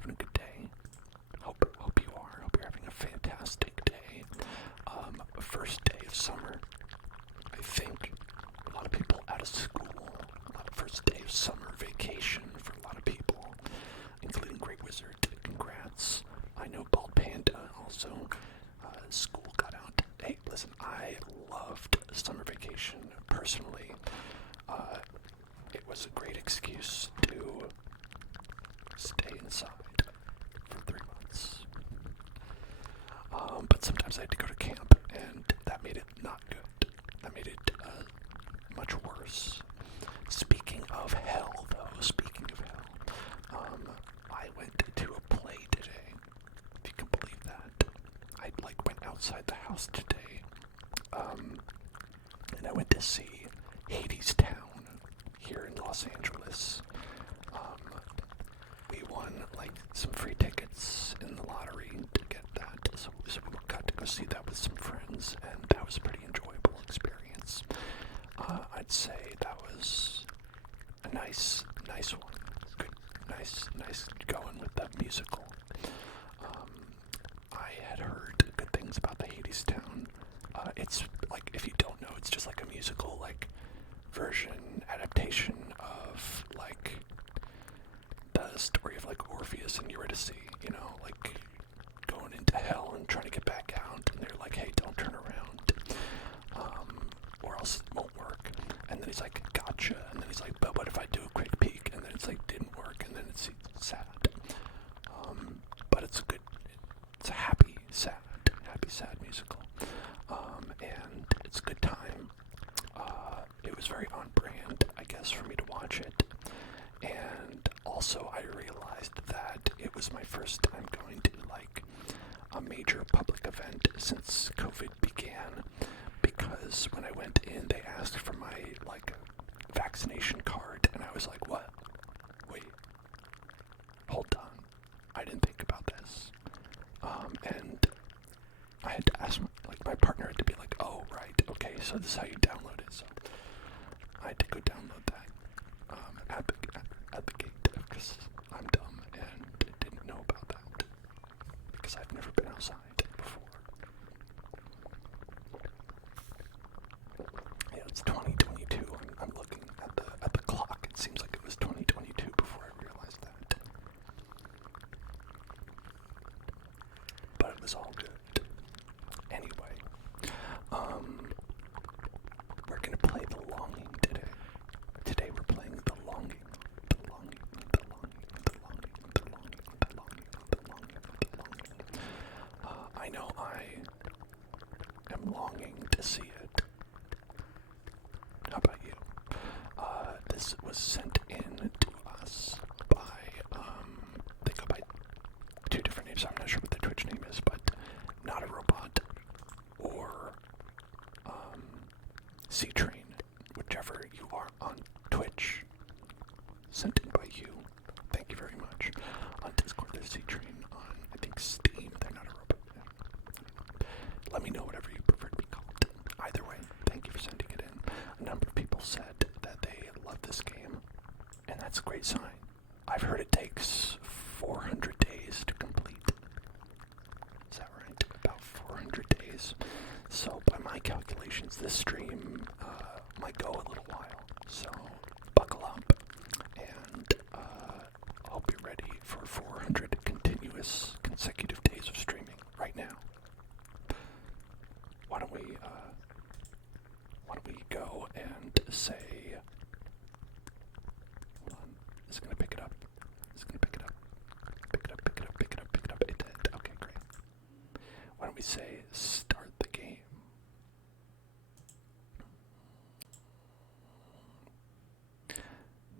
having a good day? Hope you are. Hope you're having a fantastic day. First day of summer. I think a lot of people out of school. First day of summer vacation for a lot of people, including Great Wizard. Congrats. I know Bald Panda also. School got out. Hey, listen, I loved summer vacation personally. It was a great excuse to stay inside for 3 months. But sometimes I had to go to camp, and that made it not good. That made it much worse. Speaking of hell, I went to a play today. If you can believe that. I went outside the house today, and I went to see Hades Town here in Los Angeles. We won some free tickets in the lottery to get that, so we got to go see that with some friends, and that was a pretty enjoyable experience. I'd say that was a nice one. Good, nice going with that musical. I had heard good things about the Hades Town. It's if you don't know, it's just a musical version adaptation of the story of Orpheus and Eurydice, going into hell and trying to get back out, and they're like, hey, don't turn around, or else it won't work. And then he's like, gotcha, and then he's like, but what if I do a quick peek? And then it's didn't work, and then it's sad. But it's a happy, sad musical. And it's a good time. It was very on brand, I guess, for me to watch it. And also I realized that it was my first time going to a major public event since COVID began, because when I went in they asked for my vaccination card, and I was like, what? Wait, hold on, I didn't think about this. And I had to ask my partner had to be like, oh right, okay, so this is how you download it. So I had to go download that at the gate, because I'm dumb and didn't know about that, because I've never been outside before. Yeah, it's 2022. I'm looking at the clock. It seems like it was 2022 before I realized that. But it was all good. Anyway, we're gonna play The Longing today. Today we're playing The Longing. The Longing. The Longing. The Longing. The Longing. The Longing. The Longing. The Longing. I know I am longing to see it. How about you? This was sent in to us by, they go by 2 different names. I'm not sure what the Twitch name is, but Not a Robot or C-Train, whichever you are on Twitch. Sent in by you. Thank you very much. On Discord, there's C-Train. On, I think, Steam, they're Not a Robot. Let me know whatever you prefer to be called. Either way, thank you for sending it in. A number of people said that they love this game, and that's a great sign. I've heard it takes 400 days to complete. Is that right? About 400 days. So by my calculations, this stream might go a little while. So buckle up, and I'll be ready for 400 consecutive days of streaming right now. Why don't we go and say, hold on, is it gonna pick it up? Is it gonna pick it up? Pick it up, pick it up, pick it up, pick it up. It did. Okay, great. Why don't we say start the game?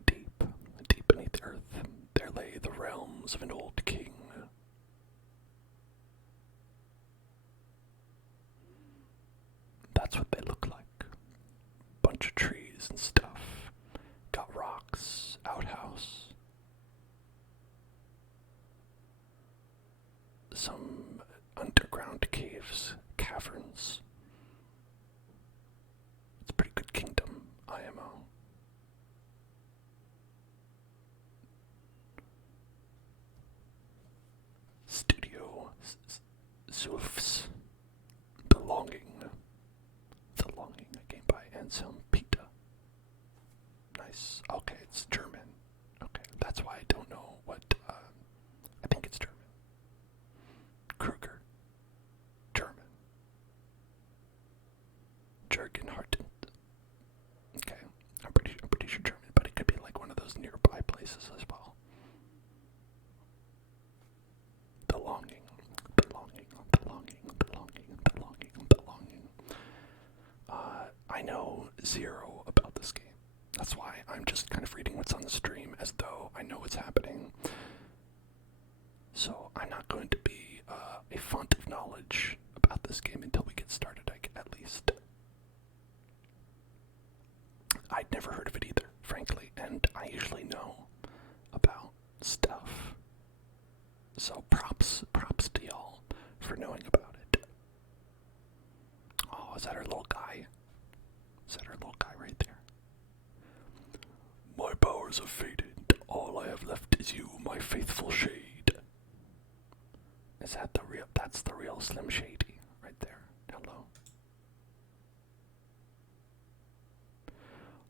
Deep beneath the earth, there lay the realms of an old king. That's what they look like. Bunch of trees and stuff. Got rocks, outhouse. Some underground caves, caverns. It's a pretty good kingdom, IMO. zero about this game. That's why I'm just kind of reading what's on the stream as though I know what's happening. So I'm not going to be a font of knowledge about this game until we get started, at least. I'd never heard of it either, frankly, and I usually know about stuff. So props to y'all for knowing about it. Oh, is that our little guy? Is that our little guy right there? My powers have faded. All I have left is you, my faithful shade. Is that the real? That's the real Slim Shady right there. Hello.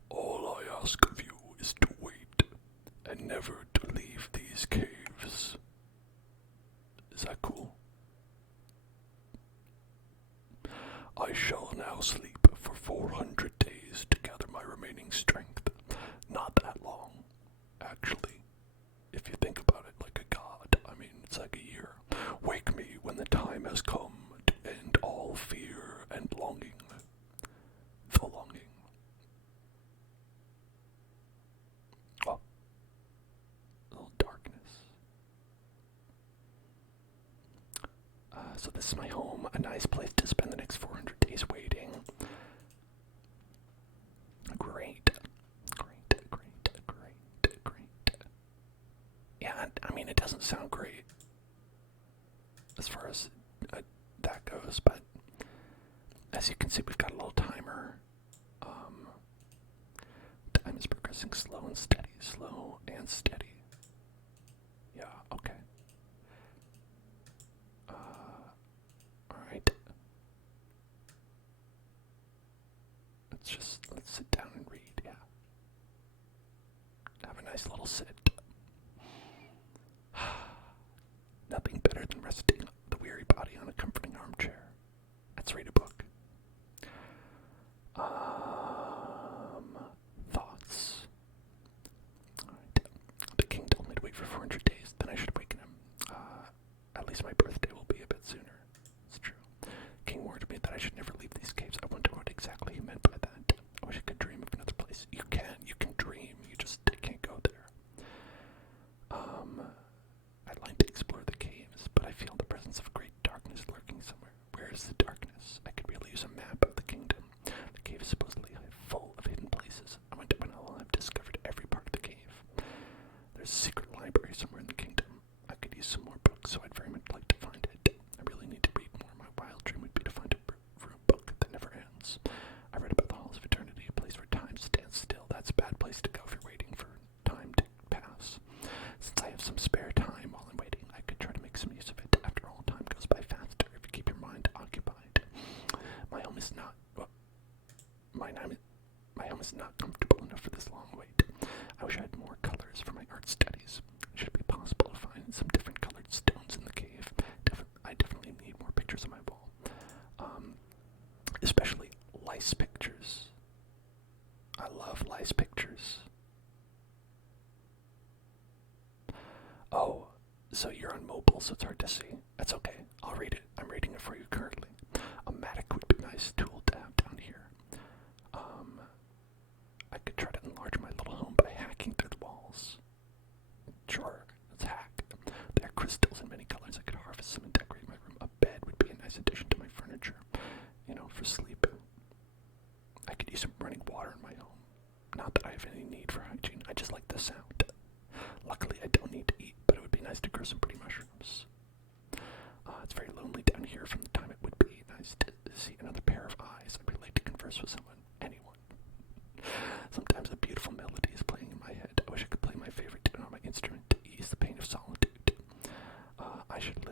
All I ask of you is to wait and never to leave these caves. Is that cool? I shall now sleep for 400 days to gather my remaining strength. Not that long, actually. If you think about it like a god, I mean, it's like a year. Wake me when the time has come to end all fear and longing. The longing. Oh. A little darkness. So this is my home, a nice place to spend the next 400 days waiting. Great. Yeah, I mean, it doesn't sound great as far as that goes, but as you can see, we've got a little timer. Time is progressing slow and steady, Yeah, okay. Alright. Let's sit down and read, yeah. Have a nice little sit. Nothing better than resting the weary body on a comforting armchair. Let's read a book. Thoughts. Alright. The king told me to wait for 400 days, then I should awaken him. At least my birthday will be a bit sooner. It's true. King warned me that I should never leave these caves. I wonder what exactly he meant by that. I wish I could dream of another place. You can dream, you just can't go there. I'd like to explore the caves, but I feel the presence of great darkness lurking somewhere. Where is the darkness? I could really use a map of the kingdom. The cave is supposedly full of hidden places. I wonder when I will have discovered every part of the cave. There's a secret library somewhere in the kingdom. I could use some more books, so I'd very much like to find it. I really need to read more. My wild dream would be to find a book that never ends. I read about the halls of eternity, a place where time stands still. That's a bad place to go if you're waiting for time to pass. Since I have some spare time while I'm waiting, I could try to make some use of it. After all, time goes by faster if you keep your mind occupied. My home is not comfortable enough for this long wait. I wish I had more colors for my art studies. It should be possible to find some different colored stones in the cave. I definitely need more pictures on my wall. Especially lice pictures. I love lice pictures. Oh, so you're on mobile, so it's hard to see. That's okay. I'll read it. I'm reading it for you currently. A mattock would be a nice tool to have down here. I could try to enlarge my little home by hacking through the walls. Sure, let's hack. There are crystals in many colors. I could harvest some and decorate my room. A bed would be a nice addition to my furniture, for sleeping. I could use some running water in my home. Not that I have any need for hygiene. I just like the sound. Luckily, I don't need to eat, but it would be nice to grow some pretty mushrooms. It's very lonely down here from the time it would be nice to see another pair of eyes. I'd really like to converse with someone, anyone. Sometimes a beautiful melody is playing in my head. I wish I could play my favorite tune on my instrument to ease the pain of solitude. I should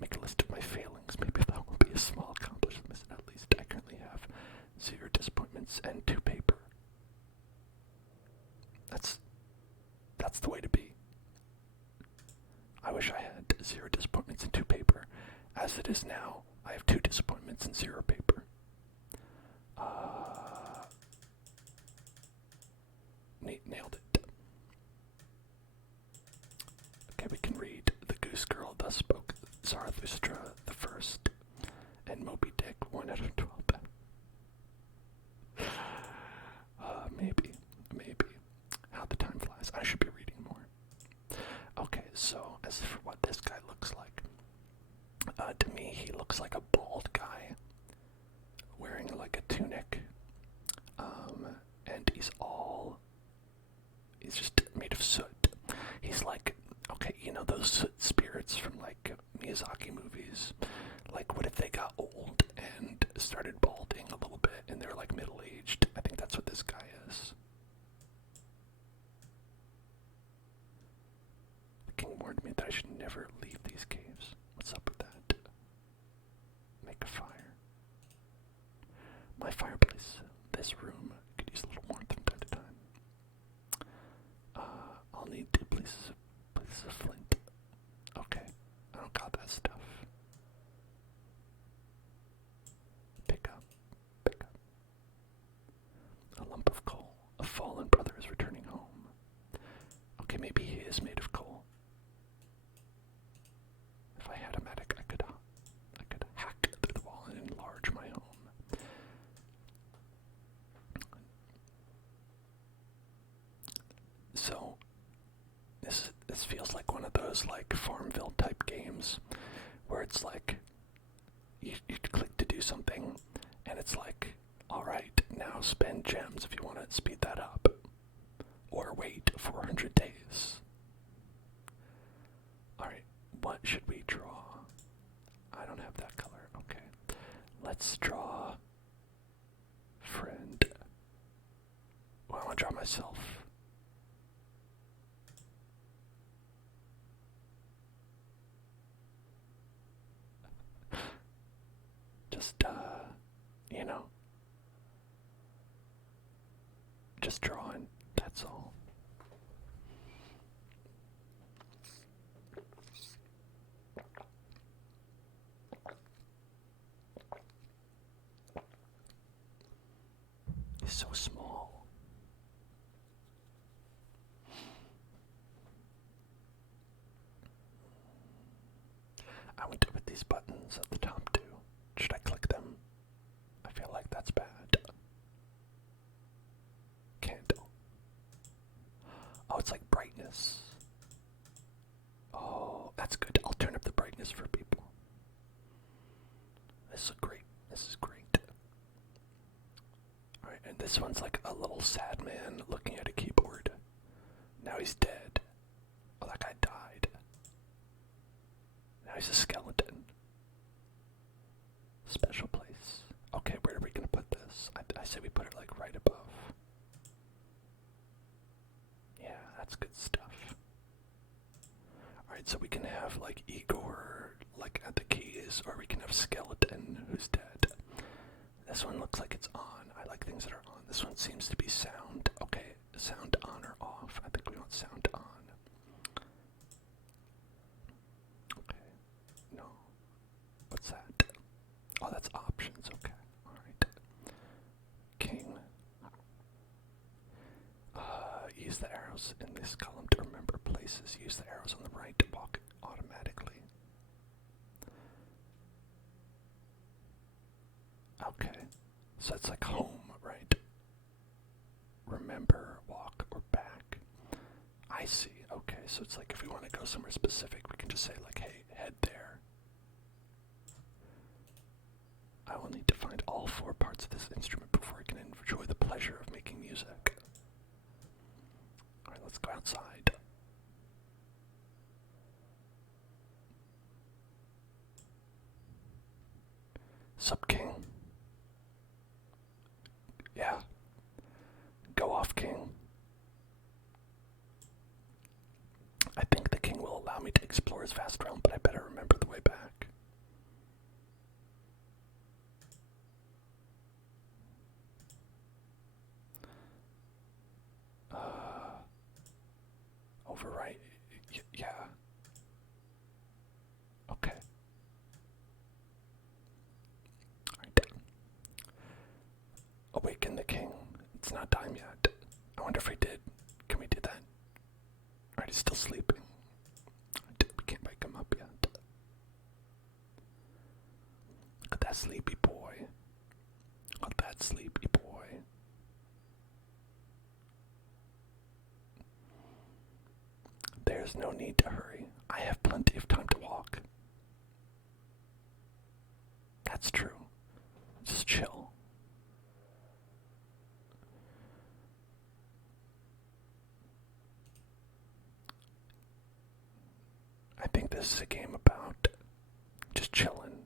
make a list of my failings. Maybe that will be a small accomplishment. At least I currently have 0 disappointments and 2 paper. That's the way to be. I wish I had 0 disappointments and 2 paper. As it is now, I have 2 disappointments and 0 paper. Nailed it. Okay, we can read The Goose Girl Thus Spoke Zarathustra the First and Moby Dick 1 out of 12. caves for what this guy looks like. To me, he looks like a bald guy wearing like a tunic, and he's just made of soot. He's like, okay, you know those soot spirits from like Miyazaki movies? Like, what if they got old and started balding a little bit and they're like middle-aged? I think that's what this guy is. The king warned me that I should never leave these caves. What's up with that? Make a fire. My fireplace. This room could use a little warmth from time to time. I'll need 2 pieces of flint. Okay, I don't got that stuff. Pick up. A lump of coal. A fallen brother is returning home. Okay, maybe he is made of coal. If I had a mattock, I could hack through the wall and enlarge my home. So, this feels like one of those like Farmville type games where it's like you click to do something and it's like, alright, now spend gems if you want to speed that up. Or wait 400 days. Alright, what should we draw? I don't have that color. Okay. Let's draw friend. Well, I want to draw myself. Just, you know, just drawing, that's all. He's so small. I went to put these buttons at the top too. Should I click them? I feel like that's bad. Candle. Oh, it's like brightness. Oh, that's good. I'll turn up the brightness for people. This is great. Alright, and this one's like a little sad man looking at a keyboard. Now he's dead. Oh, that guy died. Now he's a skeleton. Special place. Okay, where are we gonna put this? I say we put it like right above. Yeah, that's good stuff. Alright, so we can have like Igor like at the keys, or we can have Skeleton who's dead. This one looks like it's on. I like things that are on. This one seems to be sound. Okay, sound on or off? I think we want sound on. Okay, no. What's that? Oh, that's options. Okay, alright. King. Use the arrows in this column to remember places. Use the arrows on the right to walk automatically. Okay, so it's like home, right? Remember, walk, or back. I see. Okay, so it's like if we want to go somewhere specific, we can just say like, hey, head there. I will need to find all 4 parts of this instrument before I can enjoy the pleasure of making music. Alright, let's go outside. Sup, King? Yeah. Go off, King. I think the king will allow me to explore his vast realm, but I better remember the way back. Overwrite. Yeah. Okay. Alright. Awaken the king. It's not time yet. I wonder if we did. Can we do that? Alright, he's still sleeping. We can't wake him up yet. Look at that sleepy boy. Look at that sleepy boy. There's no need to hurry. I have plenty this is a game about just chilling.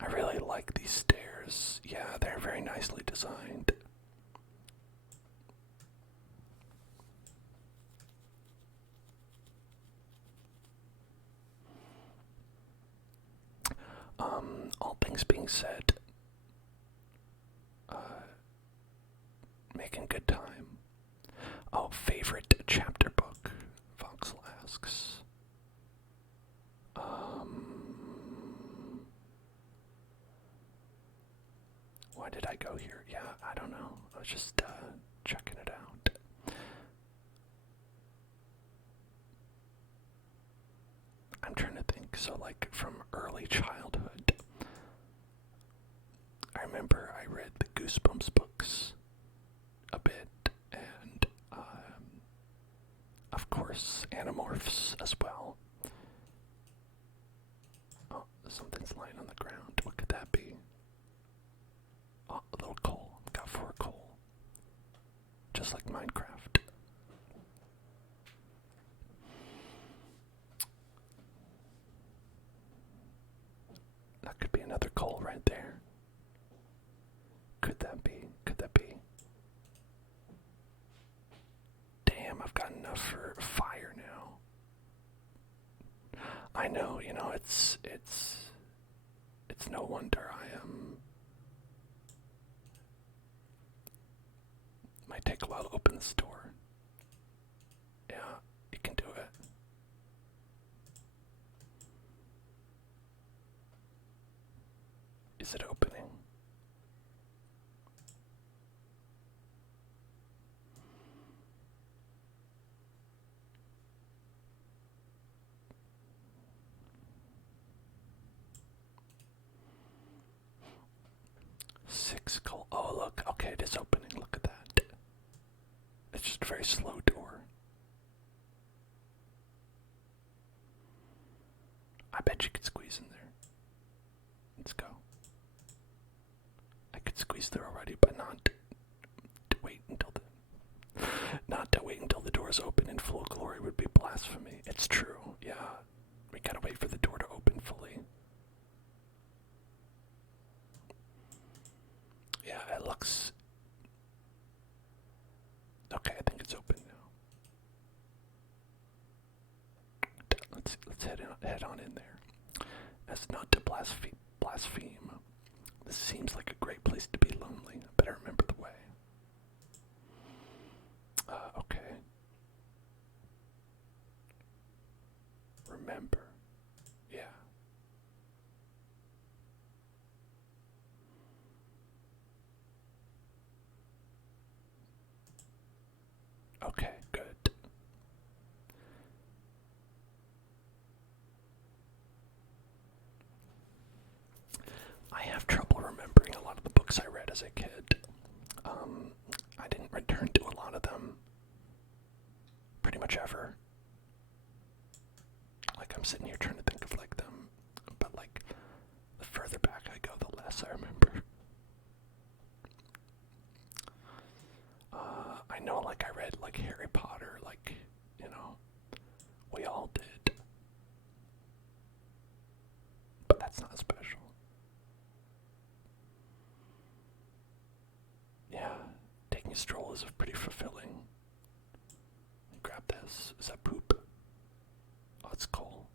I really like these stairs. Yeah, they're very nicely designed. All things being said, making good time. Oh, favorite chapter book? Voxel asks. Why did I go here? Yeah, I don't know. I was just checking it out. I'm trying to think. So, like, from early childhood, I remember I read the Goosebumps books a bit, and, of course, Animorphs as well. Oh, something's lying on the ground. What could that be? Oh, a little coal. Got 4 coal. Just like Minecraft. That could be another coal right there. Could that be? Could that be? Damn, I've got enough for fire now. I know, you know, it's no wonder I am. Might take a while to open this door. Yeah, you can do it. Is it opening? Six coal. Oh, look. Okay, it is opening. Look at that. It's just a very slow door. I bet you could squeeze in there. Let's go. I could squeeze there already, but not to wait until the doors open in full glory would be blasphemy. It's true. Yeah. We gotta wait for the door to open fully. Yeah, it looks okay. I think it's open now. Let's head on in there. As not to blaspheme. This seems like a great place to be lonely. I better remember the way. Okay. Remember. Yeah. Okay, good. I have trouble remembering a lot of the books I read as a kid. I didn't return to a lot of them pretty much ever. Like, I'm sitting here trying to think of like them, but like the further back I go, the less I remember. I know, like, I read like Harry Potter, like, you know, we all did, but that's not special. Yeah, taking a stroll is pretty fulfilling. Grab this. Is that poop? Oh, it's coal.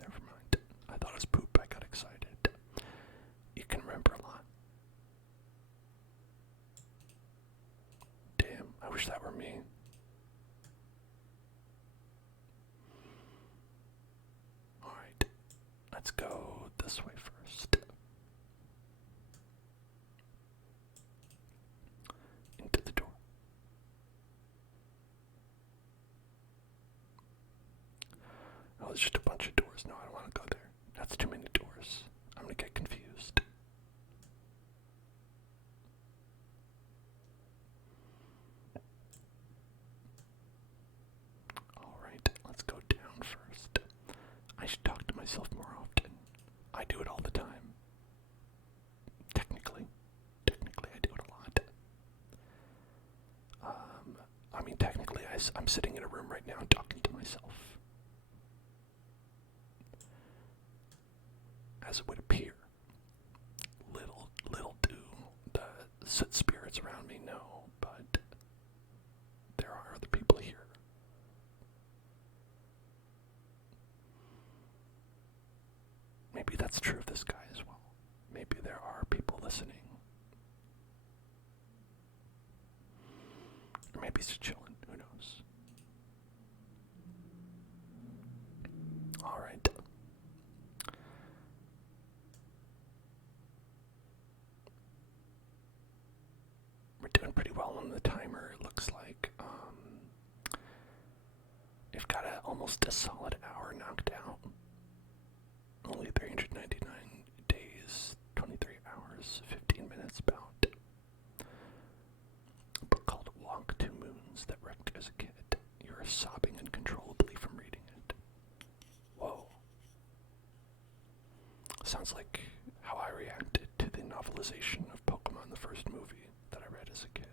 Never mind. I thought it was poop. I got excited. You can remember a lot. Damn, I wish that were me. Alright, let's go this way first. Into the door. Oh, there's just a bunch of doors. No, I don't want to go there. That's too many doors. I'm gonna get confused. Alright, let's go down first. I should talk to myself more often. I do it all the time. Technically, I do it a lot. I mean, technically, I'm sitting in a room right now and talking to myself. as it would appear. Little do the soot spirits around me know, but there are other people here. Maybe that's true of this guy as well. Maybe there are people listening. Or maybe he's just chilling. Who knows? Alright. We're doing pretty well on the timer, it looks like. We've got almost a solid hour knocked out. Only 399 days, 23 hours, 15 minutes about. A book called Walk to Moons that wrecked as a kid. You're sobbing uncontrollably from reading it. Whoa. Sounds like how I reacted to the novelization of Pokemon, the first movie that I read as a kid.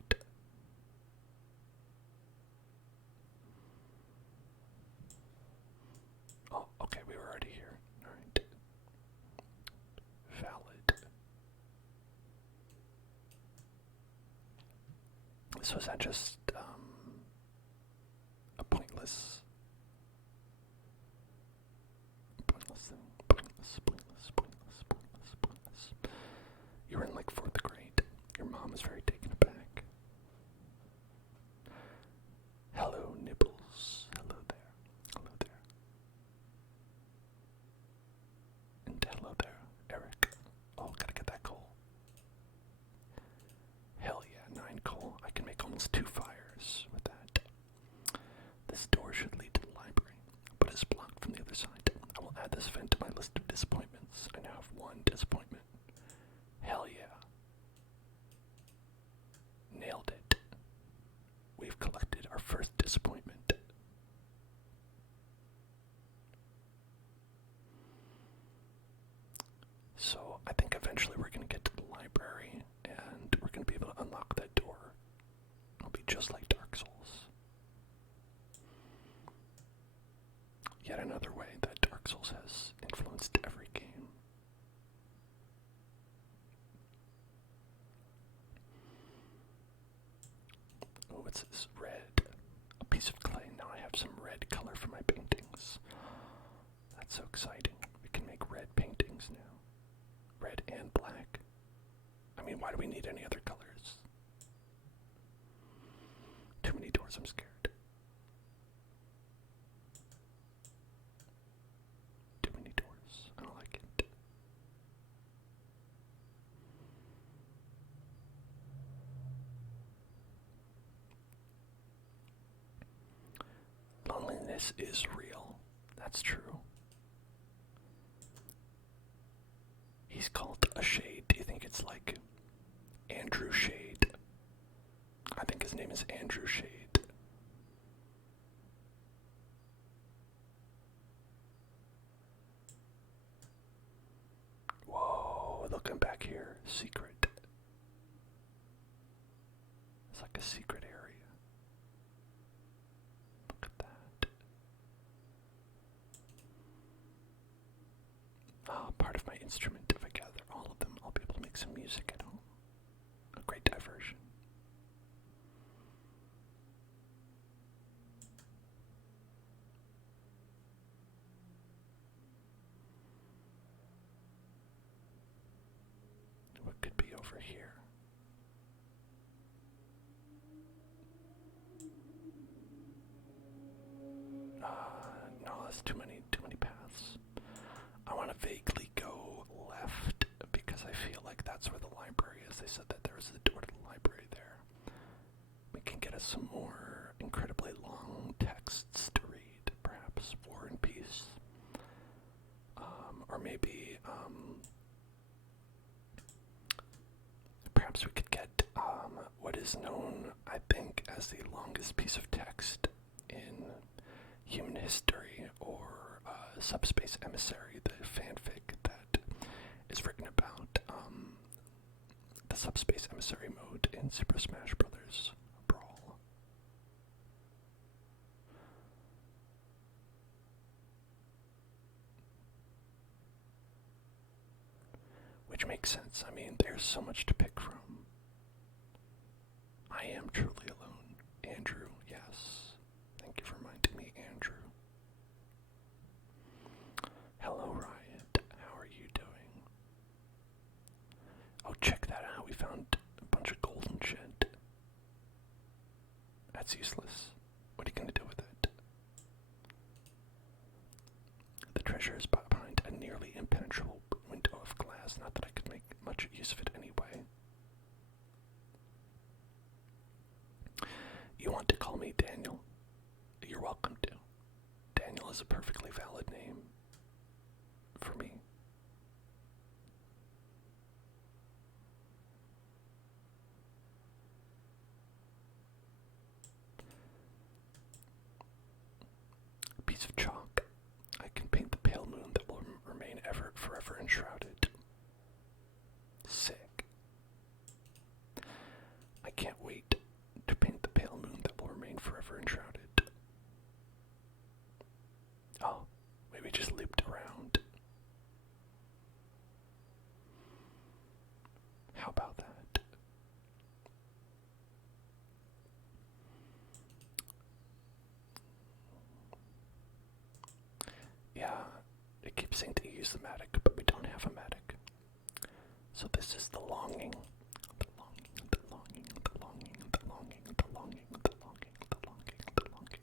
Oh, okay, we were already here. Alright. Valid. So is that just, a pointless thing? Pointless. You were in like 4th grade. Your mom was very taken aback. Hello, Nibbles. Hello there. Hello there. And hello there, Eric. Oh, gotta get that coal. Hell yeah, 9 coal. I can make almost 2 fires with that. This door should lead to the library, but it's blocked from the other side. I will add this event to my list of disappointments. I now have 1 disappointment. Hell yeah. Nailed it. We've collected our first disappointment. So I think eventually we're going to get to the library and we're going to be able to unlock that door. It'll be just like Dark Souls. Yet another way that Dark Souls has influenced every game. Oh, it says red. A piece of clay. Now I have some red color for my paintings. That's so exciting. We can make red paintings now. Red and black. I mean, why do we need any other colors? Too many doors, I'm scared. Too many doors. I don't like it. Loneliness is real. That's true. He's called a shade. Do you think it's like Andrew Shade? I think his name is Andrew Shade. Whoa, looking back here. Secret. It's like a secret area. Look at that. Oh, part of my instrument. If I gather all of them, I'll be able to make some music at home. A great diversion. What could be over here? No, that's too many paths. I want to vaguely go left because I feel like that's where the library is. They said that there was a door to the library there. We can get us some more incredibly long texts to read, perhaps War and Peace. Or maybe, perhaps we could get what is known, I think, as the longest piece of text in human history, or Subspace Emissary, the fanfic that is written about the Subspace Emissary mode in Super Smash Bros. Brawl. makes sense. I mean, there's so much to pick from. I am truly alone. Andrew, yes. Thank you for reminding me, Andrew. Hello, Riot. How are you doing? Oh, check that out. We found a bunch of golden shit. That's useless. What are you going to do with it? The treasure is behind a nearly impenetrable window of glass. Not that I could make much use of it anyway. You want to call me Daniel? You're welcome to. Daniel is a perfectly valid name for me. A piece of chalk. I can paint the pale moon that will remain forever enshrouded. Sick. I can't wait to paint the pale moon that will remain forever enshrouded. Oh, maybe just looped around. How about that? Yeah, it keeps saying to use the matic, but we don't have a matic. So this is the longing. The longing, the longing, the longing, the longing, the longing, the longing, the longing, the longing.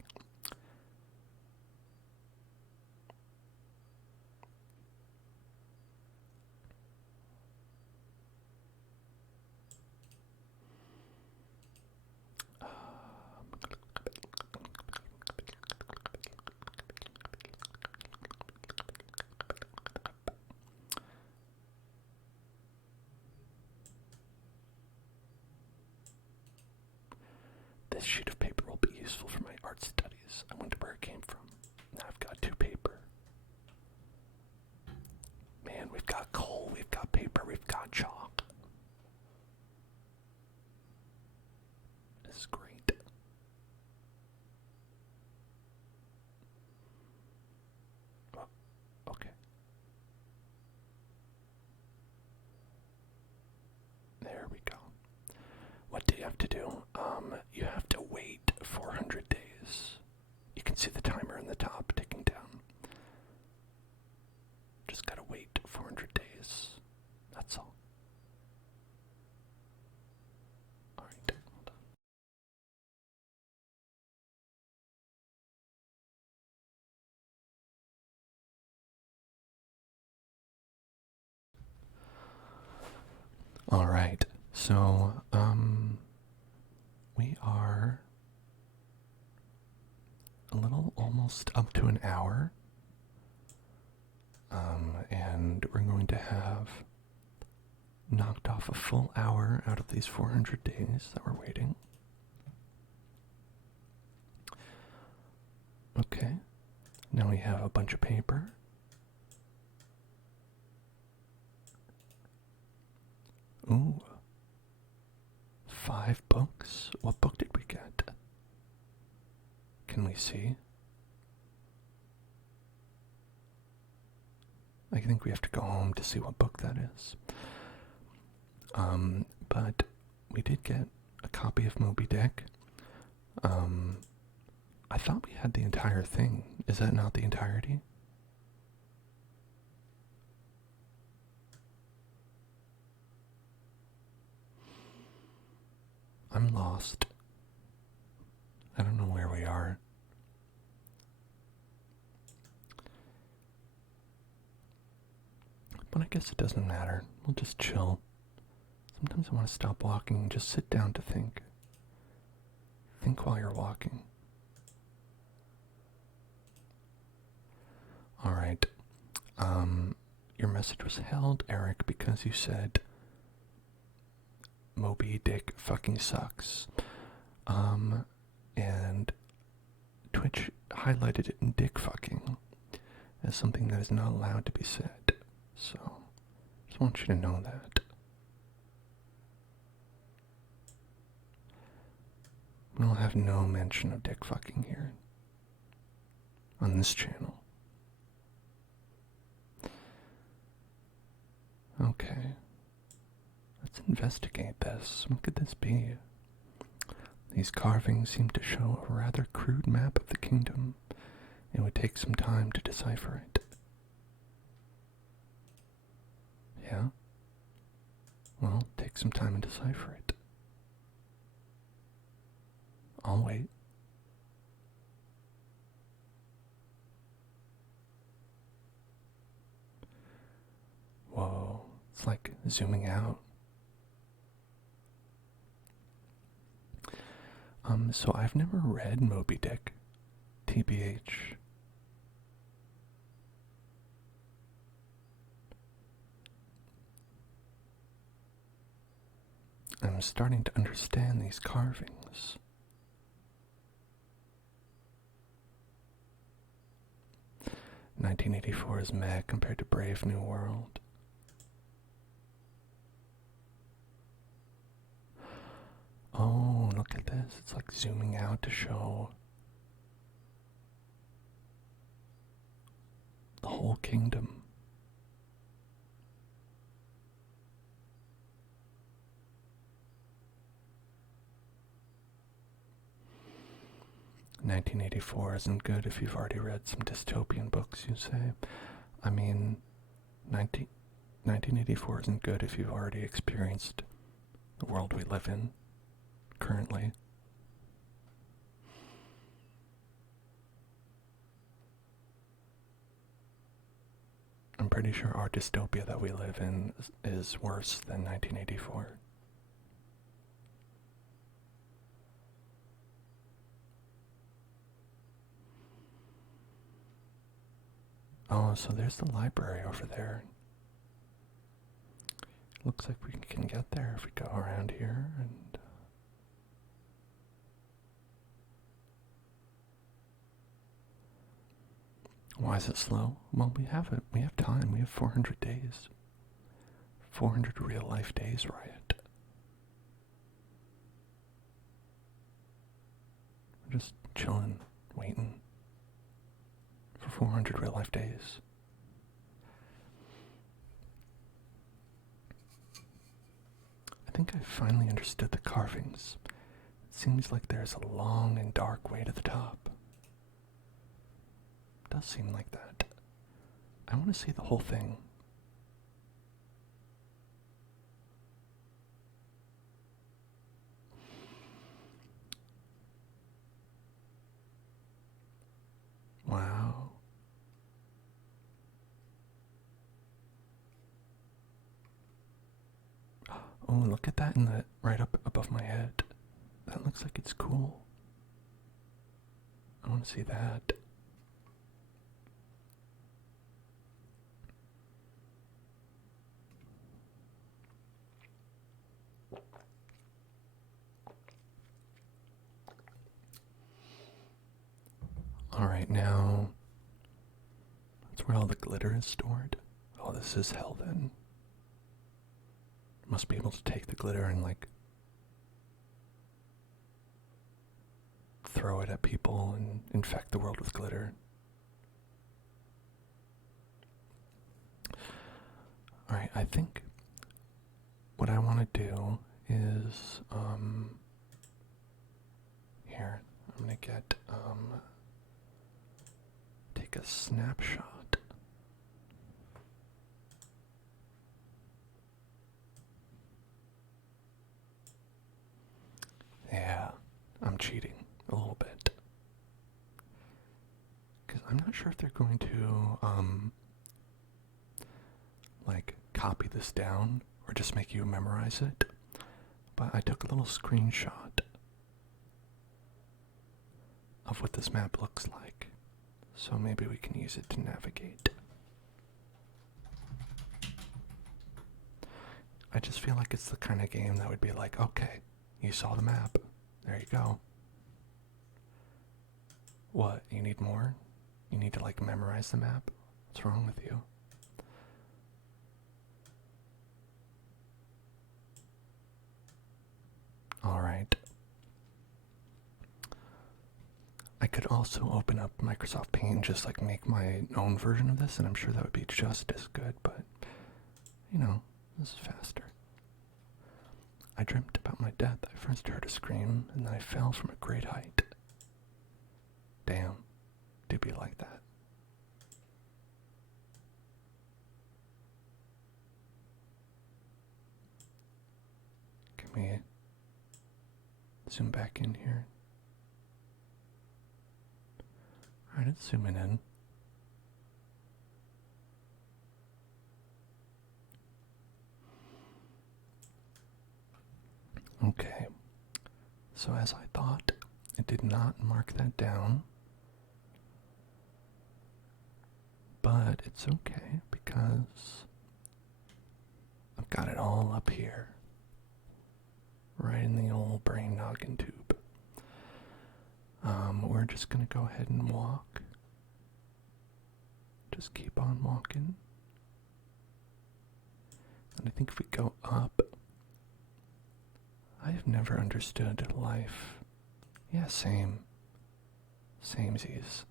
This sheet of paper will be useful for my art studies. I wonder where it came from. Now I've got 2 paper. Man, we've got coal, we've got paper, we've got chalk. This is great. Oh, okay. There we go. What do you have to do? You have to wait 400 days. You can see the timer in the top ticking down. Just gotta wait 400 days. That's all. Alright, hold on. Alright, so, we are a little almost up to an hour. And we're going to have knocked off a full hour out of these 400 days that we're waiting. Okay, now we have a bunch of paper. Ooh, 5 books. What book did we get? Can we see? I think we have to go home to see what book that is. But we did get a copy of Moby Dick. I thought we had the entire thing. Is that not the entirety? I'm lost. I don't know where we are. But I guess it doesn't matter. We'll just chill. Sometimes I want to stop walking and just sit down to think. Think while you're walking. Alright. Your message was held, Eric, because you said Moby Dick fucking sucks. And Twitch highlighted it in dick fucking as something that is not allowed to be said. So, just want you to know that. We'll have no mention of dick fucking here on this channel. Okay. investigate this. What could this be? These carvings seem to show a rather crude map of the kingdom. It would take some time to decipher it. Yeah? Well, take some time and decipher it. I'll wait. Whoa, it's like zooming out. So I've never read Moby Dick, TBH. I'm starting to understand these carvings. "1984 is meh compared to Brave New World." Oh, look at this. It's like zooming out to show the whole kingdom. "1984 isn't good if you've already read some dystopian books, you say. I mean, 1984 isn't good if you've already experienced the world we live in currently. I'm pretty sure our dystopia that we live in is worse than 1984. Oh, so there's the library over there. Looks like we can get there if we go around here and... Why is it slow? Well, we have it. We have time. We have 400 days. 400 real-life days, Riot. We're just chilling, waiting for 400 real-life days. I think I finally understood the carvings. It seems like there's a long and dark way to the top. It does seem like that. I want to see the whole thing. Wow. Oh, look at that in the right up above my head. That looks like it's cool. I want to see that. Alright, now that's where all the glitter is stored. Oh, this is hell then. Must be able to take the glitter and like throw it at people and infect the world with glitter. Alright, I think what I want to do is, here, I'm going to get, take a snapshot. Yeah, I'm cheating a little bit. Because I'm not sure if they're going to, like, copy this down or just make you memorize it. But I took a little screenshot of what this map looks like. So maybe we can use it to navigate. I just feel like it's the kind of game that would be like, okay, you saw the map. There you go. What? You need more? You need to, like, memorize the map? What's wrong with you? Alright. I could also open up Microsoft Paint and just, like, make my own version of this, and I'm sure that would be just as good, but, you know, this is faster. I dreamt about my death. I first heard a scream, and then I fell from a great height. Damn, do be like that. Can we zoom back in here? Alright, it's zooming in. Okay, so as I thought, it did not mark that down, but it's okay because I've got it all up here, right in the old brain noggin tube. We're just gonna go ahead and walk. Just keep on walking. And I think if we go up, I've never understood life. Yeah, same. Samesies.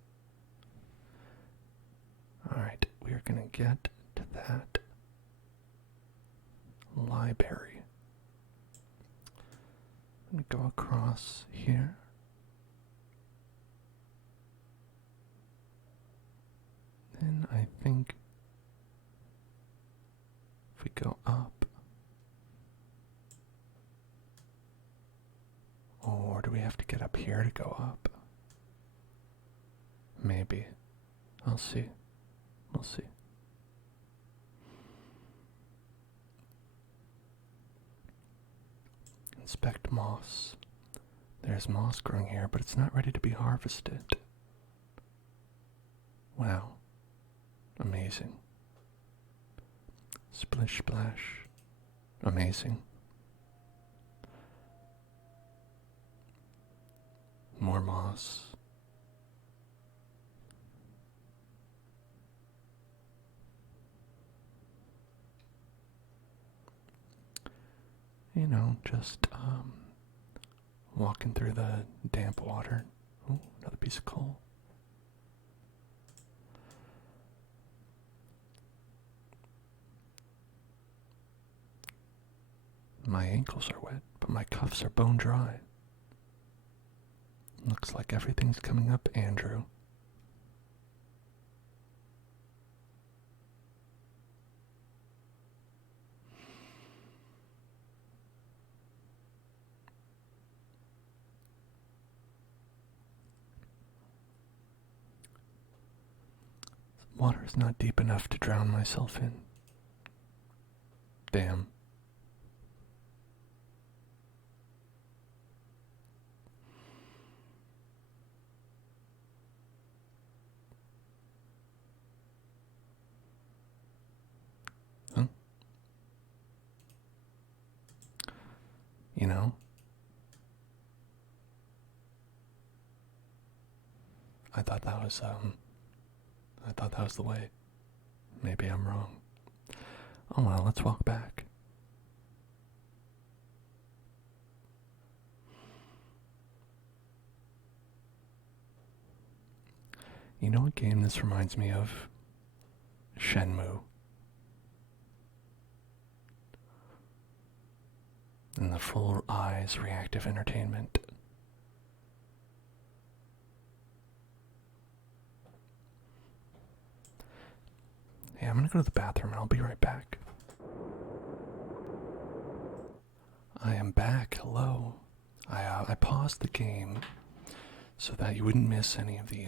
Alright, we are gonna get to that library. I'm gonna go across here. Then I think if we go up, or do we have to get up here to go up? Maybe. I'll see. We'll see. Inspect moss. There's moss growing here, but it's not ready to be harvested. Wow. Amazing. Splish splash. Amazing. More moss. You know, just walking through the damp water. Oh, another piece of coal. My ankles are wet, but my cuffs are bone dry. Looks like everything's coming up, Andrew. Water is not deep enough to drown myself in. Damn. Huh? You know, I thought that was the way. Maybe I'm wrong. Oh well, let's walk back. You know what game this reminds me of? Shenmue. And the full eyes reactive entertainment. Yeah, I'm gonna go to the bathroom and I'll be right back. I am back. Hello. I paused the game so that you wouldn't miss any of the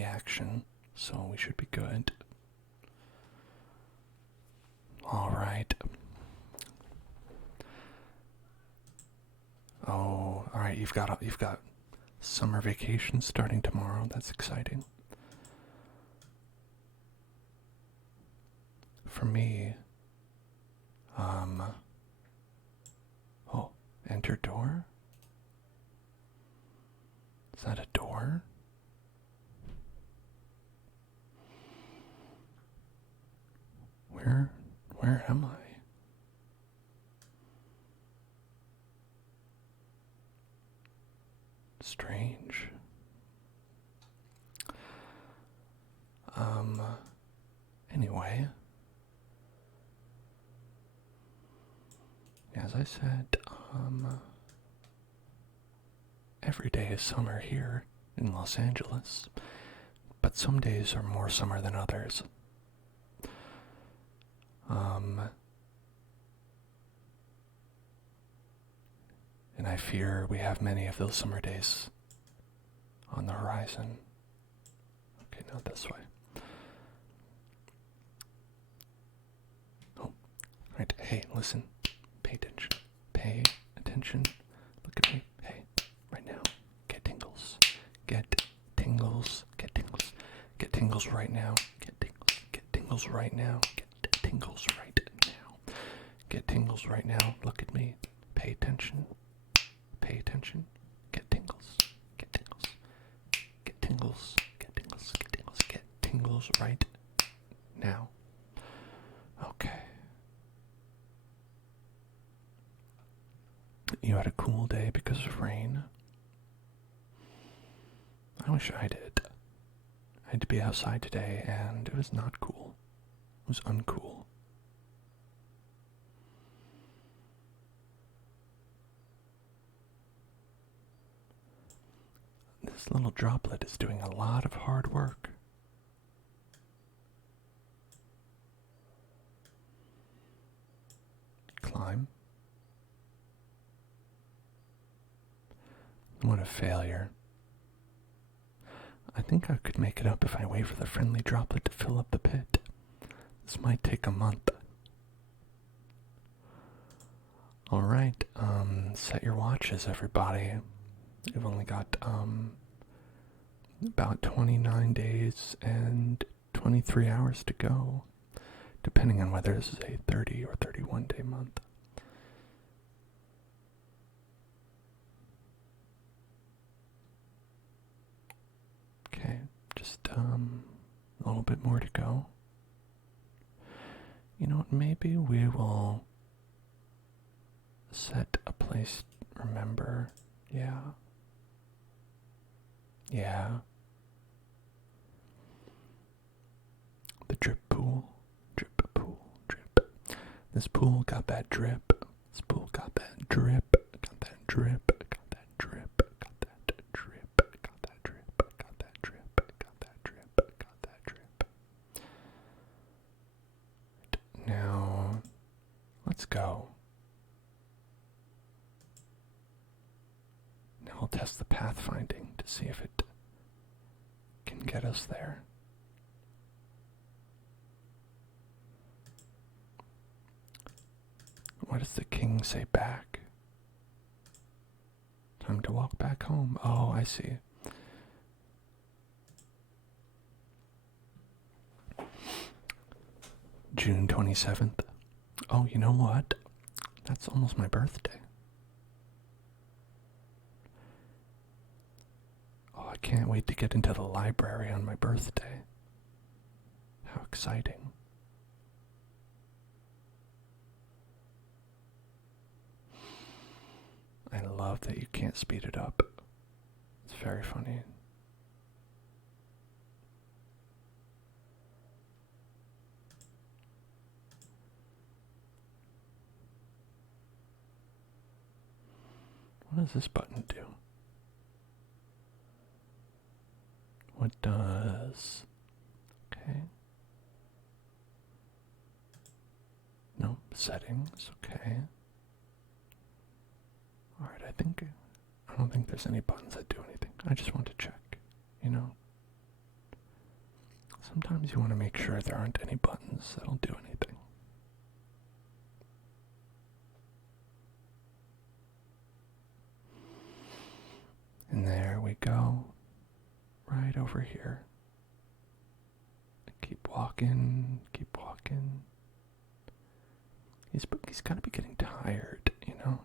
action. So we should be good. All right. Oh, all right. You've got summer vacation starting tomorrow. That's exciting. For me, oh, enter door? Is that a door? Where am I? Strange. Anyway, as I said, Every day is summer here in Los Angeles, but some days are more summer than others. And I fear we have many of those summer days on the horizon. Okay, not this way. Oh, right. Hey, listen. Pay attention. Pay attention. Look at me. Hey, right now. Get tingles. Get tingles. Get tingles. Get tingles right now. Get tingles. Get tingles right now. Get tingles right now. Get tingles right now. Look at me. Pay attention. Pay attention. Get tingles. Get tingles. Get tingles. Get tingles. Get tingles. Get tingles right now. Okay. You had a cool day because of rain. I wish I did. I had to be outside today and it was not cool. It was uncool. This little droplet is doing a lot of hard work. Climb. What a failure. I think I could make it up if I wait for the friendly droplet to fill up the pit. This might take a month. Alright, set your watches, everybody. You've only got, about 29 days and 23 hours to go, depending on whether this is a 30 or 31 day month. Okay, just a little bit more to go. You know what, maybe we will set a place, remember, yeah. The drip pool, drip pool, drip. This pool got that drip, this pool got that drip, got that drip, got that drip, got that drip, got that drip, got that drip, got that drip, got that drip. Now, let's go. Now I'll test the pathfinding to see if it can get us there. What does the king say back? Time to walk back home. Oh, I see. June 27th. Oh, you know what? That's almost my birthday. Oh, I can't wait to get into the library on my birthday. How exciting. I love that you can't speed it up. It's very funny. What does this button do? What does... Okay. No, settings, okay. Alright, I don't think there's any buttons that do anything. I just want to check, you know. Sometimes you want to make sure there aren't any buttons that'll do anything. And there we go. Right over here. Keep walking, keep walking. He's gotta be getting tired, you know.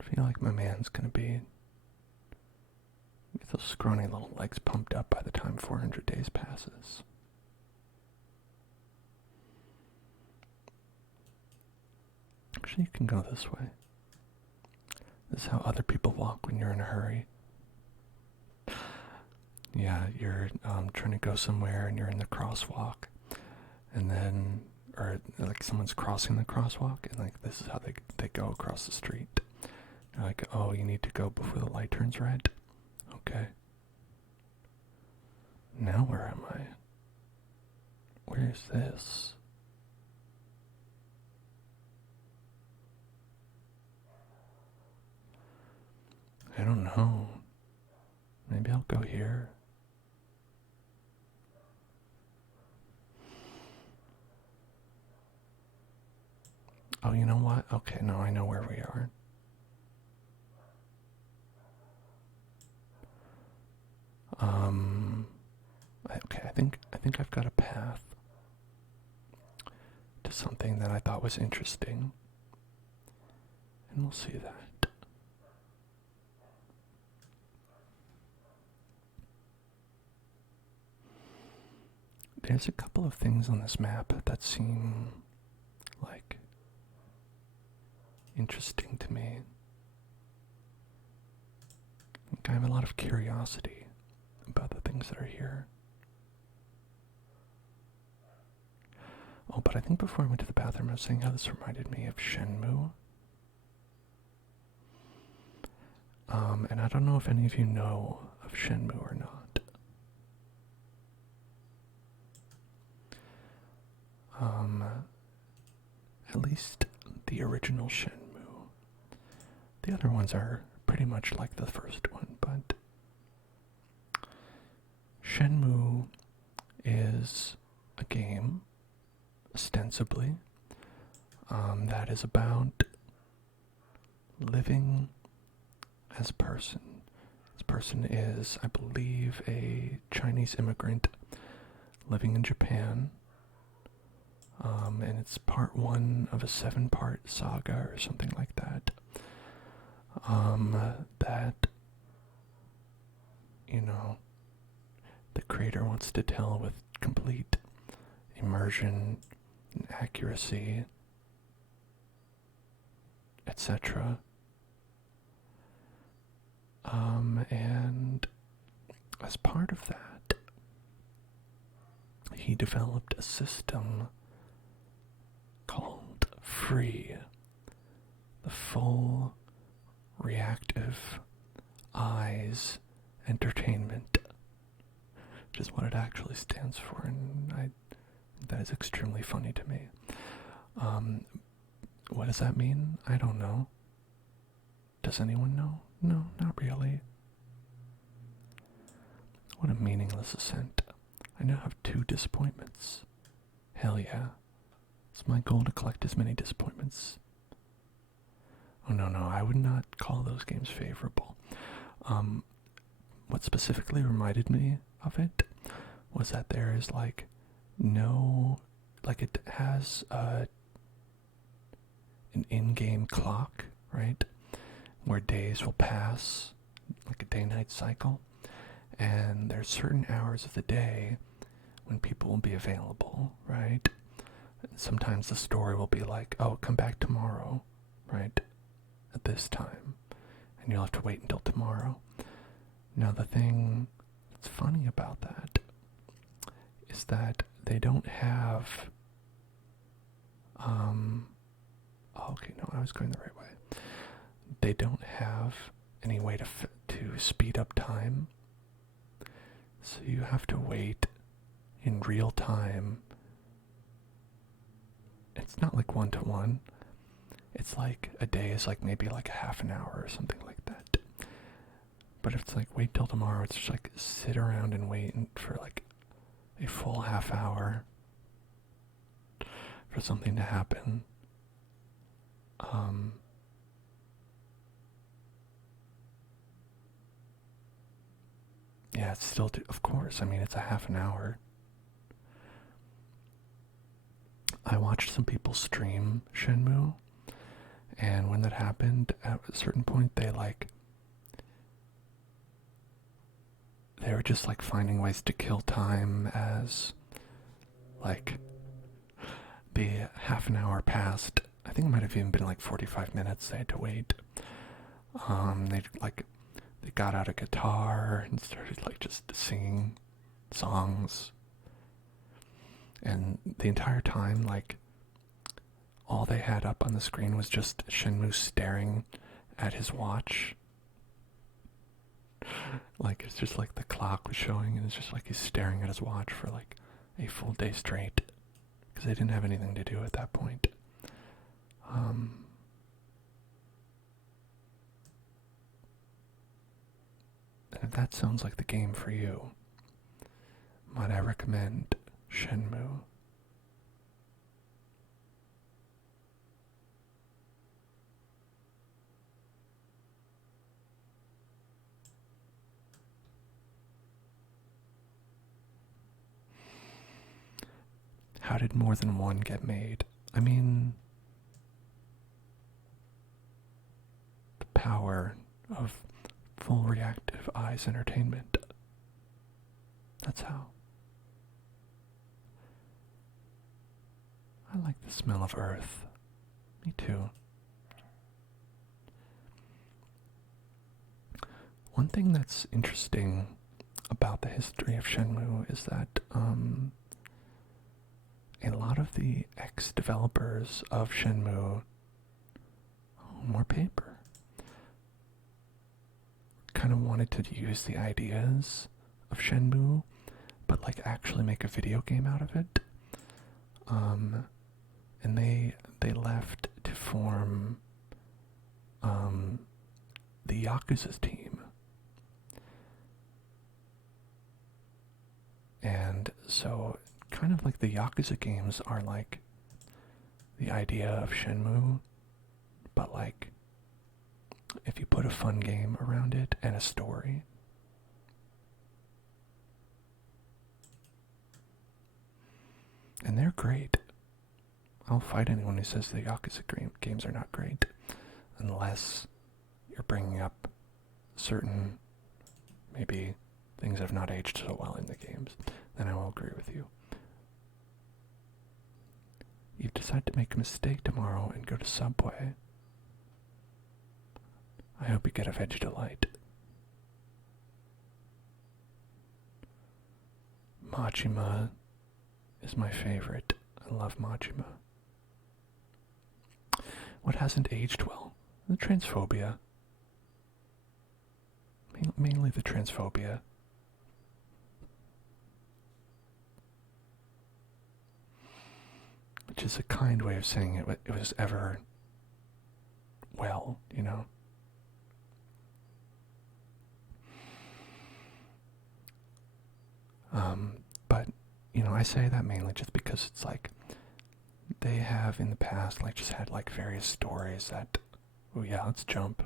I feel like my man's gonna be get those scrawny little legs pumped up by the time 400 days passes. Actually, you can go this way. This is how other people walk when you're in a hurry. yeah, you're trying to go somewhere and you're in the crosswalk, and then, or like someone's crossing the crosswalk, and like this is how they go across the street. You're like, oh, you need to go before the light turns red. Okay. Now where am I? Where is this? I don't know. Maybe I'll go here. Oh, you know what? Okay, no, I know where we are. Okay, I think I've got a path to something that I thought was interesting. And we'll see that. There's a couple of things on this map that seem like interesting to me. I have a lot of curiosity about the things that are here. Oh, but I think before I went to the bathroom, I was saying how this reminded me of Shenmue. And I don't know if any of you know of Shenmue or not. At least the original Shenmue. The other ones are pretty much like the first one, but Shenmue is a game, ostensibly, that is about living as a person. This person is, I believe, a Chinese immigrant living in Japan. And it's part 1 of a 7-part saga or something like that. That, you know, the creator wants to tell with complete immersion and accuracy, etc. And as part of that, he developed a system called Free, the Full Reactive Eyes Entertainment, which is what it actually stands for, and that is extremely funny to me. What does that mean? I don't know. Does anyone know? No, not really. What a meaningless ascent. I now have 2 disappointments. Hell yeah. It's my goal to collect as many disappointments. Oh no, I would not call those games favorable. What specifically reminded me of it was that there is like no, like it has an in-game clock, right? Where days will pass, like a day-night cycle, and there's certain hours of the day when people will be available, right? Sometimes the story will be like, oh, come back tomorrow, right, at this time, and you'll have to wait until tomorrow. Now, the thing that's funny about that is that they don't have, okay, no, I was going the right way. They don't have any way to speed up time, so you have to wait in real time. It's not like 1-to-1. It's like a day is like maybe like a half an hour or something like that. But if it's like wait till tomorrow, it's just like sit around and wait for like a full half hour for something to happen. Yeah, it's still, of course, I mean, it's a half an hour. I watched some people stream Shenmue, and when that happened, at a certain point, they were just like finding ways to kill time as like the half an hour passed. I think it might have even been like 45 minutes they had to wait. they got out a guitar and started like just singing songs. And the entire time, like, all they had up on the screen was just Shenmue staring at his watch. Like, it's just like the clock was showing, and it's just like he's staring at his watch for like a full day straight. Because they didn't have anything to do at that point. And if that sounds like the game for you, might I recommend Shenmue? How did more than one get made? I mean, the power of full reactive eyes entertainment. That's how. I like the smell of earth. Me too. One thing that's interesting about the history of Shenmue is that a lot of the ex-developers of Shenmue, more paper, kind of wanted to use the ideas of Shenmue, but like actually make a video game out of it. And they left to form the Yakuza team. And so kind of like the Yakuza games are like the idea of Shenmue, but like if you put a fun game around it and a story. And they're great. I'll fight anyone who says the Yakuza games are not great, unless you're bringing up certain, maybe, things that have not aged so well in the games. Then I will agree with you. You decide to make a mistake tomorrow and go to Subway. I hope you get a veggie delight. Majima is my favorite. I love Majima. What hasn't aged well? The transphobia. Mainly the transphobia. Which is a kind way of saying it was ever well, you know? But, you know, I say that mainly just because it's like, they have in the past, like, just had, like, various stories that, oh yeah, let's jump.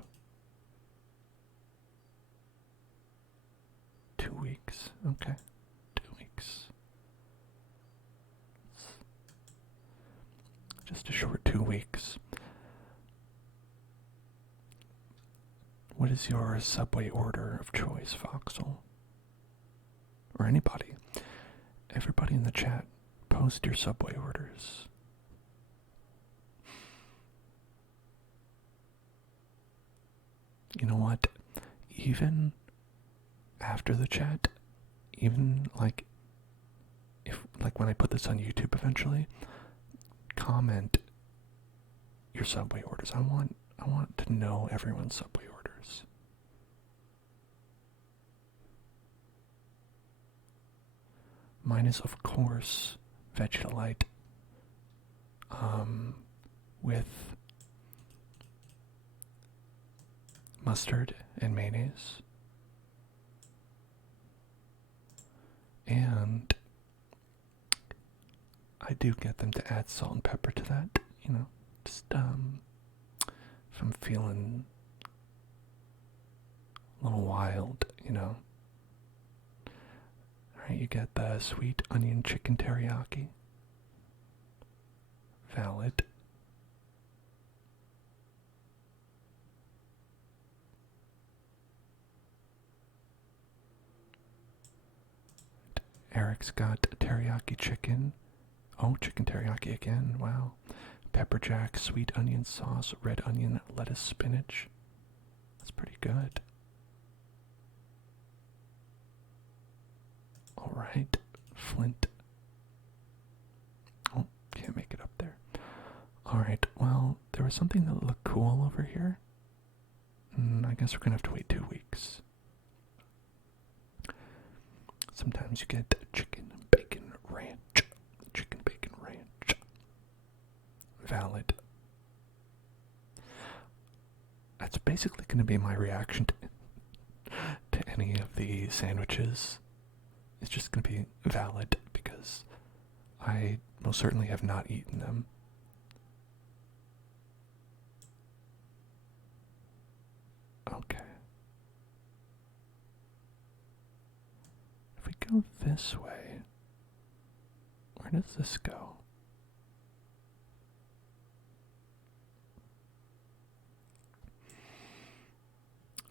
2 weeks, okay, 2 weeks. Just a short 2 weeks. What is your Subway order of choice, Voxel? Or anybody? Everybody in the chat, post your Subway orders. You know what? Even after the chat, even like when I put this on YouTube eventually, comment your Subway orders. I want to know everyone's Subway orders. Mine is, of course, Dislyte, with mustard and mayonnaise. And I do get them to add salt and pepper to that, you know, just if I'm feeling a little wild, you know. Alright, you get the sweet onion chicken teriyaki. Valid. Eric's got teriyaki chicken. Oh, chicken teriyaki again. Wow. Pepper jack, sweet onion sauce, red onion, lettuce, spinach. That's pretty good. Alright, Flint. Oh, can't make it up there. Alright, well, there was something that looked cool over here. I guess we're gonna have to wait 2 weeks. Sometimes you get chicken bacon ranch. Chicken bacon ranch. Valid. That's basically gonna be my reaction to any of the sandwiches. It's just gonna be valid because I most certainly have not eaten them. Okay. If we go this way, where does this go?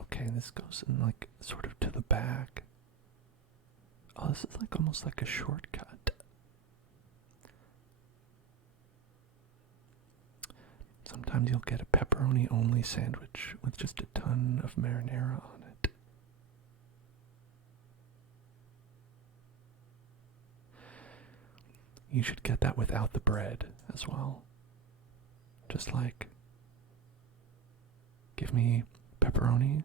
Okay, this goes in like sort of to the back. Oh, this is like almost like a shortcut. Sometimes you'll get a pepperoni only sandwich with just a ton of marinara on it. You should get that without the bread as well. Just like, give me pepperoni,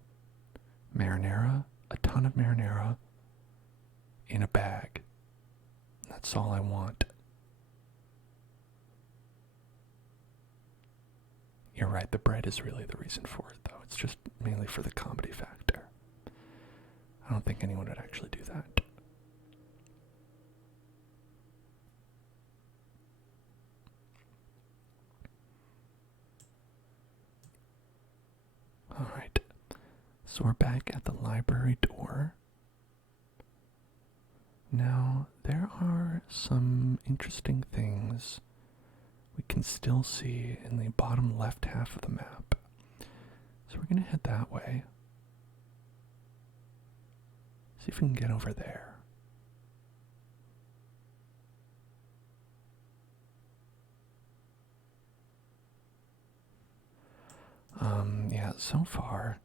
marinara, a ton of marinara in a bag. That's all I want. You're right, the bread is really the reason for it, though. It's just mainly for the comedy factor. I don't think anyone would actually do that. Alright, so we're back at the library door. Now, there are some interesting things we can still see in the bottom left half of the map. So we're going to head that way. See if we can get over there. Yeah, so far,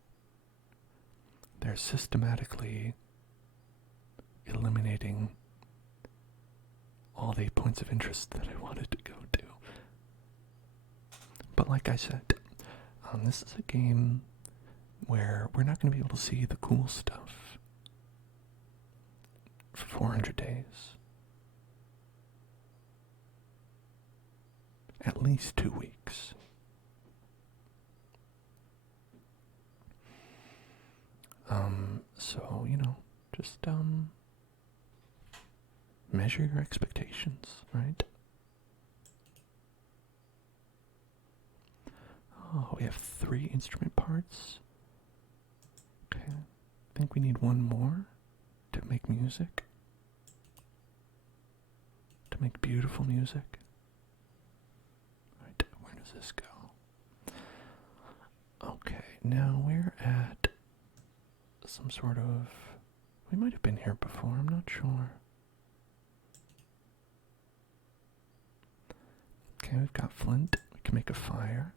they're systematically eliminating all the points of interest that I wanted to go to. But like I said, this is a game where we're not going to be able to see the cool stuff for 400 days. At least 2 weeks. So, just, measure your expectations, right? Oh, we have 3 instrument parts. Okay, I think we need 1 more to make music. To make beautiful music. Right, where does this go? Okay, now we're at some sort of... We might have been here before, I'm not sure. Okay, we've got flint. We can make a fire.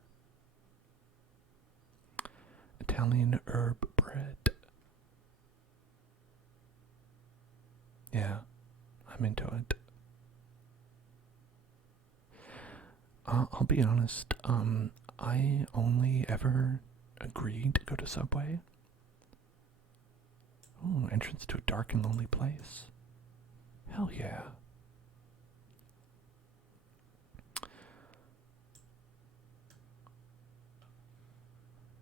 Italian herb bread. Yeah, I'm into it. I'll be honest, I only ever agreed to go to Subway. Oh, entrance to a dark and lonely place. Hell yeah.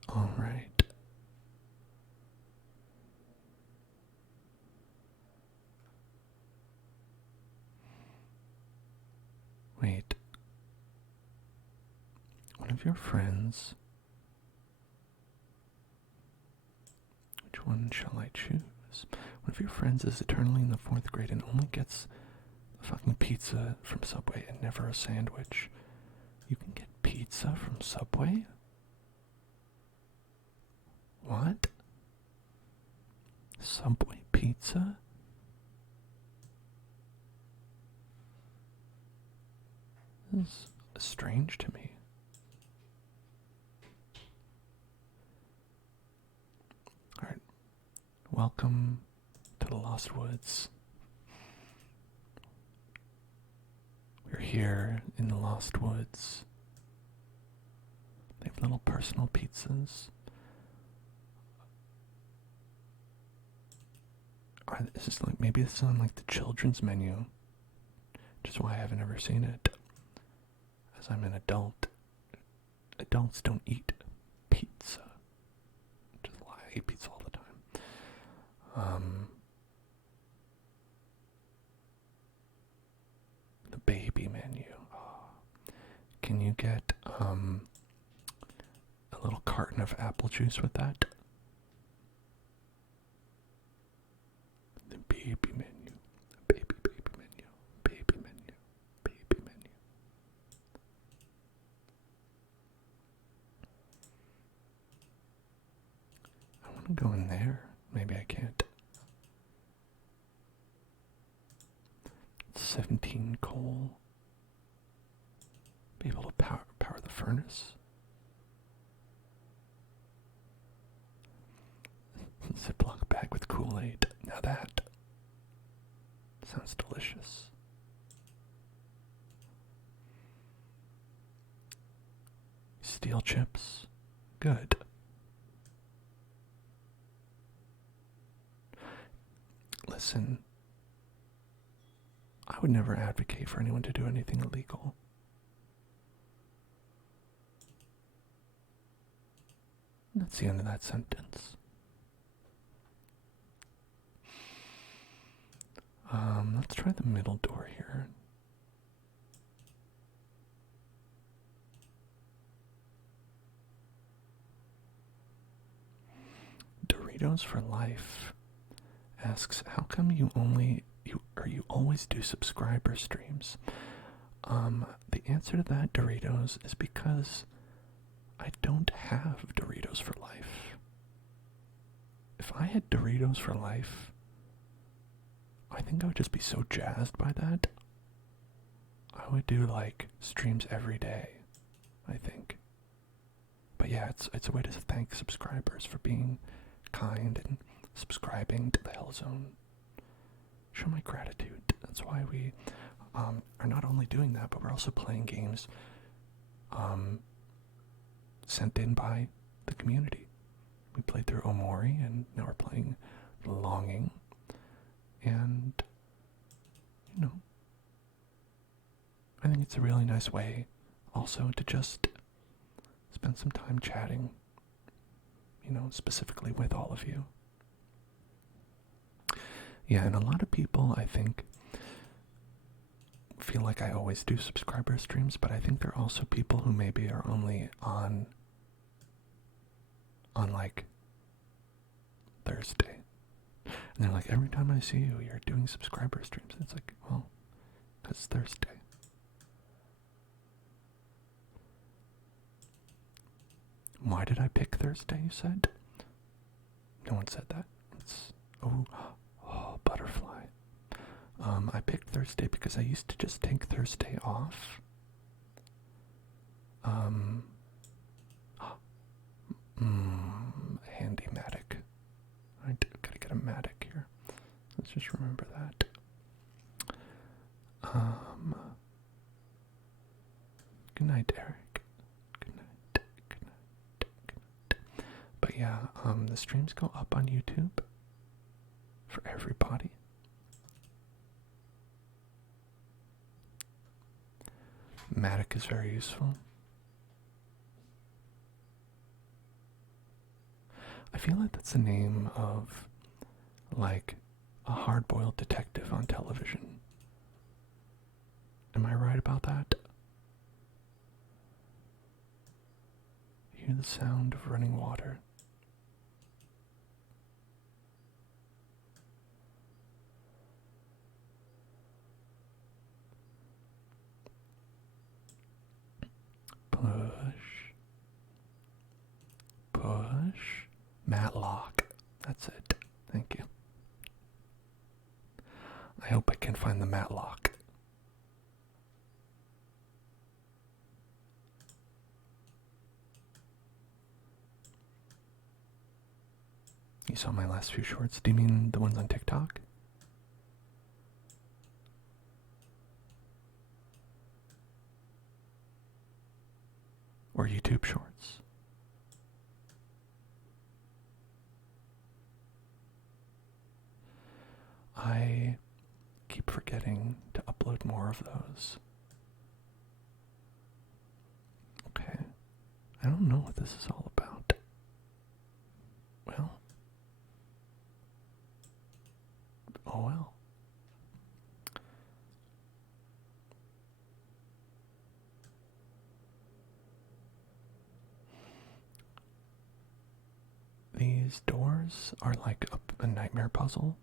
All right. Wait. One of your friends. Which one shall I choose? One of your friends is eternally in the 4th grade and only gets the fucking pizza from Subway and never a sandwich. You can get pizza from Subway? What? Subway pizza? This is strange to me. Alright. Welcome to the Lost Woods. here in the Lost Woods. They have little personal pizzas. Is this like, maybe this is on like the children's menu, which is why I haven't ever seen it. As I'm an adult. Adults don't eat pizza. Which is a lie. I eat pizza all the time. The baby menu. Oh. Can you get a little carton of apple juice with that? The baby menu. Baby menu. Baby menu. Baby menu. I want to go in there. Maybe I can't. 17 coal. Be able to power the furnace. Ziploc bag with Kool-Aid. Now that sounds delicious. Steel chips. Good. Listen, I would never advocate for anyone to do anything illegal. That's the end of that sentence. Let's try the middle door here. Doritos for Life asks, how come you always do subscriber streams? The answer to that, Doritos, is because I don't have Doritos for Life. If I had Doritos for Life, I think I would just be so jazzed by that. I would do like streams every day, I think. But yeah, it's a way to thank subscribers for being kind and subscribing to the Hell Zone. Show my gratitude. That's why we are not only doing that, but we're also playing games sent in by the community. We played through OMORI, and now we're playing Longing. And, you know, I think it's a really nice way also to just spend some time chatting, you know, specifically with all of you. Yeah, and a lot of people, I think, feel like I always do subscriber streams, but I think there are also people who maybe are only on like Thursday. And they're like, every time I see you, you're doing subscriber streams. And it's like, well, that's Thursday. Why did I pick Thursday, you said? No one said that. It's, oh, butterfly. I picked Thursday because I used to just take Thursday off. Handy Matic. I gotta get a Matic here. Let's just remember that. Good night, Eric. Good night. Good night. Good night. But yeah, the streams go up on YouTube for everybody. Matic is very useful. I feel like that's the name of, like, a hard-boiled detective on television. Am I right about that? Hear the sound of running water. Push. Matlock. That's it. Thank you. I hope I can find the Matlock. You saw my last few shorts? Do you mean the ones on TikTok? or YouTube Shorts. I keep forgetting to upload more of those. Okay, I don't know what this is all about. Well, oh well. These doors are like a nightmare puzzle.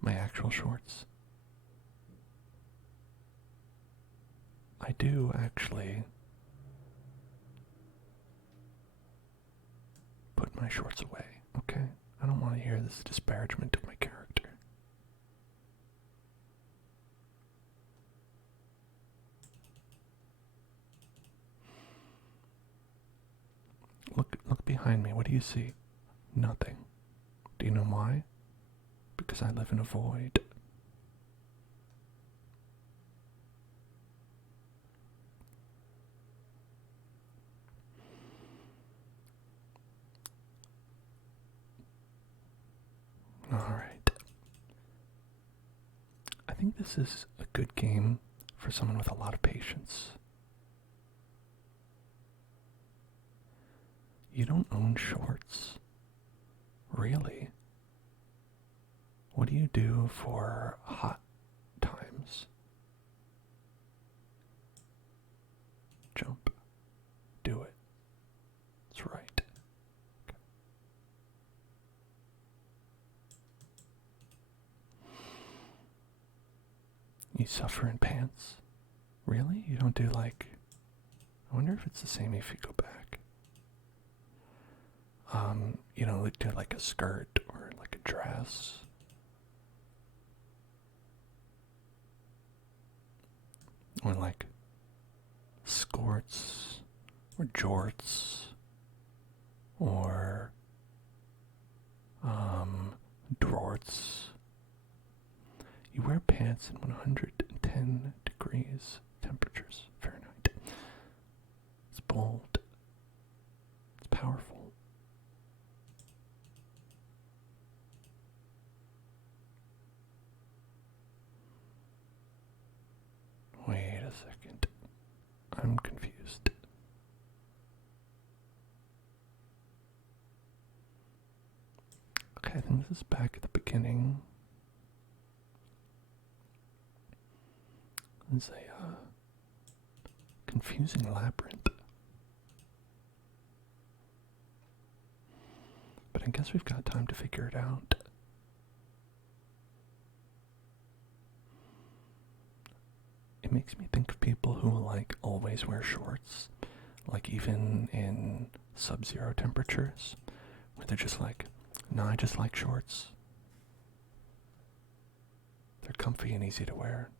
My actual shorts. I do actually put my shorts away, okay? I don't want to hear this disparagement of my character. Look behind me. What do you see? Nothing. Do you know why? Because I live in a void. Alright. I think this is a good game for someone with a lot of patience. You don't own shorts? Really? What do you do for hot times? Jump. Do it. That's right. Okay. You suffer in pants? Really? You don't do like... I wonder if it's the same if you go back. You know, do like a skirt or like a dress. Or like skirts or jorts or drorts. You wear pants in 110 degrees temperatures Fahrenheit. It's bold. It's powerful. Wait a second. I'm confused. Okay, I think this is back at the beginning. It's a confusing labyrinth. But I guess we've got time to figure it out. It makes me think of people who like always wear shorts, like even in sub-zero temperatures, where they're just like, no, I just like shorts. They're comfy and easy to wear.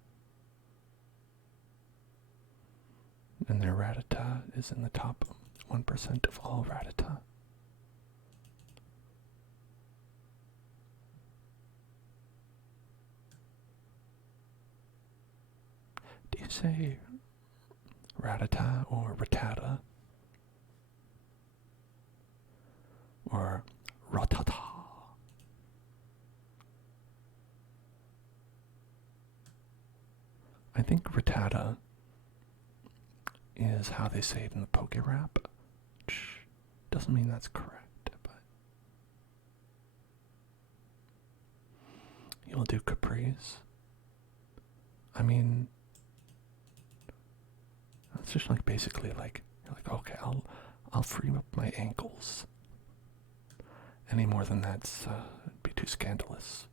And their ratata is in the top 1% of all ratata. Do you say ratata or ratata? Or ratata? I think ratata is how they say it in the poke rap, which doesn't mean that's correct, but you'll do capris. I mean, it's just like basically like you're like, okay, I'll free up my ankles. Any more than that's it'd be too scandalous.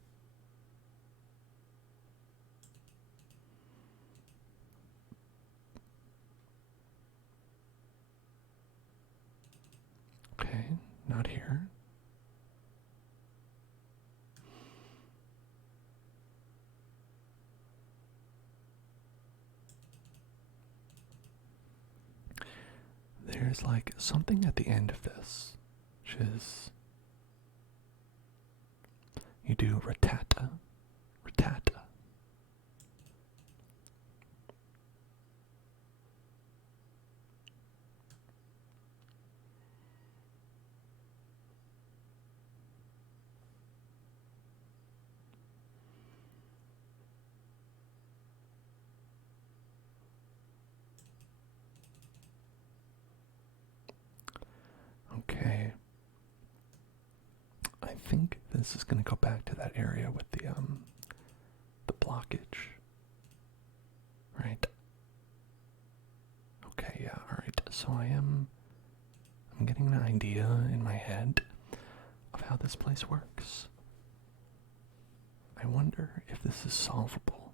Okay, not here. There's like something at the end of this, which is you do ratata, ratata. think this is going to go back to that area with the blockage. Right? Okay, yeah, alright. So I'm getting an idea in my head of how this place works. I wonder if this is solvable,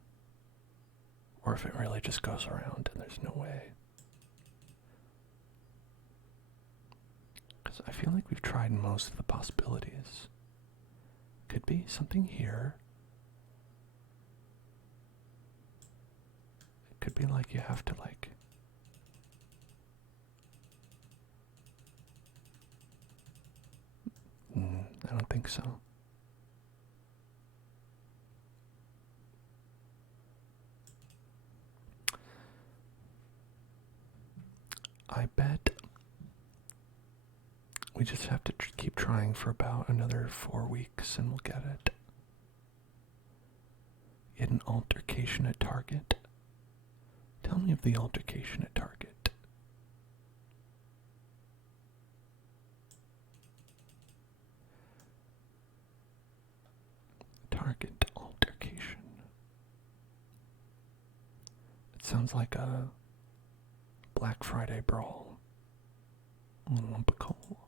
or if it really just goes around and there's no way. Because I feel like we've tried most of the possibilities. Could be something here. It could be like you have to I don't think so. I bet we just have to keep trying for about another 4 weeks and we'll get it. Get an altercation at Target. Tell me of the altercation at Target. Target altercation. It sounds like a Black Friday brawl. A lump of coal.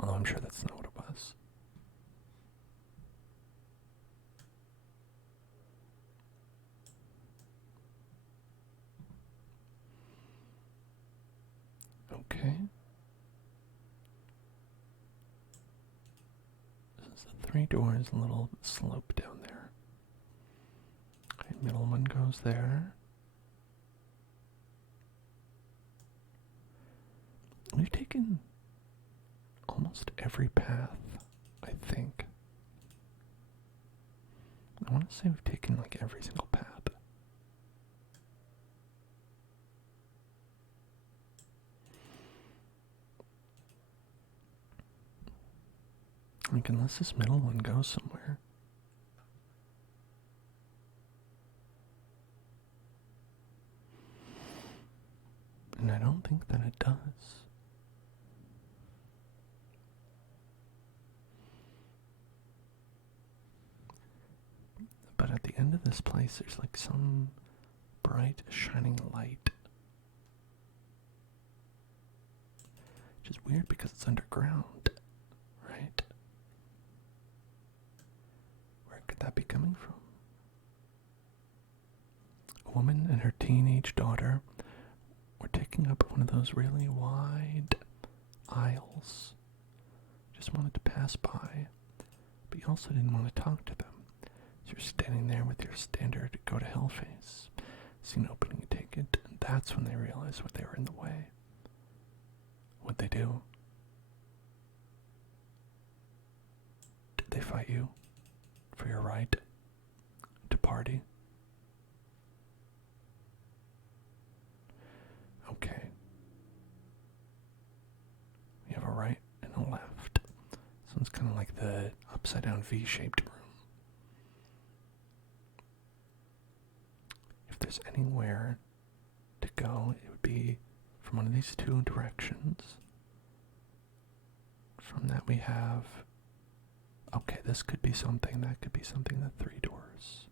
Although I'm sure that's not what it was. Okay. This is the 3 doors, a little slope down there. Okay, middle one goes there. We've taken almost every path, I think. I want to say we've taken like every single path. Like, unless this middle one goes somewhere. And I don't think that it does. But at the end of this place, there's like some bright, shining light. Which is weird because it's underground, right? Where could that be coming from? A woman and her teenage daughter were taking up one of those really wide aisles. Just wanted to pass by, but you also didn't want to talk to them. So you're standing there with your standard go to hell face, seen opening a ticket, and that's when they realized what they were in the way. What'd they do? Did they fight you for your right to party? Okay. We have a right and a left. So it's kind of like the upside down V-shaped room. If there's anywhere to go, it would be from one of these 2 directions. From that we have, okay, this could be something, that could be something, the 3 doors.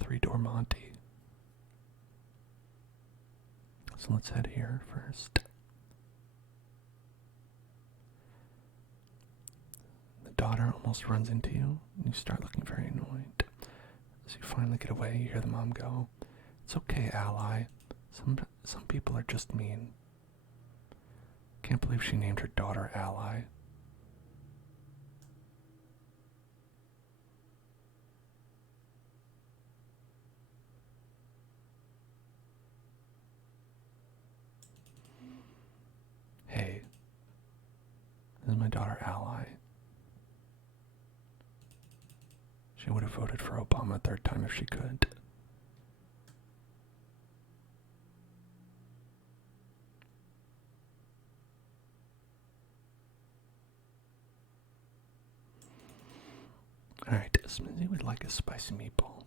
3-door Monty. So let's head here first. The daughter almost runs into you, and you start looking very annoyed. As you finally get away, you hear the mom go, "It's okay, ally. Some people are just mean." Can't believe she named her daughter Ally. Hey, this is my daughter Ally. She would have voted for Obama a 3rd time if she could. Alright, Smizzy would like a spicy meatball.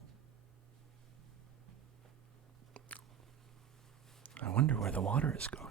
I wonder where the water is going.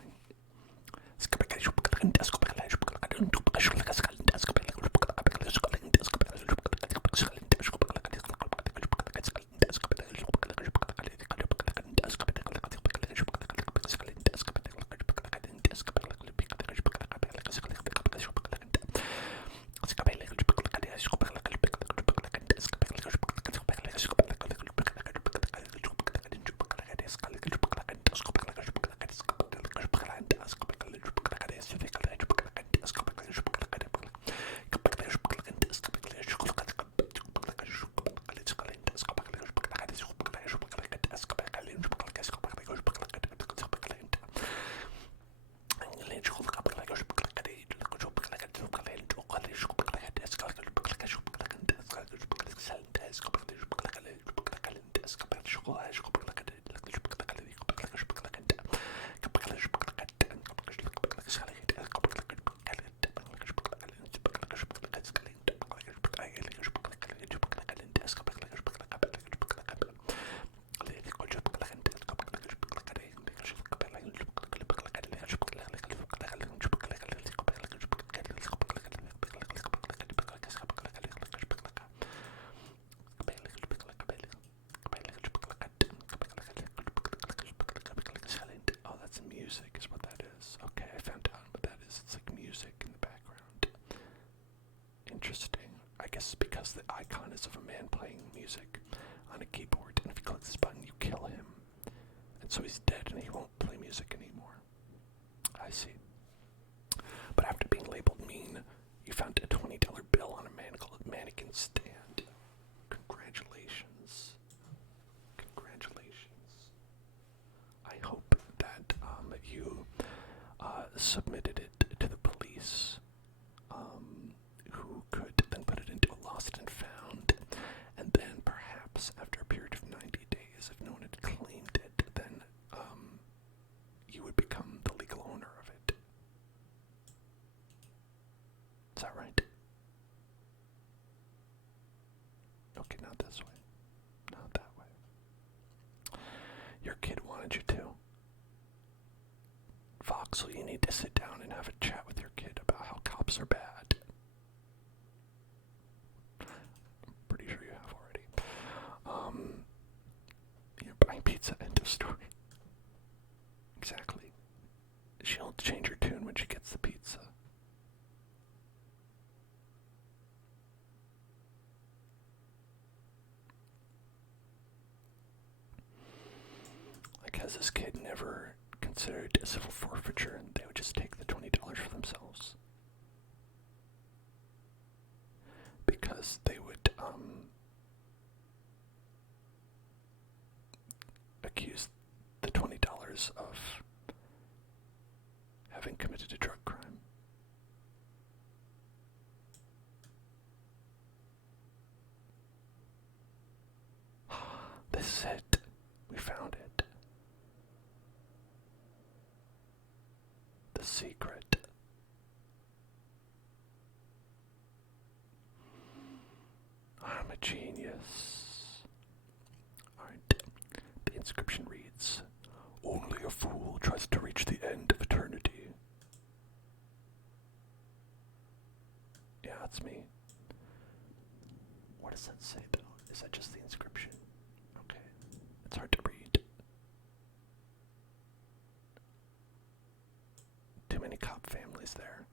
Music is what that is. Okay, I found out what that is. It's like music in the background. Interesting. I guess because the icon is of a man playing music on a keyboard, and if you click this button, you kill him. And so he's dead and he won't play music anymore. I see. But after being labeled mean, you found a $20 bill on a mannequin stand. Congratulations. Congratulations. I hope that you submitted it to the police, who could then put it into a lost and found, and then perhaps after a period of 90 days, if no one had claimed it, then you would become the legal owner of it. Is that right? Okay, not this way. Not that way. Your kid wanted you to. Voxel, you need to sit down and have a chat with your kid about how cops are bad. I'm pretty sure you have already. You're buying pizza, end of story. Exactly. She'll change her tune when she gets the pizza. Like, has this kid never considered a civil forfeiture and they would just take the $20 for themselves? Because they would accuse the $20 of having committed a drug crime. This is it. We found it. The secret. I'm a genius. Alright. The inscription reads, "Only a fool tries to reach the end of eternity." Yeah, that's me. What does that say, though? Is that just the inscription? Okay. It's hard to read. Too many cop families there.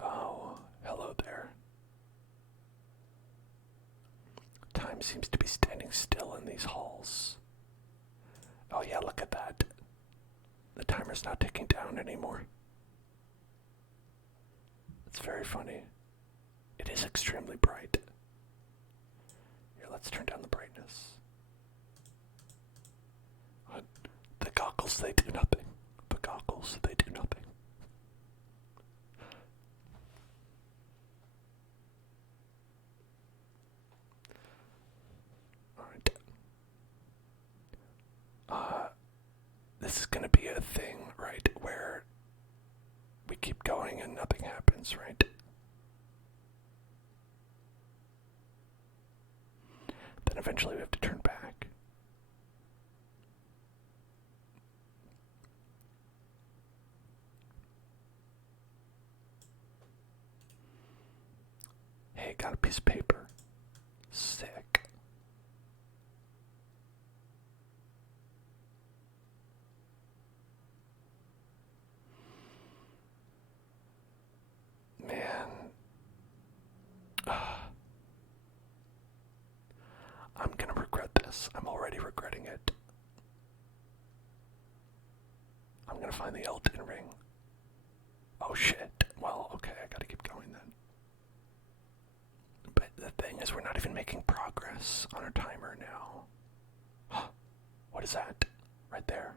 Oh, hello there. Time seems to be standing still in these halls. Oh yeah, look at that. The timer's not ticking down anymore. It's very funny. It is extremely bright. Here, let's turn down the brightness. The goggles, they do nothing. The goggles, they do nothing. Alright. This is gonna be a thing, right, where we keep going and nothing happens, right? Then eventually we have to turn back. got a piece of paper. Sick. Man. I'm gonna regret this. I'm already regretting it. I'm gonna find the Elden ring. Oh shit. Well, okay, I gotta keep going then. But the thing is, we're not even making progress on our timer now. What is that? Right there.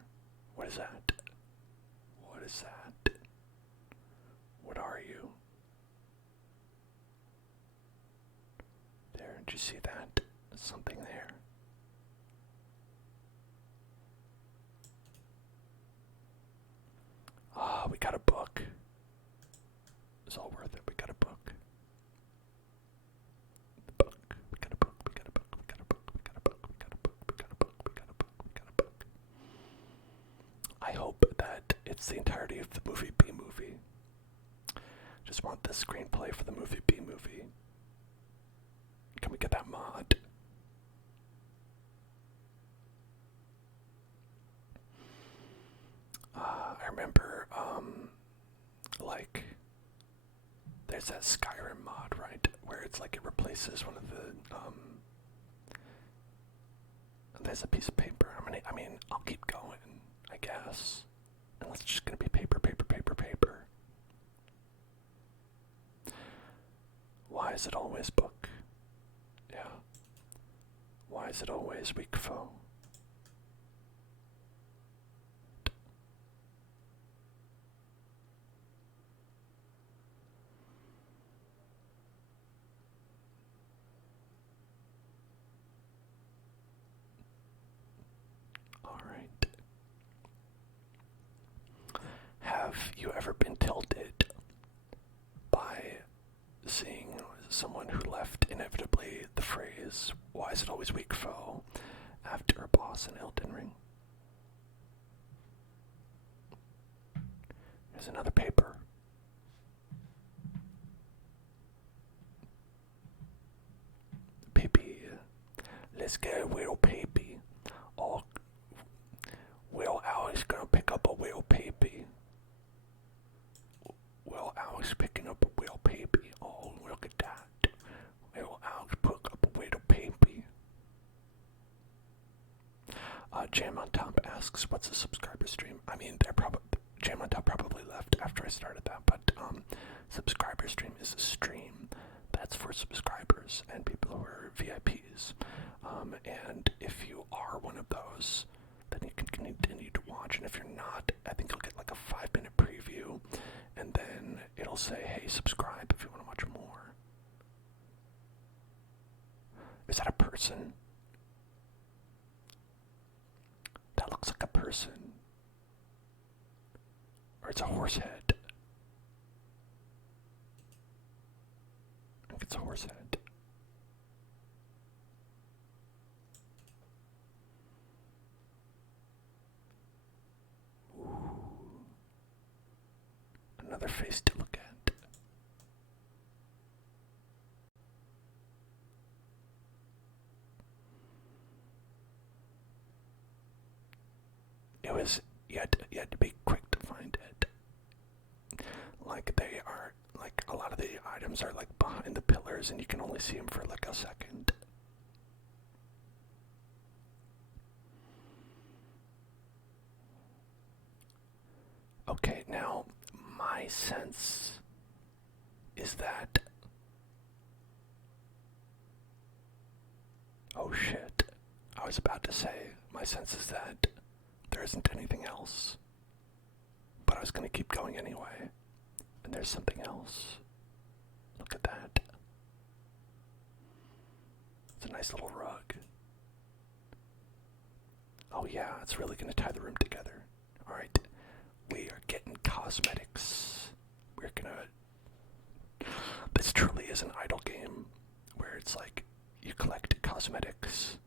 What is that? What is that? What are you? There, did you see that? There's something there. Ah, we got a book. It's all worth it. We got a book. The book. We got a book. We got a book. We got a book. We got a book. We got a book. We got a book. We got a book. We got a book. I hope that it's the entirety of the movie B movie. Just want the screenplay for the movie B movie. Can we get that mod? I remember, like, there's that Skyrim mod, right? Where it's like it replaces one of the, there's a piece of paper. I mean, I'll keep going, I guess. And it's just gonna be paper, paper, paper, paper. Why is it always book? Yeah. Why is it always weak foe? Alright. Have you ever been tilted by seeing someone who left inevitably the phrase, "Why is it always weak foe?" after a boss in Elden Ring? Here's another paper. Baby, let's get a wheel baby. Oh, Will Alex gonna pick up a wheel baby. Will Alex picking up a wheel baby. Oh, look at that. Will Alex pick up a wheel baby. Jam on Top asks, "What's a subscriber stream?" I mean, Jam on Top probably left after I started that, but subscriber stream is a stream that's for subscribers and people who are VIPs. And if you are one of those, then you can continue to watch. And if you're not, I think you'll get like a 5-minute preview, and then it'll say, "Hey, subscribe if you want to watch more." Is that a person? That looks like a person. Or it's a horse head. I think it's a horse head. Ooh. Another face to look at. You had to be quick to find it. Like they are, like a lot of the items are like behind the pillars and you can only see them for like a second. Okay, now my sense is that, oh shit, I was about to say, my sense is that there isn't anything else, but I was going to keep going anyway, and there's something else. Look at that. It's a nice little rug. Oh yeah, it's really going to tie the room together. Alright, we are getting cosmetics. We're gonna... This truly is an idle game, where it's like, you collect cosmetics,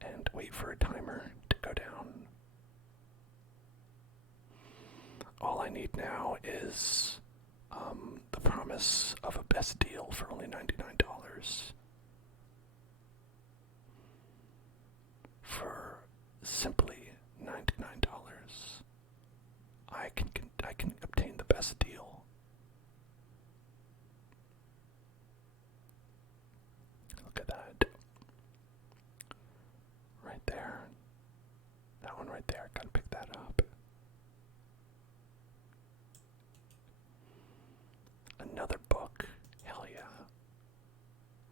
and wait for a timer to go down. All I need now is the promise of a best deal for only $99. For simply $99, I can obtain the best deal. Look at that. Right there. That one right there. Gotta pick that up. Another book. Hell yeah.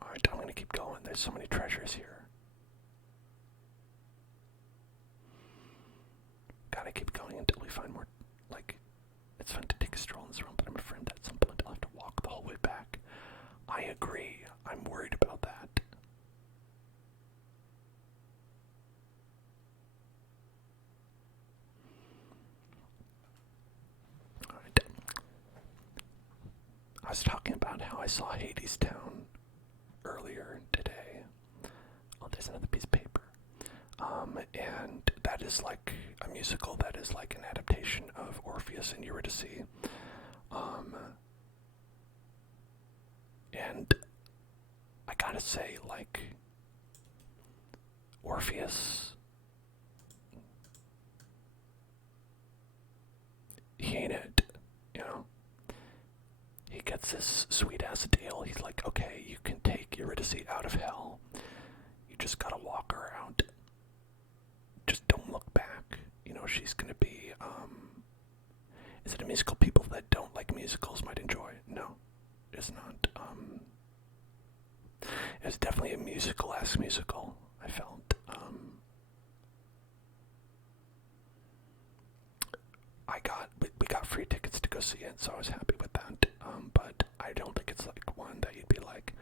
Alright, I'm gonna keep going. There's so many treasures here. Gotta keep going until we find more. Like, it's fun to take a stroll in this room, but I'm afraid that at some point I'll have to walk the whole way back. I agree. I'm worried about that. Alright. I was talking about how I saw Hades Town earlier today. Oh, there's another piece of paper. And that is like a musical that is like an adaptation of Orpheus and Eurydice. And I gotta say, like, Orpheus, he ain't it, you know? He gets this sweet-ass deal. He's like, okay, you can take Eurydice out of hell. You just gotta walk her out. Just don't look back. You know, she's gonna be, is it a musical people that don't like musicals might enjoy? No, it's not. It was definitely a musical-esque musical, I felt. We got free tickets to go see it, so I was happy with that. But I don't think it's like one that you'd be like,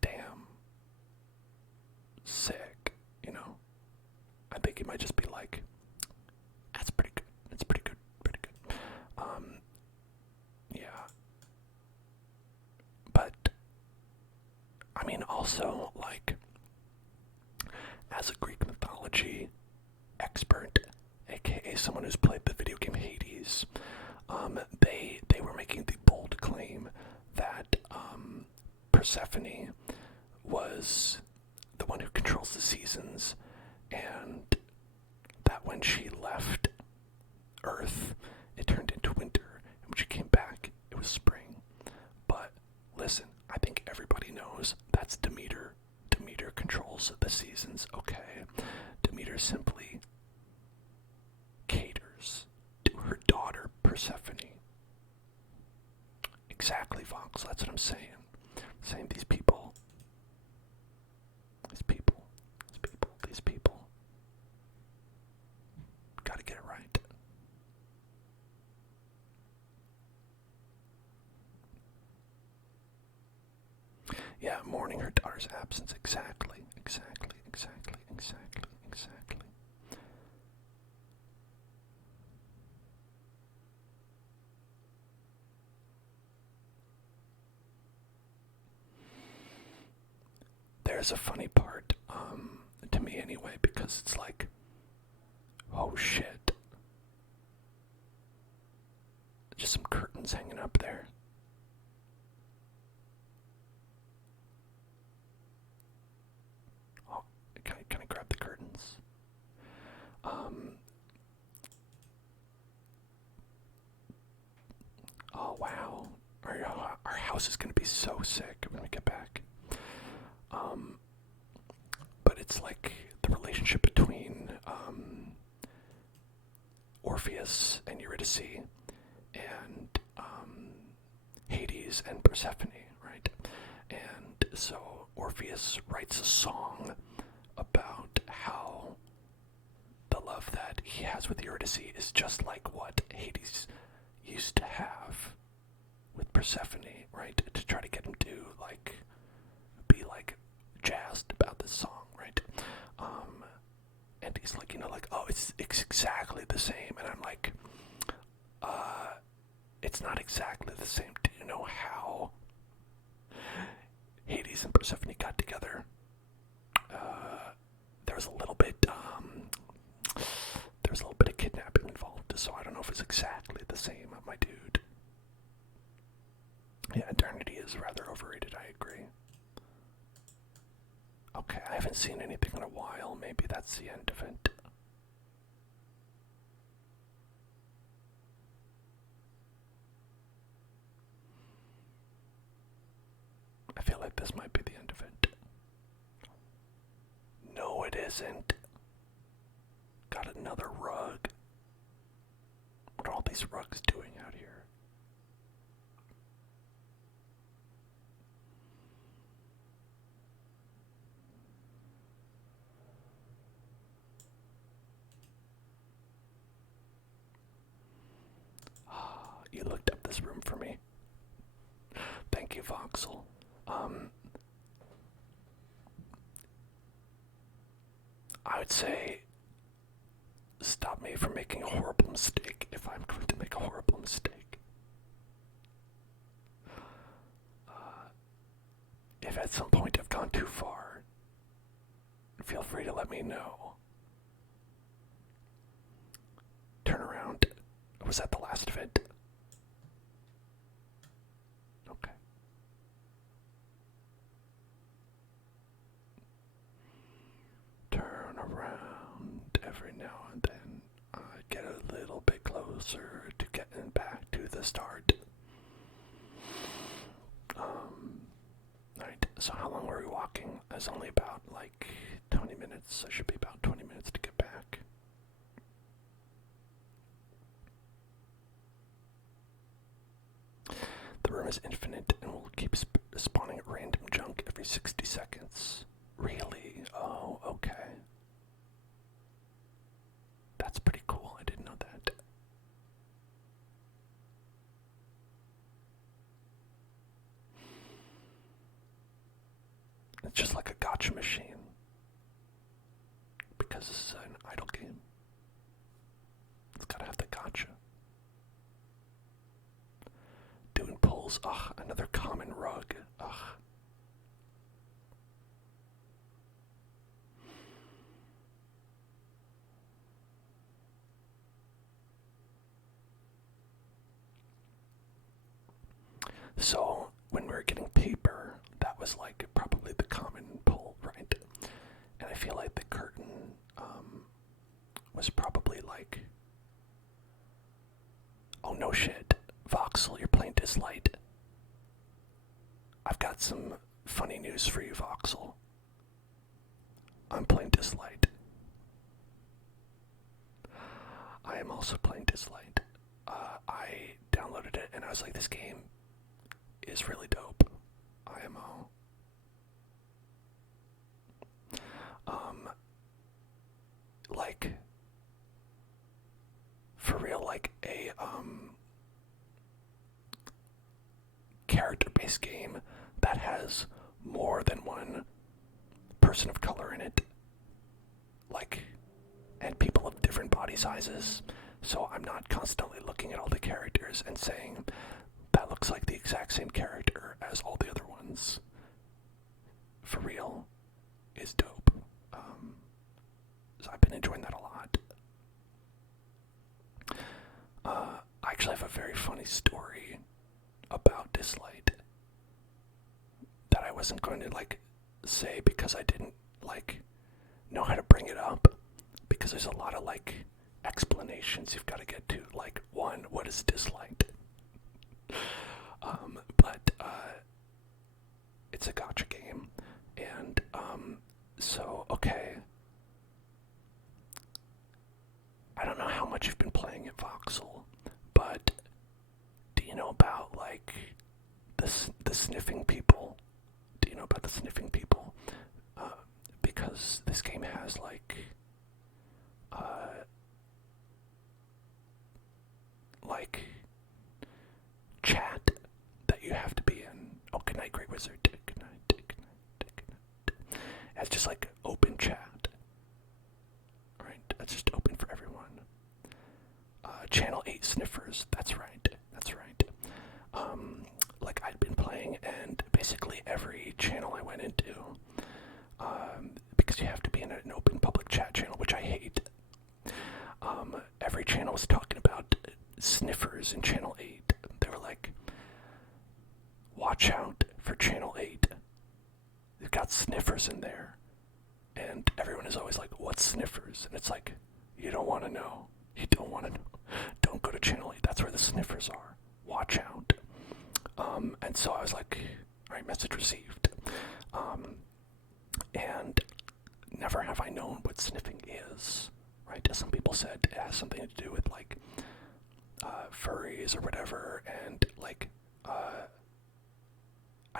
damn, sick, you know? I think it might just be like, that's pretty good. It's pretty good, pretty good. Yeah. But, I mean, also, like, as a Greek mythology expert, aka someone who's played the video game Hades, they were making the bold claim that Persephone was the one who controls the seasons, and that when she left Earth, it turned into winter, and when she came back, it was spring. But listen, I think everybody knows that's Demeter. Demeter controls the seasons, okay? Demeter simply caters to her daughter, Persephone. Exactly, Vox, that's what I'm saying. I'm saying these people, gotta get it right. Yeah, mourning her daughter's absence. Exactly. There's a funny part, to me anyway, because it's like, oh shit. Just some curtains hanging up there. Oh, can I grab the curtains? Oh wow. Our house is gonna be so sick when we get back. But it's like the relationship between Orpheus and Eurydice and Hades and Persephone, right? And so Orpheus writes a song about how the love that he has with Eurydice is just like what Hades used to have with Persephone, right? To try to get him to like be like jazzed about this song, right? And he's like, you know, like, oh, it's exactly the same, and I'm like, it's not exactly the same. Do you know how Hades and Persephone got together? There was a little bit of kidnapping involved, so I don't know if it's exactly the same, my dude. haven't seen anything in a while. Maybe that's the end of it. I feel like this might be the end of it. No, it isn't. Got another rug. What are all these rugs doing out here? You looked up this room for me. Thank you, Voxel. I would say stop me from making a horrible mistake if I'm going to make a horrible mistake. If at some point I've gone too far, feel free to let me know. Turn around. Was that the last of it? Okay. Turn around every now and then. Get a little bit closer to getting back to the start. Alright, so how long were we walking? It's only about like 20 minutes. So it should be about 20 minutes to get back. The room is infinite and will keep spawning random junk every 60 seconds. Really? Oh, okay. That's pretty cool. I didn't know that. It's just like a gotcha machine. Because this is an idle game. It's gotta have the gotcha. Doing pulls. Ugh, another common rug. Ugh. So, when we were getting paper, that was like probably the common pull, right? And I feel like the curtain was probably like... Oh no shit. Voxel, you're playing Dislyte. I've got some funny news for you, Voxel. I'm playing Dislyte. I am also playing Dislyte. I downloaded it and I was like, this game is really dope. IMO. Like, for real, like a, character-based game that has more than one person of color in it. Like, and people of different body sizes. So I'm not constantly looking at all the characters and saying, that looks like the exact same character as all the other ones. For real, is dope. So I've been enjoying that a lot. I actually have a very funny story about Dislyte that I wasn't going to like say because I didn't like know how to bring it up, because there's a lot of like explanations you've got to get to. Like, one, what is Dislyte? But it's a gotcha game, and so okay. I don't know how much you've been playing at Voxel, but do you know about like the sniffing people? Do you know about the sniffing people? Because this game has like chat that you have to be in. Oh, good night, Great Wizard. Good night, good night, good night. It's just like open chat. Right, that's just open for everyone. Channel 8 sniffers, that's right, that's right. Like I'd been playing, and basically every channel I went into, because you have to be in an open public chat channel, which I hate, every channel was talking about sniffers in Channel 8. They were like, watch out for Channel 8. They've got sniffers in there. said it has something to do with like furries or whatever, and like I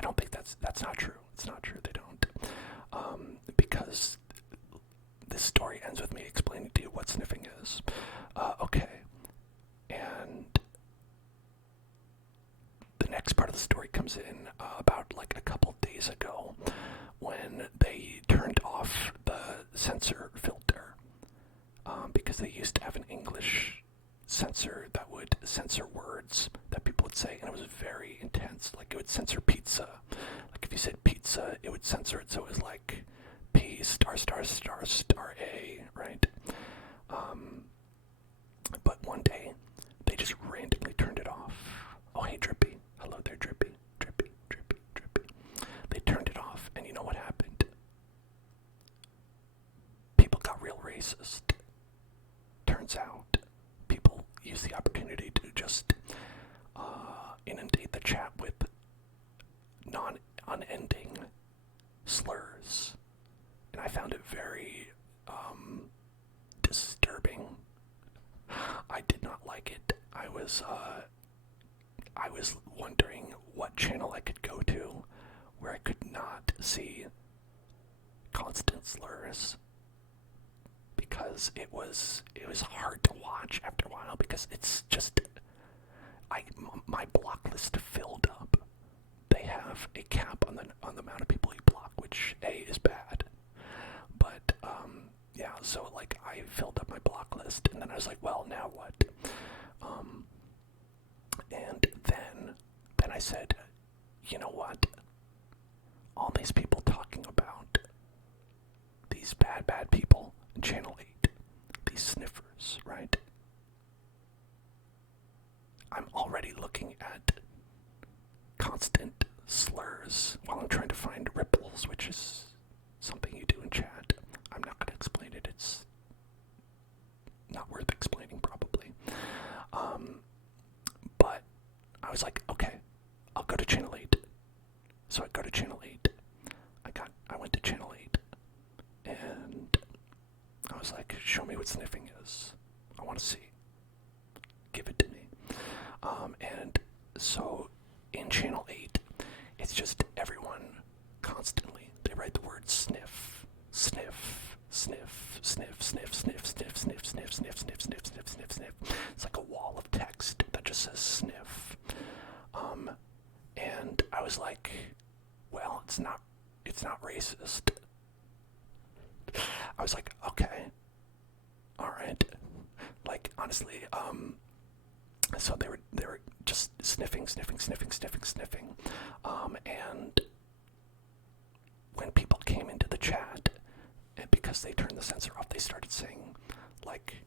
don't think that's not true. It's not true. They don't, because this story ends with me explaining to you what sniffing is. Okay, and the next part of the story comes in about like a couple days ago when they turned off the censor filter, because they used to have an English censor that would censor words that people would say, and it was very intense. Like, it would censor pizza. Like, if you said pizza, it would censor it, so it was like P star star star star A, right? But one day, they just randomly turned it off. Oh, hey, Drippy. Hello there, Drippy. Drippy, Drippy, Drippy. They turned it off, and you know what happened? People got real racist. Turns out, people use the opportunity to just inundate the chat with unending slurs. And I found it very disturbing. I did not like it. I was wondering what channel I could go to where I could not see constant slurs, because it was hard to watch after a while, because it's just my block list filled up. They have a cap on the amount of people you block, which A is bad. But yeah, so like I filled up my block list, and then I was like, well, now what? And then I said, you know what? All these people talking about these bad people in Channel 8, these sniffers, right? I'm already looking at constant slurs while I'm trying to find ripples, which is something you do in chat. I'm not going to explain it. It's not worth explaining, probably. But I was like, okay, I'll go to Channel 8. So I go to Channel 8. I went to Channel 8, and I was like, show me what sniffing is. I want to see. Give it to me. And so in Channel 8, it's just everyone constantly, they write the word sniff, sniff, sniff, sniff, sniff, sniff, sniff, sniff, sniff, sniff, sniff, sniff, sniff, sniff, sniff. It's like a wall of text that just says sniff. And I was like, well, it's not racist. I was like, okay, alright. Like, honestly, so they were just sniffing, and when people came into the chat, and because they turned the censor off, they started saying, like,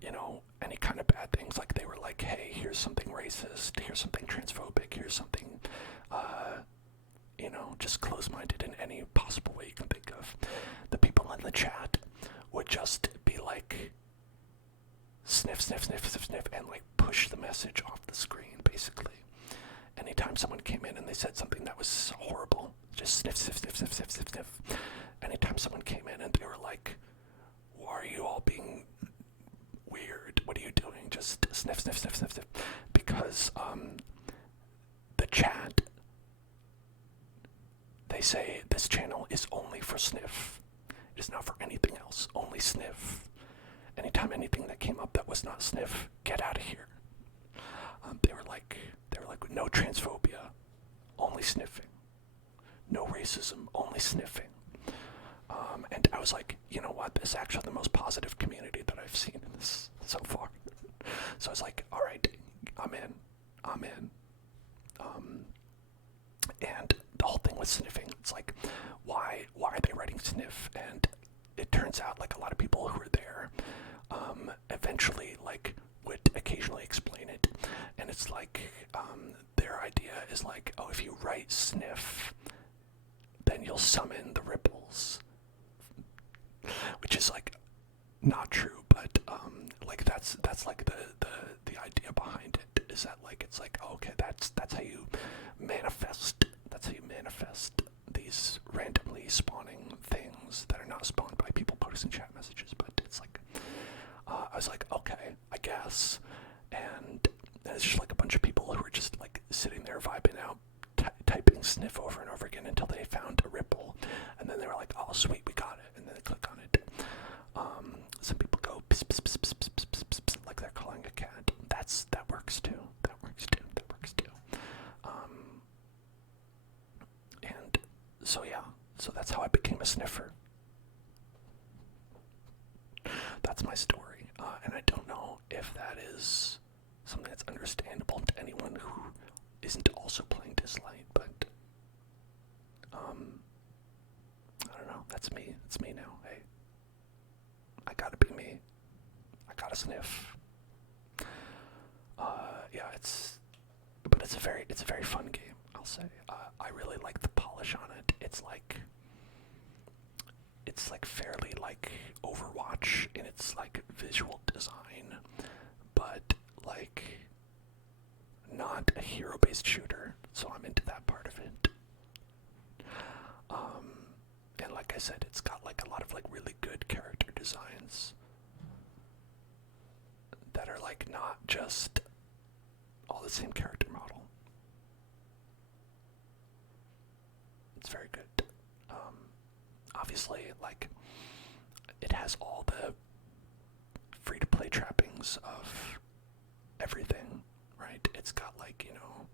you know, any kind of bad things. Like, they were like, hey, here's something racist, here's something transphobic, here's something, you know, just close-minded in any possible way you can think of. The people in the chat would just be like, sniff, sniff, sniff, sniff, sniff, and like push the message off the screen, basically. Anytime someone came in and they said something that was horrible, just sniff, sniff, sniff, sniff, sniff, sniff, sniff. Anytime someone came in and they were like, why are you all being weird? What are you doing? Just sniff, sniff, sniff, sniff, sniff. Because the chat, they say this channel is only for sniff. It is not for anything else, only sniff. Anytime anything that came up that was not sniff, get out of here. They were like, no transphobia, only sniffing. No racism, only sniffing. And I was like, you know what? This is actually the most positive community that I've seen in this so far. So I was like, all right, I'm in. And the whole thing with sniffing, it's like, why are they writing sniff? And it turns out, like, a lot of people who were there eventually, like, would occasionally explain it. And it's like, their idea is like, oh, if you write sniff, then you'll summon the ripples. Which is, like, not true, but, like, that's like the idea behind it, is that, like, it's like, oh, okay, that's how you manifest, these randomly spawning things that are not spawned by people posting chat messages. But it's like, was like, okay, I guess. And it's just like a bunch of people who were just like sitting there vibing out, typing sniff over and over again until they found a ripple, and then they were like, oh sweet, we got it, and then they click on it. Some people go pss, pss, pss, pss, pss, pss, pss, pss, like they're calling a cat. That works too. That works too. That works too. And so yeah, so that's how I became a sniffer. That's my story, and I don't know if that is something that's understandable to anyone who isn't also playing Dislyte, but I don't know. That's me. It's me now. Hey, I gotta be me. I gotta sniff. Yeah, but it's a very fun game, I'll say. I really like the polish on it. It's like fairly like Overwatch in its like visual design, but like not a hero-based shooter, so I'm into that part of it. And like I said, it's got like a lot of like really good character designs that are like not just all the same character model. It's very good. Obviously, like, it has all the free-to-play trappings of everything, right? It's got like, you know,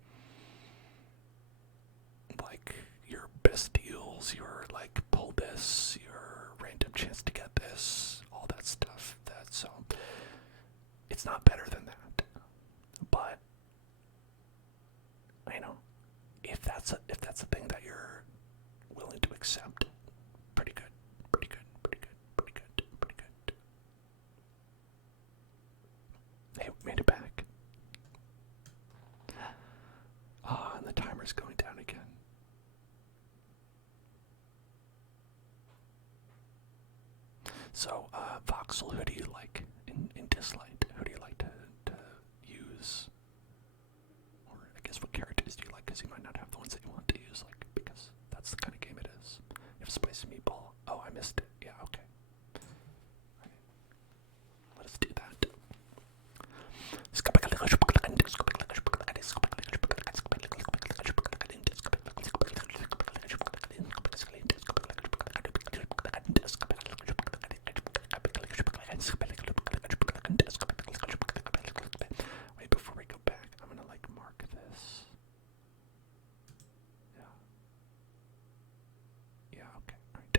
like your best deals, your like pull this, your random chance to get this, all that stuff. So it's not better than that, but you know, if that's a thing that you're willing to accept, pretty good, pretty good, pretty good, pretty good, pretty good. Hey, we made it back. And the timer's going down again. So, Voxel, who do you like in Dislyte? Who do you like to use? Or I guess what characters do you like? Because you might not have the ones that you want to use, like, because that's the kind of game it is. You have Spicy Meatball. Oh, I missed it. Yeah, okay. Right. Let us do that. Wait, before we go back, I'm gonna like mark this. Yeah, okay, alright.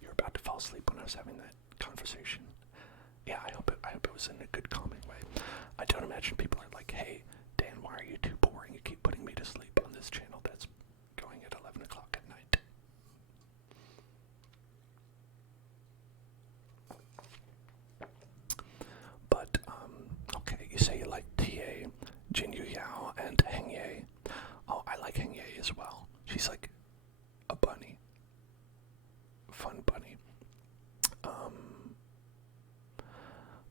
You're about to fall asleep when I was having that conversation. Yeah, I hope it was in a good, calming way. I don't imagine people are like, hey, Dan, why are you too boring? You keep putting me to sleep on this channel that's going at 11 o'clock at night. But, okay, you say you like TA, Jinyu Yao, and Hengye. Oh, I like Hengye as well. She's like a bunny. Fun bunny.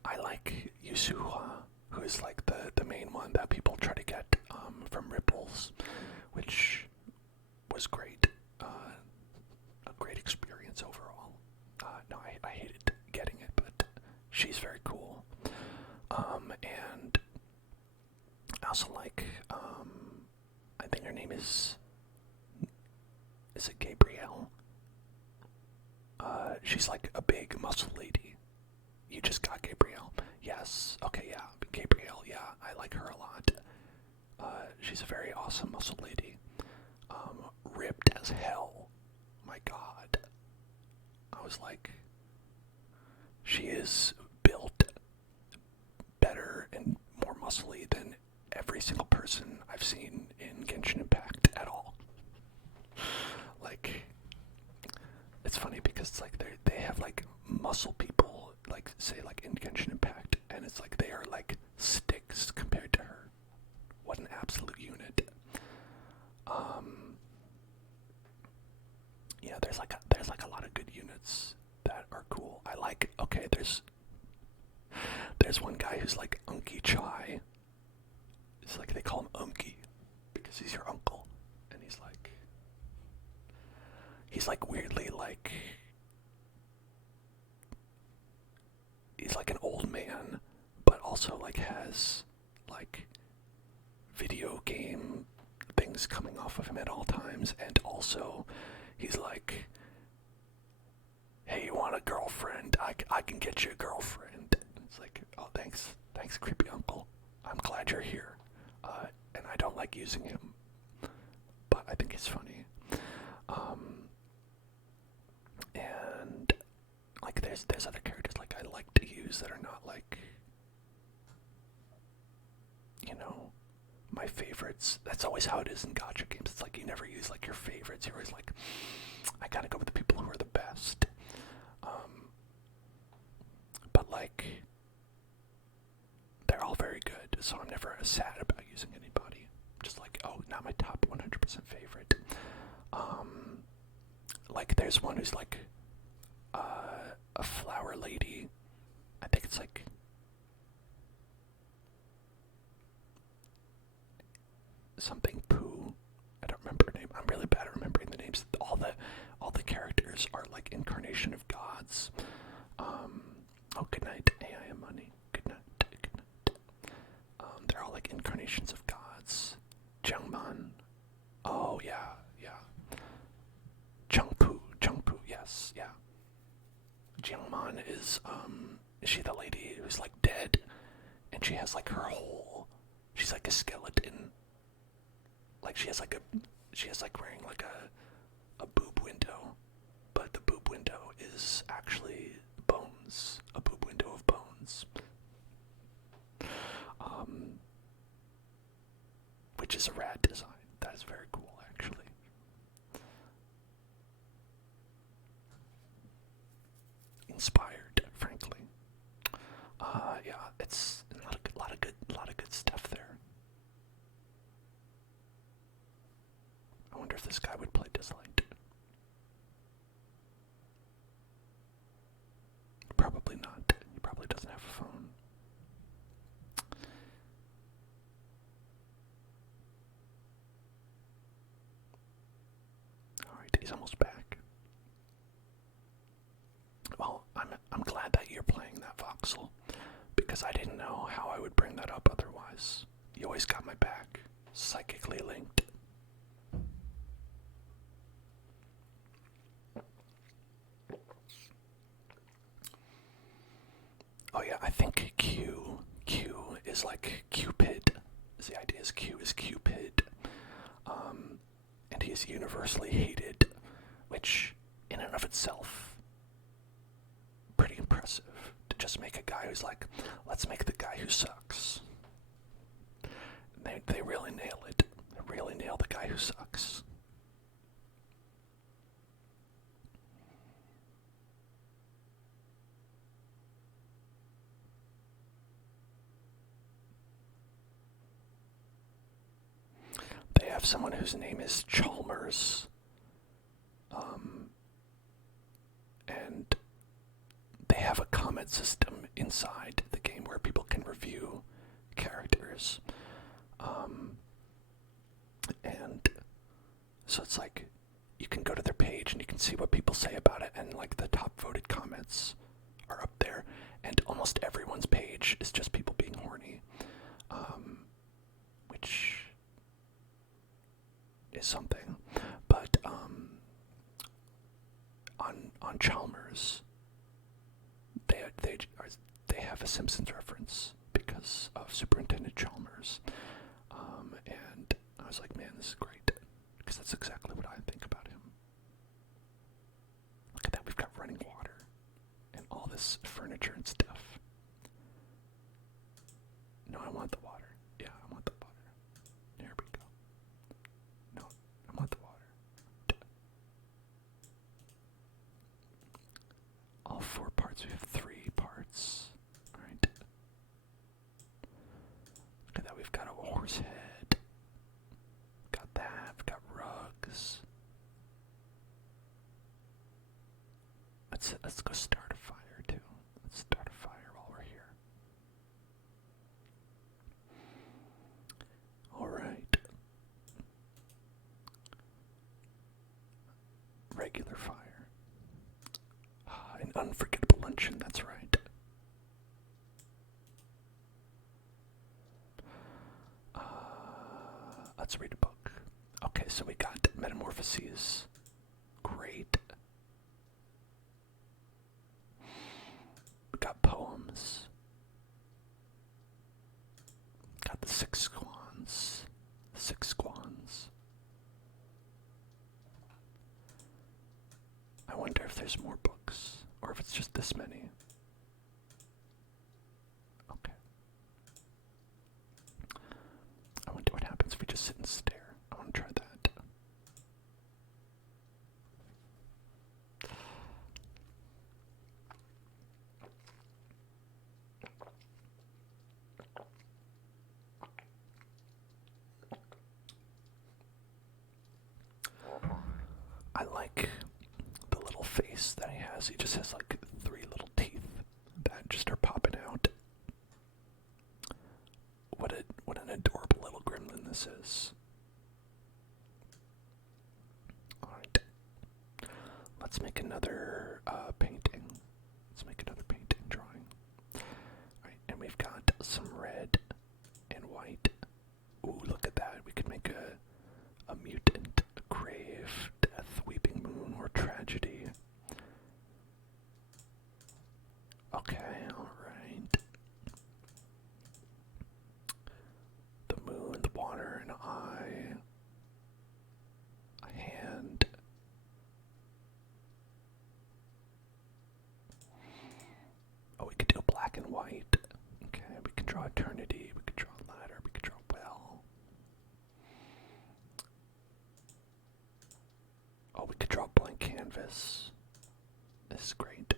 I like Yusuha, who is like the main one that people try to get from Ripples, which was great. A great experience overall. No, I hated getting it, but she's very cool. And I also like, I think her name is it Gabrielle? She's like a big muscle lady. You just got Gabrielle. Yes. Okay, yeah. Gabrielle, yeah. I like her a lot. She's a very awesome muscle lady. Ripped as hell. My god. was like, she is built better and more muscly than every single person I've seen in Genshin Impact at all. Like, it's funny because it's like they have like muscle people, like say like in Genshin Impact, and it's like they are like sticks compared to her. What an absolute unit. Yeah, there's like a lot of good units that are cool. I like, okay, there's one guy who's like Unky Chai. It's like they call him Unky because he's your uncle, and he's like weirdly like, he's like an old man, but also like has like video game things coming off of him at all times, and also he's like, hey, you want a girlfriend? I can get you a girlfriend. It's like, oh, thanks, creepy uncle. I'm glad you're here. And I don't like using him, but I think he's funny. And like, there's other characters like I like to use that are not like, you know, my favorites. That's always how it is in gacha games. It's like you never use like your favorites. You're always like, I gotta go with the people who are the best. But like, they're all very good, so I'm never sad about using anybody. Just like, oh, not my top 100% favorite. Like there's one who's like a flower lady. I think it's like something Pooh. I don't remember her name. I'm really bad at remembering the names. All the characters are like incarnation of gods. Oh, good night, AI money. Good night, good night. They're all like incarnations of gods. Jiangman. Oh yeah, yeah. Chengpu, yes, yeah. Jiangman is she the lady who's like dead, and she has like her whole, she's like a skeleton. Like she's like wearing like a boob window, but the boob window is actually bones, a boob window of bones. Which is a rad design. That is very cool, actually. Inspired, frankly. Yeah, it's a lot of good stuff there. I wonder if this guy would play Dislyte. Probably not. He probably doesn't have a phone. Alright, he's almost back. Well, I'm glad that you're playing that voxel, because I didn't know how I would bring that up otherwise. You always got my back. Psychically linked. Oh yeah, I think Q is like Cupid. The idea is Q is Cupid. And he is universally hated, which in and of itself, pretty impressive. To just make a guy who's like, let's make the guy who sucks. They really nail it. They really nail the guy who sucks. They have someone whose name is Chalmers. And they have a comment system inside the game where people can review characters. And so it's like, you can go to their page and you can see what people say about it, and like the top voted comments are up there, and almost everyone's page is just people being horny. Which is something. But on Chalmers, they have a Simpsons reference because of Superintendent Chalmers, and I was like, man, this is great, because that's exactly what I think about him. Look at that, we've got running water. this furniture and stuff. No, I want the water. Yeah, I want the water. There we go. No, I want the water. All 4 parts. We have 3 parts. Alright. Look at that. We've got a horse head. Got that. We've got rugs. Let's go start a fire too. Let's start a fire while we're here. Alright. Regular fire. An unforgettable luncheon, that's right. Let's read a book. Okay, so we got Metamorphoses. Great. We got poems. Got the 6 Squans. 6 Squans. I wonder if there's more books, or if it's just this many. Okay. I wonder what happens if we just sit and stare. I want to try that. I like the little face that he has. He just has like 3 little teeth that just are popping out. What an adorable little gremlin this is. Alright. Let's make another painting. Let's make another painting drawing. Alright, and we've got some red and white. Ooh, look at that. We could make a mutant, a grave, death, weeping moon, or tragedy. Okay, alright. The moon, the water, an eye, a hand. Oh, we could do black and white. Okay, we can draw eternity, we could draw a ladder, we could draw a well. Oh, we could draw a blank canvas. This is great.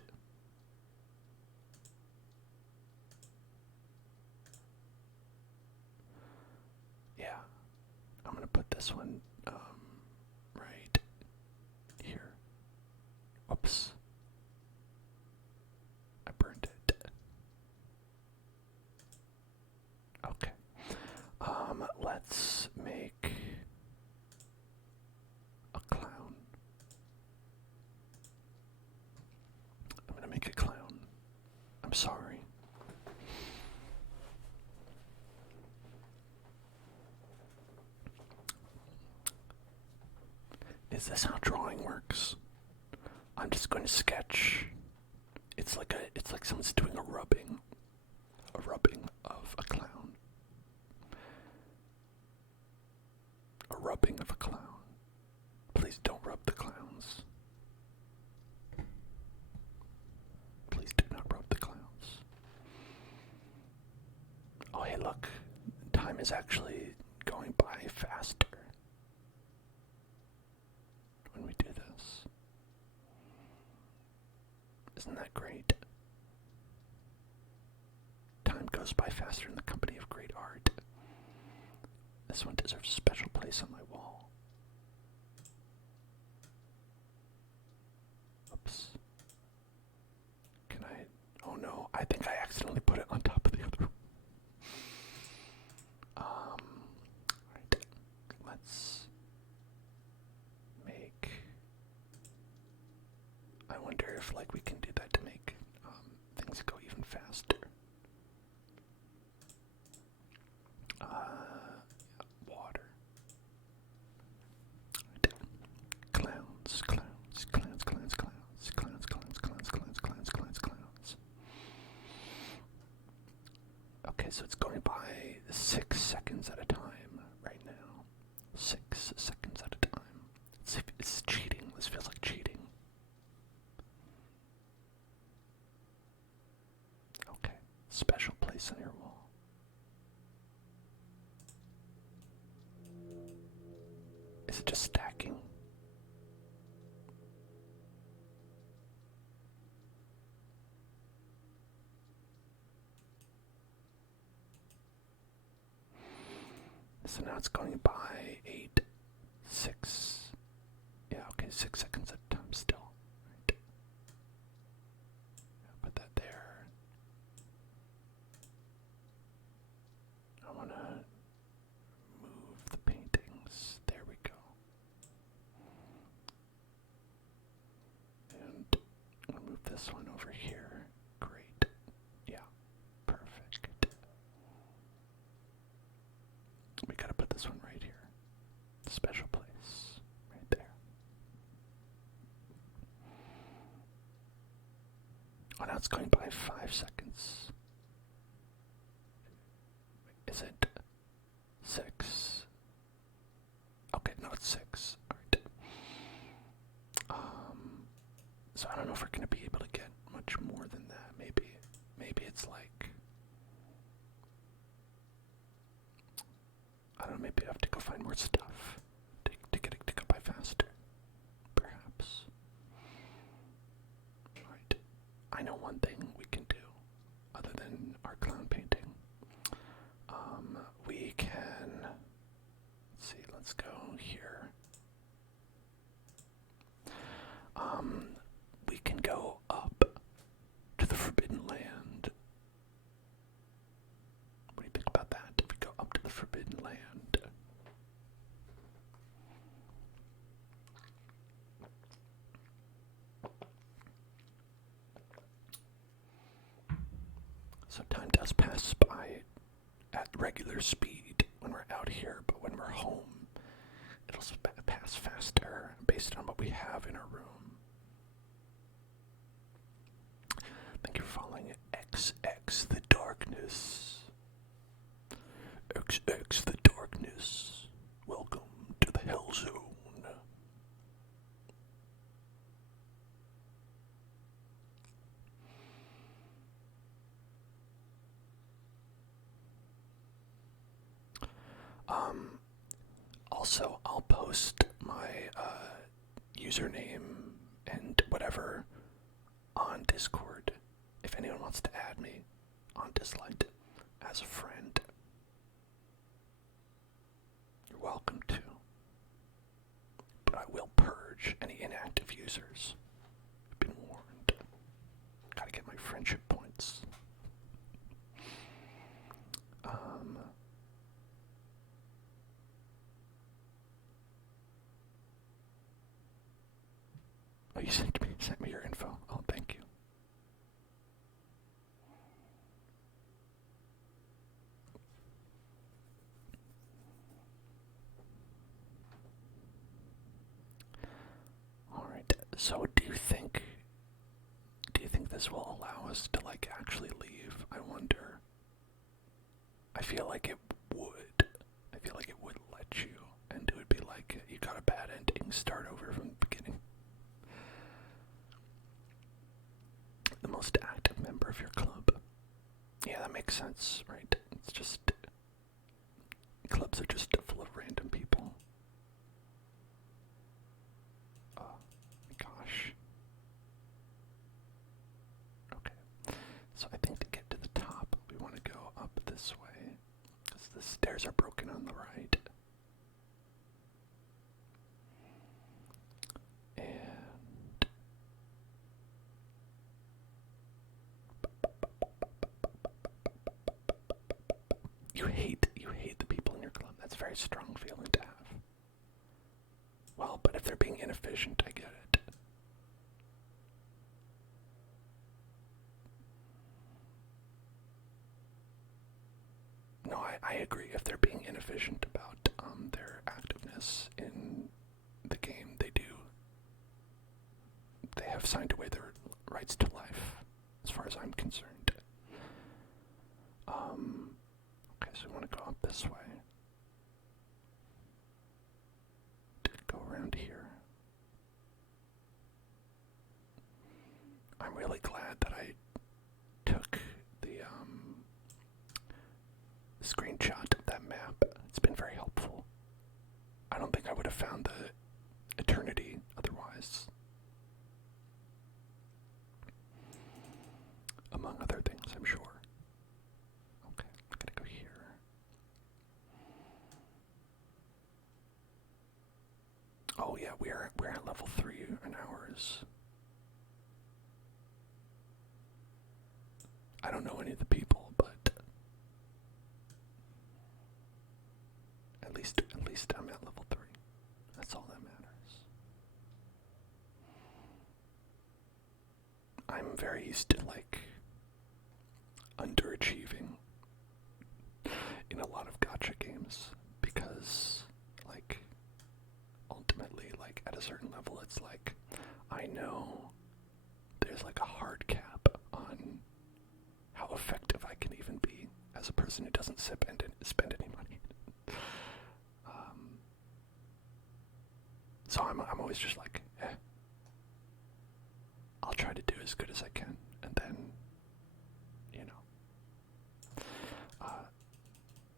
Yeah, I'm gonna put this one right here. Whoops. I burned it. Okay. Let's make a clown. I'm gonna make a clown. I'm sorry. Is this how drawing works? I'm just going to sketch. It's like someone's doing a rubbing of a clown. A rubbing of a clown. Please don't rub the clowns. Please do not rub the clowns. Oh, hey, look. Time is actually going by faster when we do this. Isn't that great? Time goes by faster in the company of great art. This one deserves a special place on my wall. Oops. Can I? Oh no, I think I accidentally put it on top of the other one. Right. Let's make. I wonder if like we can do that to make things go even faster. Water. Right. Clowns, clowns, clowns, clowns, clowns, clowns, clowns, clowns, clowns, clowns, clowns, clowns. Okay, so it's going by 6 seconds at a time right now. 6 seconds at a time. It's cheating. This feels like cheating. special place on your wall. Is it just stacking? So now it's going by 8, 6. Yeah, okay, 6 seconds at a time still. Right. Put that there. I want to move the paintings. There we go. And I'll move this one over here. Great. Yeah, perfect. We gotta put this one right here. Special place. Right there. Oh, now it's going by 5 seconds. Is it 6? Okay, no, it's 6. Alright. So I don't know if we're gonna be able to get much more than that. Maybe it's like, I don't know, maybe I have to go find more stuff to get it to go by faster. Perhaps. Right. I know one thing we can do, other than our clown painting. We can, let's see, let's go here. We can go up to the Forbidden Land. What do you think about that? If we go up to the Forbidden Land. So time does pass by at regular speed when we're out here, but when we're home, it'll pass faster based on what we have in our room. Thank you for following XX the Darkness. XX the Darkness. Welcome to the Hell Zone. Also, I'll post my username and whatever on Discord if anyone wants to add me on Dislyte as a friend. You're welcome to. But I will purge any inactive users. I've been warned. Gotta get my friendship points. Oh, you sent me your info. Oh, thank you. All right. So, do you think this will allow us to like actually leave? I wonder. I feel like it would. I feel like it would let you, and it would be like you got a bad ending. Start over from the beginning. The most active member of your club. Yeah, that makes sense, right? It's just clubs are just full of random people. Oh my gosh. Okay, so I think to get to the top, we want to go up this way because the stairs are broken on the right. And you hate the people in your club. That's a very strong feeling to have. Well, but if they're being inefficient, I get it. No, I agree. If they're being inefficient about their activeness in the game, they have signed away their rights to life, as far as I'm concerned. Okay, so we want to go up this way. Go around here. I'm really glad that I took the screenshot of that map. It's been very helpful. I don't think I would have found the eternity otherwise. Among other things, I'm sure. Okay, I'm gonna go here. Oh yeah, we're at level 3 in ours. I don't know any of the people, but at least I'm at level 3. That's all that matters. I'm very used to like underachieving in a lot of gacha games because like ultimately like at a certain level it's like I know there's like a hard cap on how effective I can even be as a person who doesn't spend any money. So I'm always just like, I'll try to do as good as I can, and then, you know,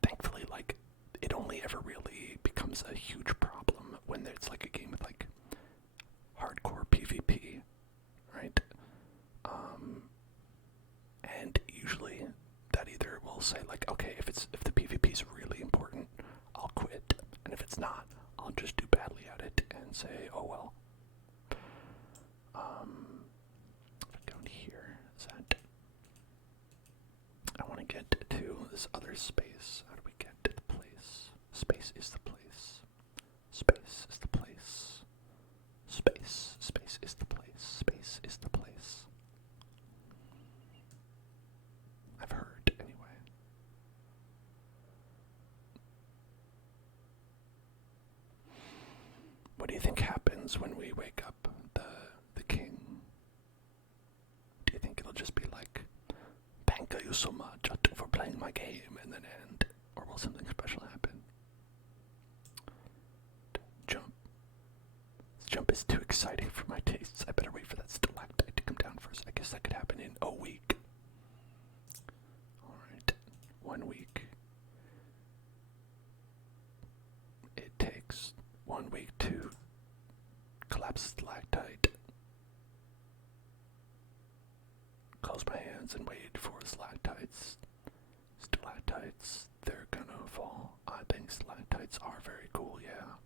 thankfully, like, it only ever really becomes a huge problem when it's like a game with like hardcore PvP, right? And usually that either will say like, okay, if the PvP is really important, I'll quit, and if it's not, I'll just do badly at it and say, oh well. Down here is that I want to get to this other space. How do we get to the place? Space is the place. Space is the place. Space is the place. Space is the place. I've heard, anyway. What do you think happens when we wake up the king? Do you think it'll just be like, thank you so much for playing my game, and then end? Or will something special happen? Jump. This jump is too exciting for my tastes. I better wait for that stalactite to come down first. I guess that could happen in a week. Alright, 1 week. It takes 1 week to collapse stalactite. Close my hands and wait for stalactites. Stalactites, they're gonna fall. I think stalactites are very cool, yeah.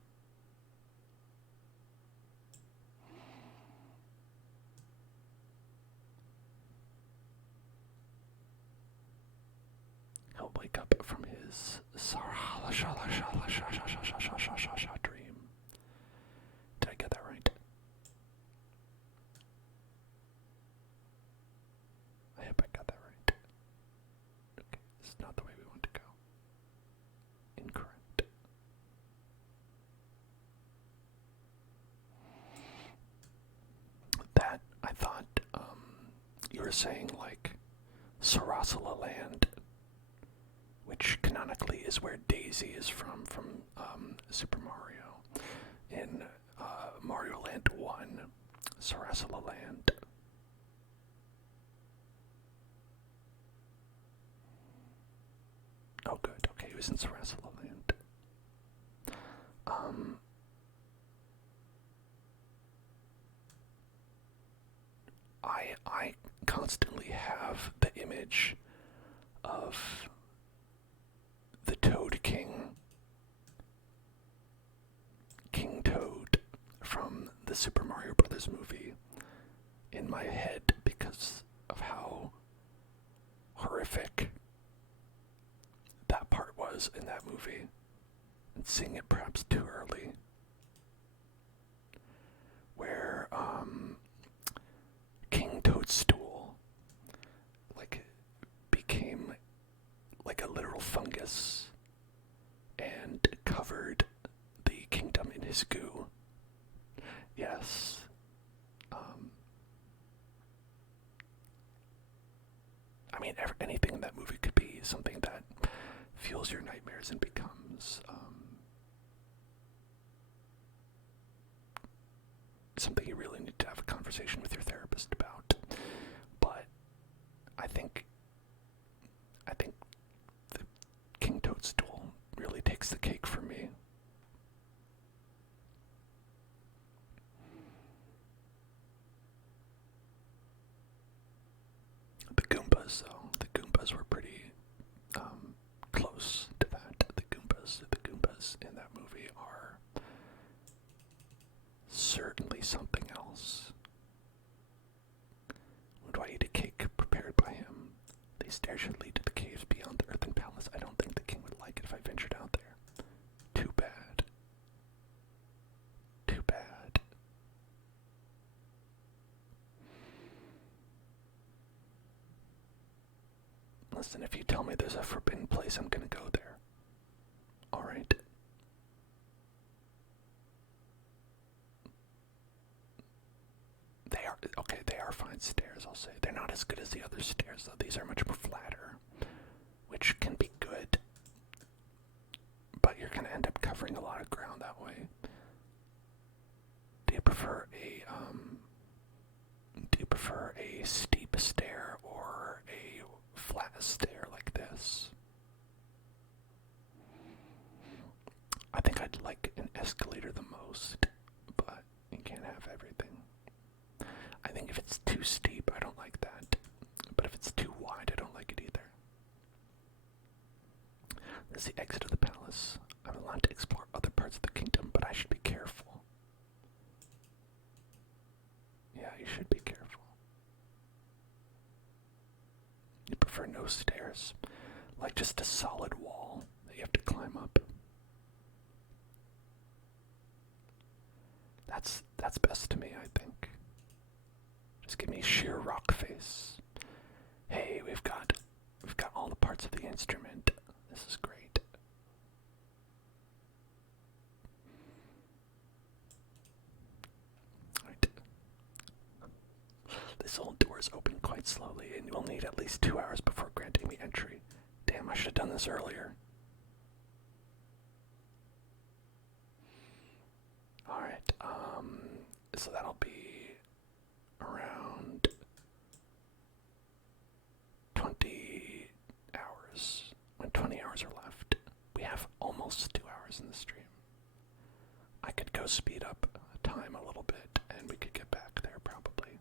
He'll wake up from his dream. Did I get that right? I hope I got that right. Okay, this is not the way we want to go. Incorrect. That, I thought, you were saying like Sarasala Land, which canonically is where Daisy is from Super Mario. In Mario Land 1, Sarasala Land. Oh good, okay, he was in Sarasala Land. I constantly have the image of the Toad King, King Toad from the Super Mario Brothers movie in my head because of how horrific that part was in that movie, and seeing it perhaps too early, where King Toadstool like became like a literal fungus and covered the kingdom in his goo. Yes. I mean, anything in that movie could be something that fuels your nightmares and becomes something you really need to have a conversation with your therapist about. But I think the King Goombas, though. The Goombas were pretty close to that. The Goombas in that movie are certainly something else. Would I eat a cake prepared by him? These stairs should lead to the caves beyond the earthen palace. I don't think the king would like it if I ventured out there. Too bad. Too bad. Listen, if you tell me there's a forbidden place, I'm gonna go there. Alright. They are fine stairs, I'll say. They're not as good as the other stairs, though. These are much more flatter, which can be good. But you're gonna end up covering a lot of ground that way. Do you prefer a steep stair or a flat stair like this? I think I'd like an escalator the most, but you can't have everything. I think if it's too steep, I don't like that. But if it's too wide, I don't like it either. This is the exit of the palace. I'm allowed to explore other parts of the kingdom, but I should be careful. Yeah, you should be careful. You prefer no stairs? Like just a solid wall that you have to climb up? That's best to me, I think. Just give me sheer rock face. Hey, we've got all the parts of the instrument. This is great. Right. This old door is open quite slowly, and you'll need at least 2 hours before granting me entry. Damn, I should have done this earlier. Alright, so that'll be around 20 hours. When 20 hours are left, we have almost 2 hours in the stream. I could go speed up time a little bit, and we could get back there probably.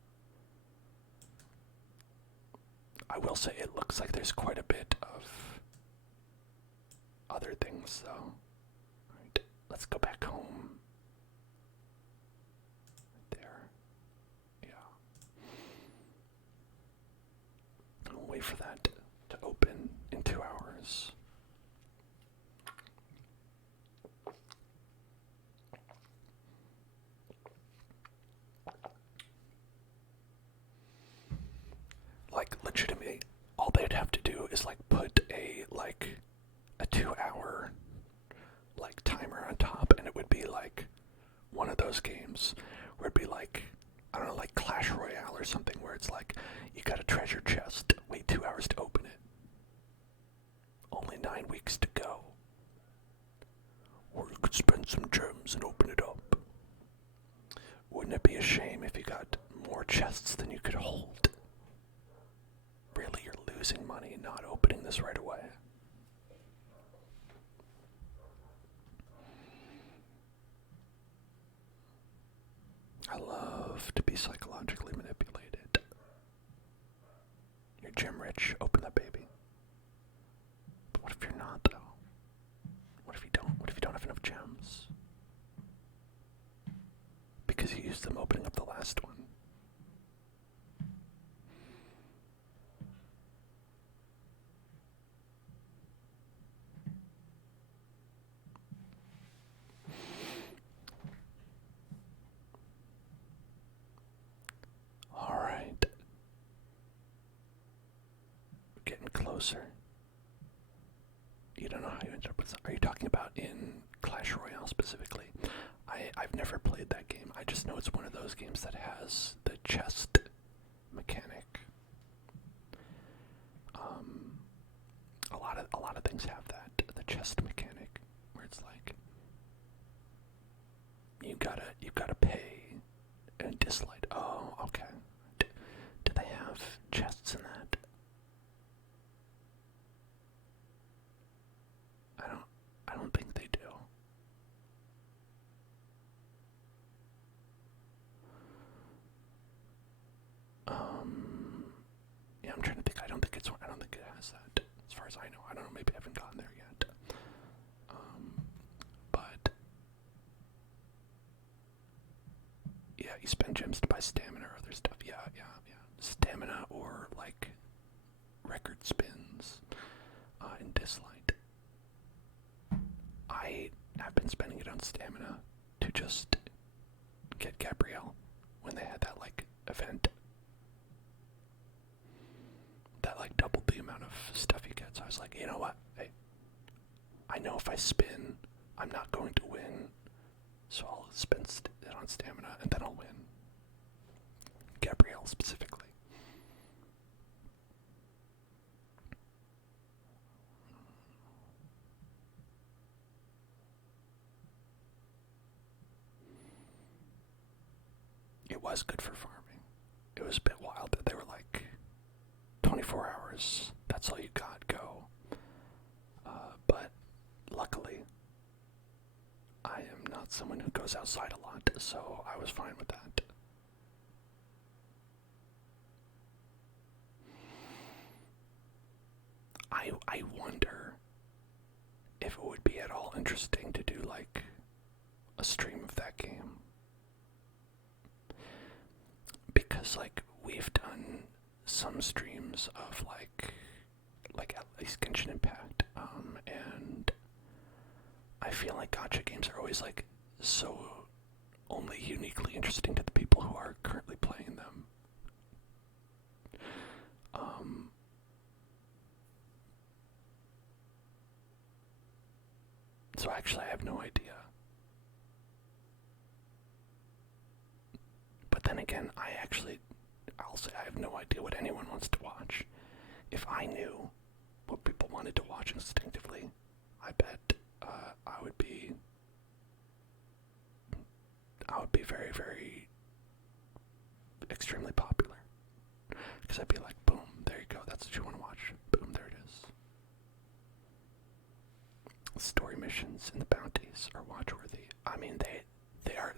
I will say it looks like there's quite a bit of other things, though. Alright, let's go back home. Wait for that to open in 2 hours. Like, legitimately, all they'd have to do is, like, put a 2-hour, timer on top, and it would be, like, one of those games where it'd be, like, I don't know, like Clash Royale or something, where it's like, you got a treasure chest, wait 2 hours to open it. Only 9 weeks to go. Or you could spend some gems and open it up. Wouldn't it be a shame if you got more chests than you could hold? Really, you're losing money not opening this right away. I love to be psychologically manipulated. You're gym rich, open that baby. But what if you're not, though? What if you don't? What if you don't have enough gems? Because you used them opening up the last one. Alright. Getting closer. You don't know how you interpret that. Are you talking about in Clash Royale specifically? I've never played that game. I just know it's one of those games that has the chest mechanic. A lot of things have that, the chest mechanic, where it's like you gotta pay and Dislyte. Oh, okay. Do they have chests in that? I don't think they do. Yeah, I'm trying to think. I don't think has that, as far as I know. I don't know, maybe I haven't gotten there yet. But yeah, you spend gems to buy stamina or other stuff. Yeah. Stamina or like record spins in Dislyte. I have been spending it on stamina to just get Gabrielle when they had that like event that like doubled the amount of stuff you get. So I was like, you know what? Hey, I know if I spin, I'm not going to win. So I'll spend it on stamina and then I'll win. Gabrielle specifically. It was good for farming. It was a bit wild that they were like 24 hours, that's all you got, go. But luckily, I am not someone who goes outside a lot, so I was fine with that. I wonder if it would be at all interesting to do like a stream of that game. Because like we've done some streams of like at least Genshin Impact, and I feel like gacha games are always like so only uniquely interesting to the people who are currently playing them. So actually I have no idea. But then again, I'll say I have no idea what anyone wants to watch. If I knew what people wanted to watch instinctively, I bet I would be very, very extremely popular. Because I'd be like, boom, there you go, that's what you want to watch. Boom, there it is. Story missions and the bounties are watchworthy. I mean, they are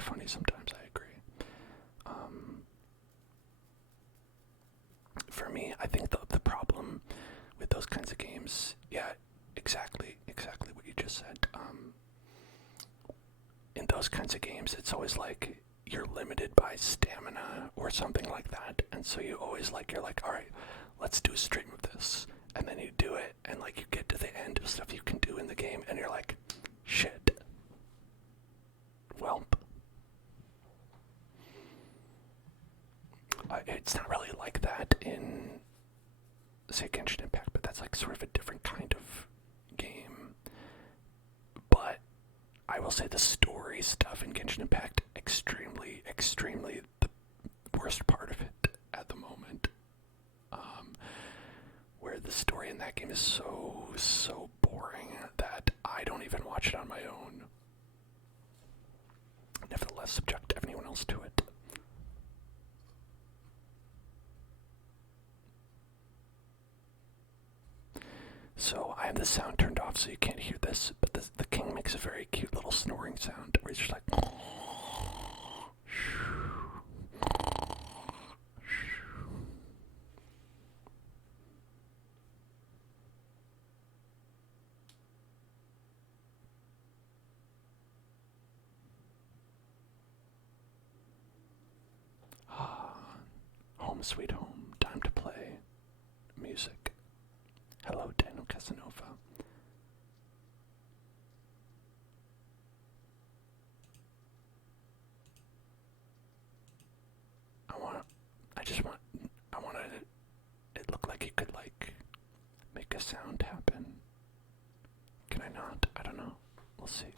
funny sometimes, I agree. For me, I think the problem with those kinds of games, yeah, exactly what you just said. In those kinds of games, it's always like you're limited by stamina or something like that, and so you're like, all right, let's do a stream of this, and then you do it, and like you get to the end of stuff you can do in the game, and you're like, shit, welp. It's not really like that in, say, Genshin Impact, but that's like sort of a different kind of game. But I will say the story stuff in Genshin Impact, extremely the worst part of it at the moment. Where the story in that game is so boring that I don't even watch it on my own. Nevertheless, subject anyone else to it. So I have the sound turned off so you can't hear this, but the king makes a very cute little snoring sound where he's just like... Home sweet home, time to play music. Hello, Daniel Casanova. I wanted it looked like you could like make a sound happen. Can I not? I don't know. We'll see.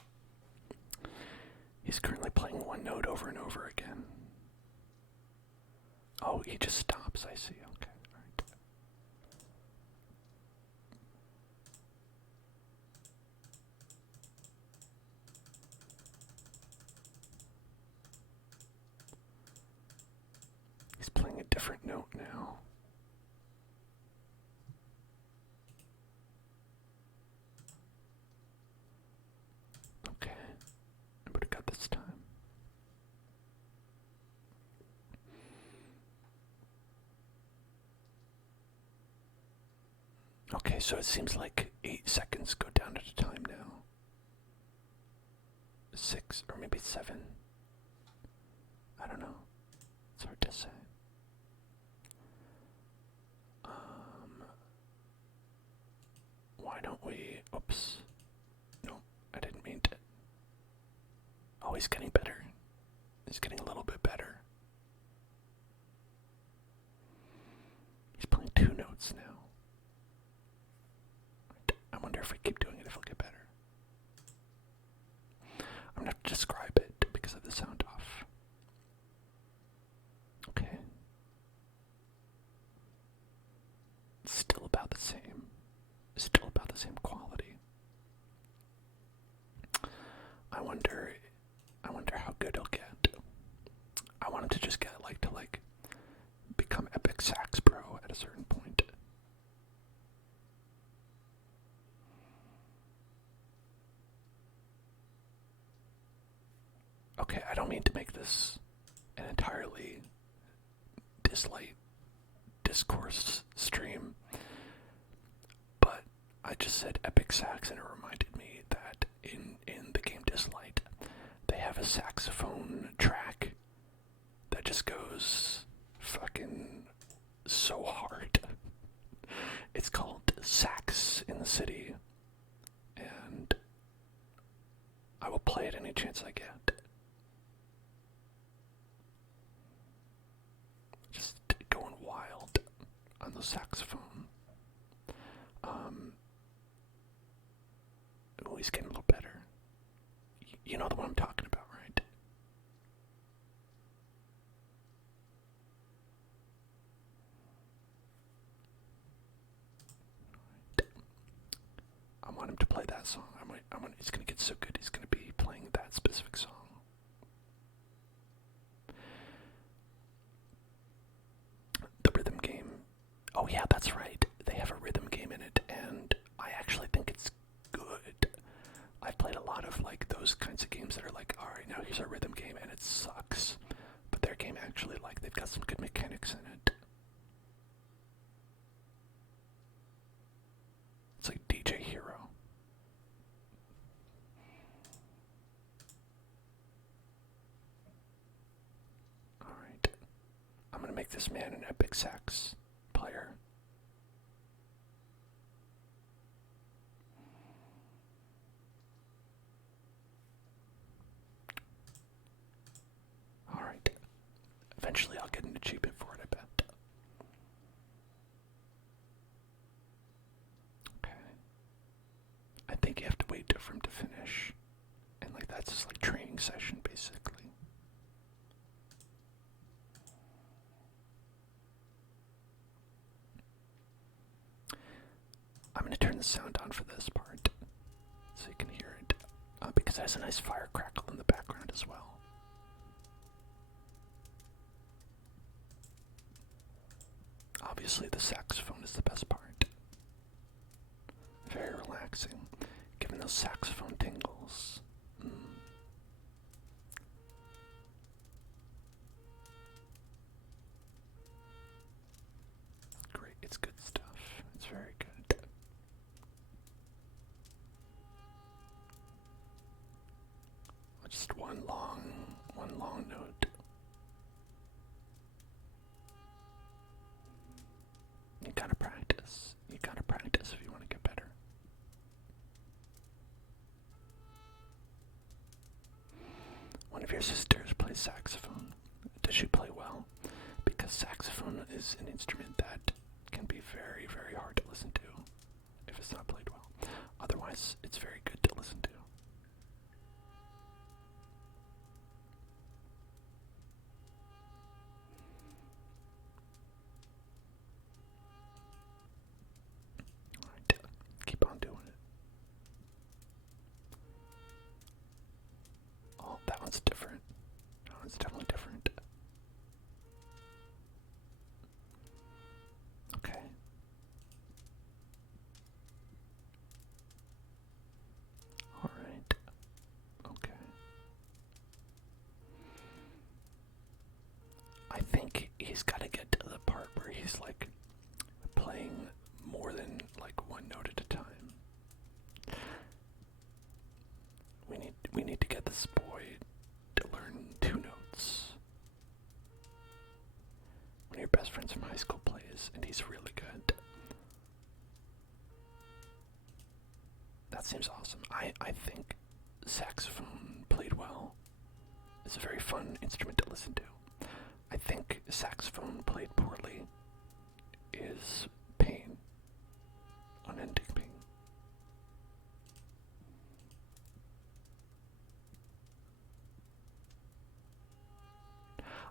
He's currently playing one note over and over again. Oh, he just stops, I see. Okay, alright. He's playing a different note now. Okay, what do we got this time? Okay, so it seems like 8 seconds go down at a time now. 6 or maybe 7. I don't know. It's hard to say. Why don't we... Oops. No, I didn't mean to. Oh, he's getting better. He's getting a little bit better. He's playing 2 notes now. I wonder if we keep doing it, if he'll get better. I'm gonna have to describe it because of the sound off. Okay. Still about the same. Still about the same quality. I wonder how good he'll get. I want him to just get become epic sax pro at a certain point. Okay, I don't mean to make this an entirely Dislyte discourse stream, but I just said epic sax and it reminded me that in the game Dislyte, they have a saxophone track that just goes fucking so hard. It's called Sax in the City, and I will play it any chance I get. Just going wild on the saxophone. Oh, he's getting a little better. You know the one I'm talking about, right? I want him to play that song. He's gonna get so good. He's gonna be playing that specific song. The rhythm game. Oh yeah, that's right. They have a rhythm game in it, and I actually think it's good. I've played a lot of those kinds of games that are alright, now here's our rhythm game, and it sucks. But their game actually they've got some good mechanics in it. It's like DJ Hero. Alright. I'm gonna make this man an epic sax player. Alright. Eventually I'll get an achievement for it, I bet. Okay. I think you have to wait for him to finish. And that's his training session basically. I'm going to turn the sound on for this part so you can hear it, because it has a nice fire crackle in the background as well. Obviously the saxophone is the best part. Very relaxing, giving those saxophone tingles. Great, it's good stuff. It's very good. Just one long note. You gotta practice. You gotta practice if you want to get better. One of your sisters plays saxophone. Does she play well? Because saxophone is an instrument that can be very, very hard to listen to if it's not played well. Otherwise, it's very good to listen to. Alright, keep on doing it. Oh, that one's different. That one's definitely different. Okay. Alright. Okay. I think he's got to get to the part where he's playing more than guys, and he's really good. That seems awesome. I think saxophone played well. It's a very fun instrument to listen to. I think saxophone played poorly is pain. Unending pain.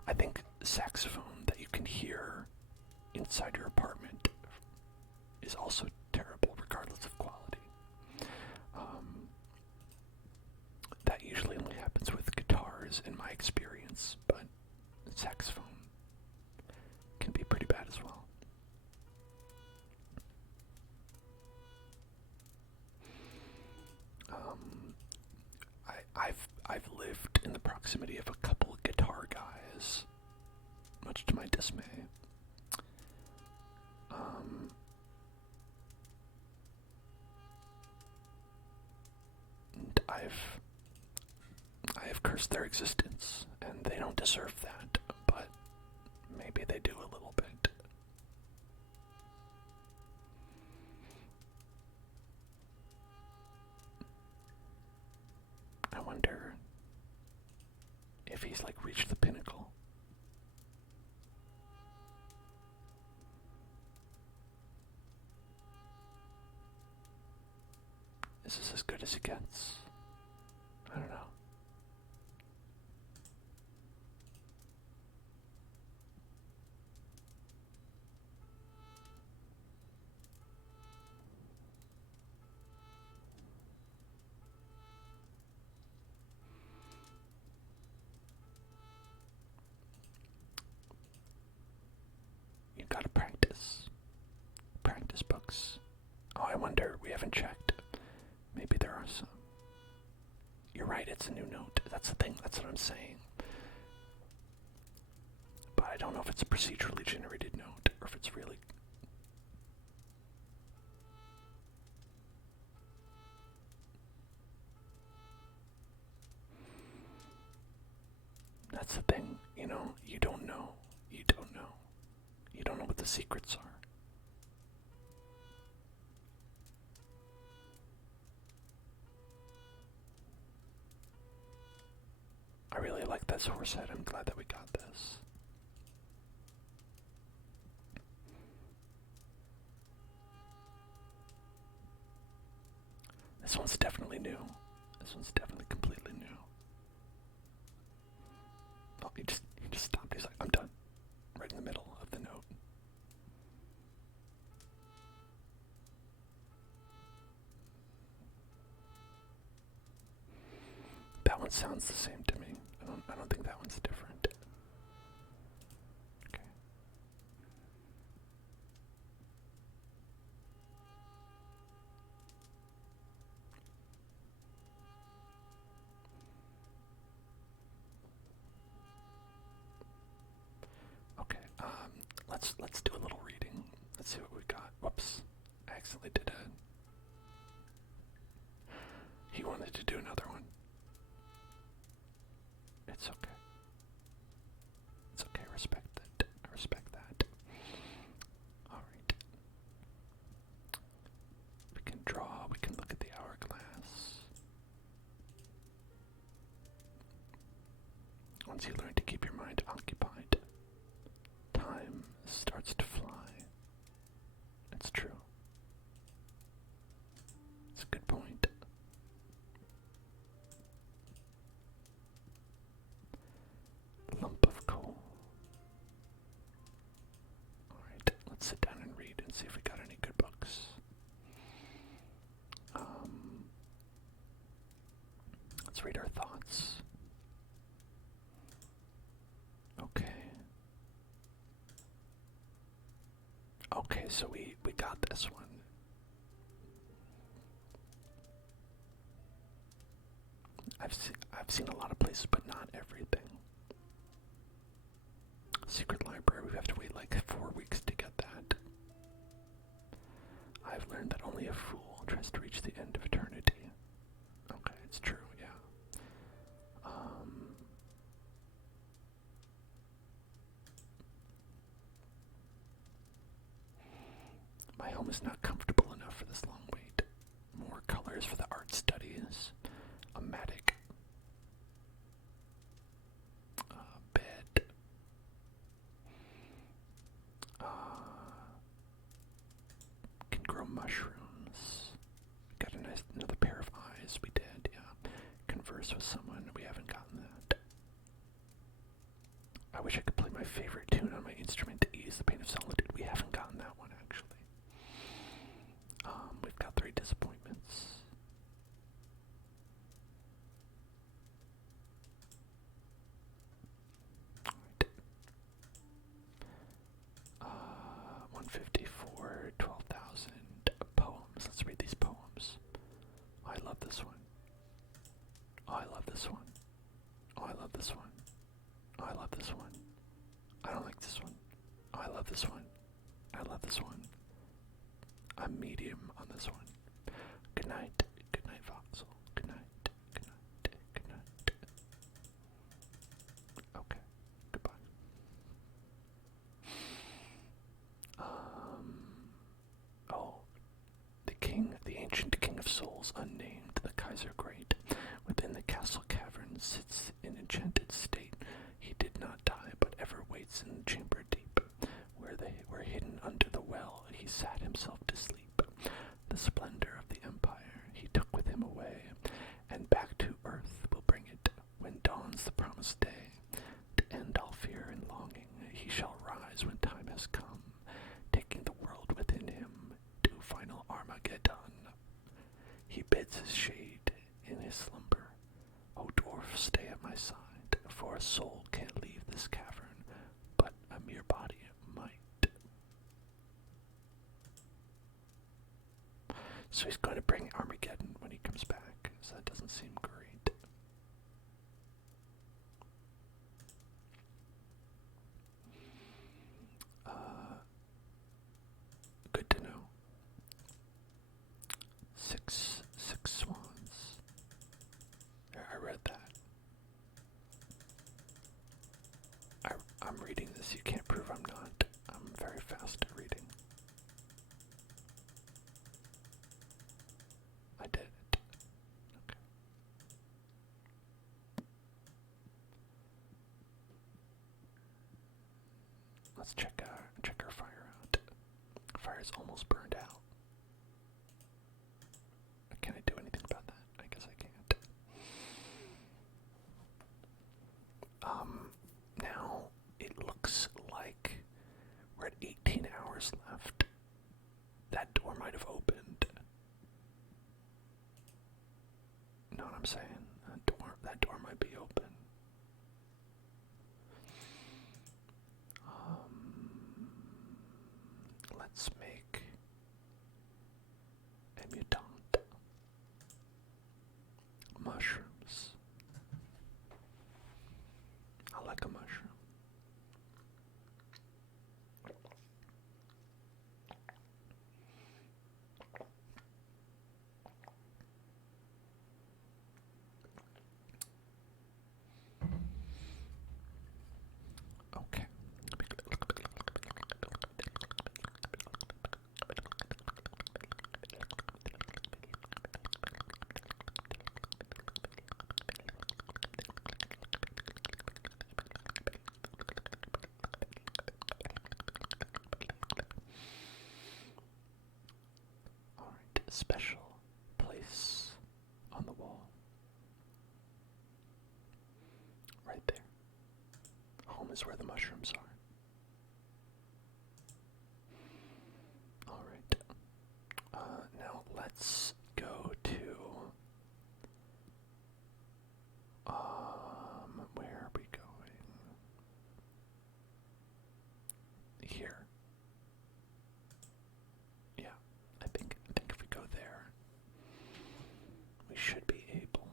I think saxophone that you can hear inside your apartment is also terrible, regardless of quality. That usually only happens with guitars, in my experience, but saxophone can be pretty bad as well. I've lived in the proximity of a couple of guitar guys, much to my dismay. And I have cursed their existence, and they don't deserve that, but maybe they do a little bit. I wonder if he's like reached the pinnacle. Is this as good as it gets? I don't know. You gotta practice. Practice books. Oh, I wonder, we haven't checked. Maybe there are some. You're right, it's a new note. That's the thing, that's what I'm saying. But I don't know if it's a procedurally generated note, or if it's really... That's the thing, you know, you don't know. You don't know. You don't know what the secrets are. I really like this horse head. I'm glad that we got this. This one's definitely new. This one's definitely completely new. Oh, he just stopped. He's like, I'm done. Right in the middle of the note. That one sounds the same to me. I don't think that one's different. Okay. Okay, let's do a little reading. Let's see what we got. Whoops. I accidentally did it. He wanted to do another one. It's okay. It's okay, respect that. I respect that. Alright. We can draw, we can look at the hourglass. Once you learn to keep your mind occupied, time starts to fly. It's true. It's a good point. Lump of coal. Alright, let's sit down and read and see if we got any good books. Let's read our thoughts. Okay. Okay, so we got this one. I've seen a lot of places, but not everything. Secret library, we have to wait like 4 weeks to get that. I've learned that only a fool tries to reach the end of eternity. Okay, it's true, yeah. My home is not comfortable enough for this long wait. More colors for the art studies. A matic. Bed. Can grow mushrooms. Got another pair of eyes. We did, yeah. Converse with someone. We haven't gotten that. I wish I could play my favorite tune on my instrument to ease the pain of solitude. We haven't gotten that one, actually. We've got 3 disappointments. Alright. 154, 12,000 poems. Let's read these poems. Oh, I love this one. Oh, I love this one. Oh, I love this one. Oh, I love this one. I don't like this one. Oh, I love this one. I love this one. I'm medium on this one. Good night. Good night, Voxel. Good night. Good night. Good night. Okay. Goodbye. Oh. The ancient king of souls, unnamed, the Kaiser great, within the castle cavern sits in enchanted state. He did not die, but ever waits in the chamber deep, where hidden under the well he sat himself to sleep. The splendor of the empire he took with him away, and back to earth will bring it when dawns the promised day. To end all fear and longing, he shall rise when time has come, taking the world within him to final Armageddon. He bids his shade in his slumber, O dwarf, stay at my side, for a soul can't leave this cavern, but a mere body might. So he's going to bring Armageddon when he comes back, so that doesn't seem great. Good to know. Six swans. I read that. I'm reading this. You can't prove I'm not. I'm very fast at reading. I did it. Okay. Let's check our fire out. Fire's almost burned out. Can I do anything about that? I guess I can't. Now it looks like we're at 18 hours left. That door might have opened. Know what I'm saying? That door might be open. Let's make a mutant. Mushrooms. I like a mushroom. Okay. Alright, special place on the wall. Right there. Home is where the mushrooms are. Alright. Now let's go to where are we going? Here. Yeah, I think if we go there, we should be able.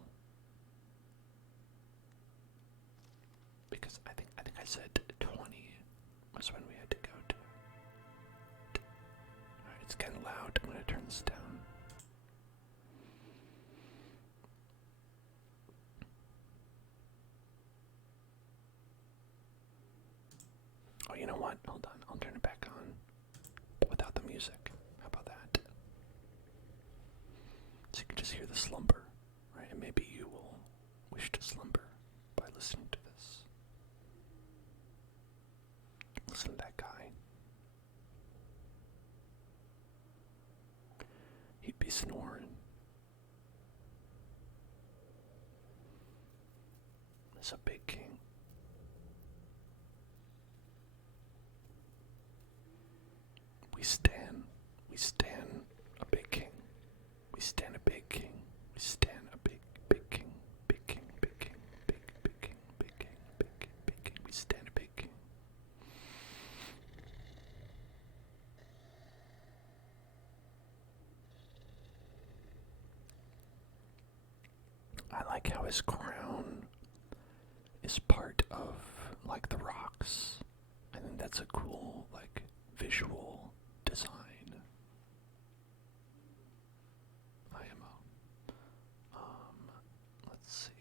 Because I think I said 20 was when we had to go to. Alright, it's getting loud. I'm gonna turn this down. Oh, you know what? Hold on. I'll turn it back on. Without the music. How the slumber, right? And maybe you will wish to slumber by listening to this. Listen to that guy. He'd be snoring. That's a big king. We stand a big king. We stand a big king. We stand a big king. Big king, big king, big king, big king, big king, big king. We stand a big king. I like how his crown is part of, like, the rocks. I think that's a cool, like, visual design. IMO. Let's see.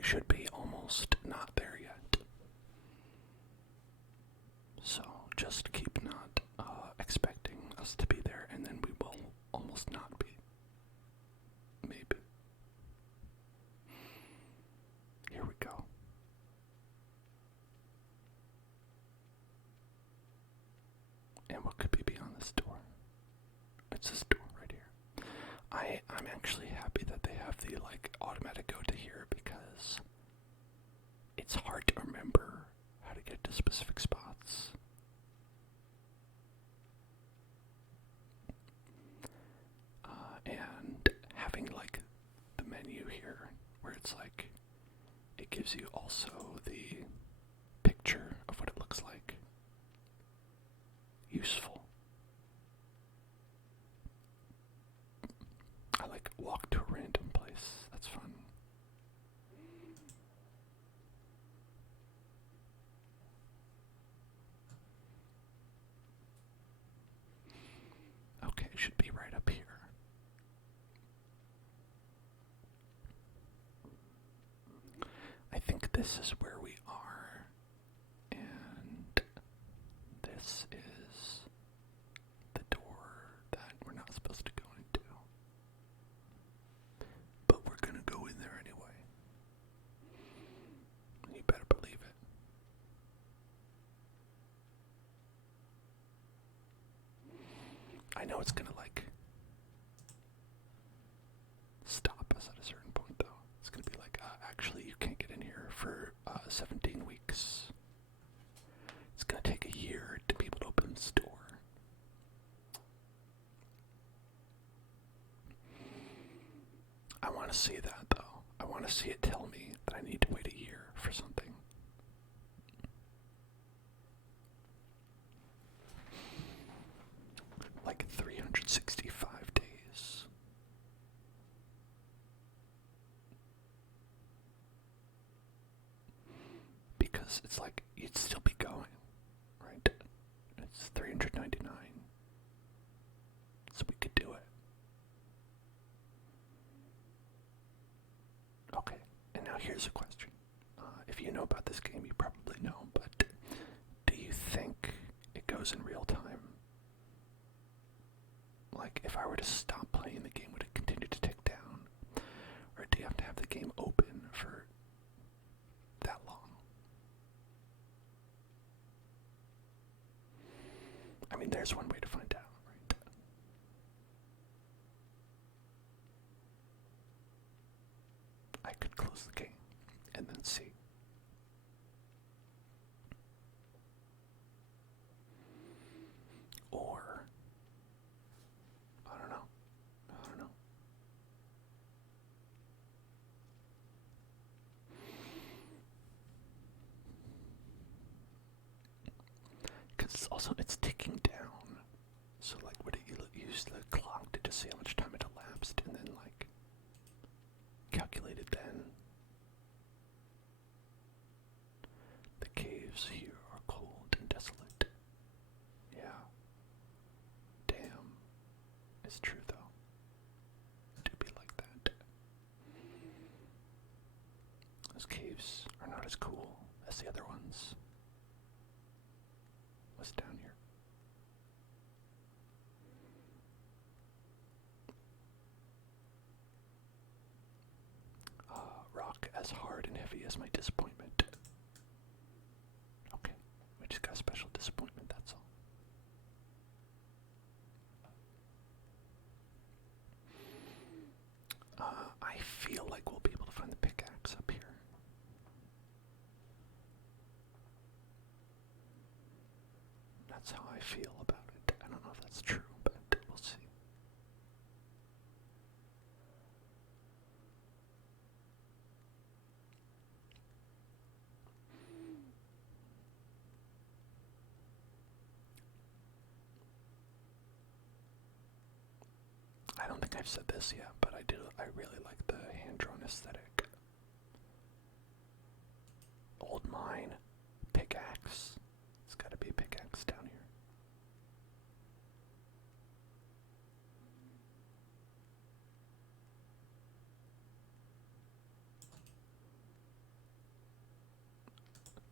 Should be almost not there yet. So just keep not expecting us to be there, and then we will almost not be. Maybe. Here we go. And what could be beyond this door? It's this door right here. I'm actually happy that they have the, like, automatic go to here, because it's hard to remember how to get to specific spots. And having, like, the menu here, where it's like, it gives you also the picture of what it looks like. Useful. I like walk to a random place. That's fun. Okay, it should be right up here. I think this is where we are, and this is the door that we're not supposed to go into. But we're gonna go in there anyway. You better believe it. I know it's gonna, like, stop us at a certain point, though. It's gonna be like, actually, you can't get in here for 17 weeks. It's gonna take a year to be able to open this door. I want to see that, though. I want to see it tell me that I need to wait a year for something. Like 365 days. Because it's like, you'd still be going, right? It's 399. So we could do it. here's a question. If you know about this game, you probably know, but do you think it goes in real time? Like, if I were to stop playing the game, would it continue to tick down? Or do you have to have the game open for that long? I mean, there's one way to find out, right? I could close the game and then see. Or, I don't know. Because it's ticking down. So, like, would it use the clock to just see how much time it elapsed and then, like, calculate it then? The caves here are cold and desolate. Yeah. Damn. It's true, though. It do be like that. Those caves are not as cool as the other ones. What's down here? Rock as hard and heavy as my disappointment. Okay, we just got a special disappointment, that's all. I feel like we'll be able to find the pickaxe up here. That's how I feel about it. I don't know if that's true, but we'll see. I don't think I've said this yet, but I really like the hand-drawn aesthetic. Old mine, pickaxe. It's gotta be a pickaxe down here.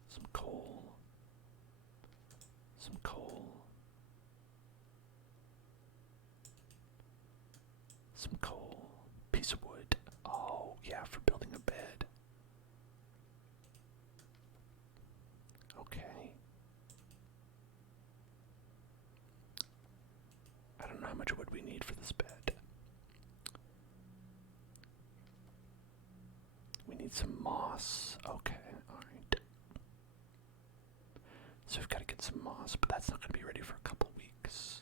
Some coal. Some coal. Some coal. Piece of wood. Oh, yeah, for building a bed. Okay. I don't know how much wood we need for this bed. We need some moss. Okay, alright. So we've got to get some moss, but that's not going to be ready for a couple weeks.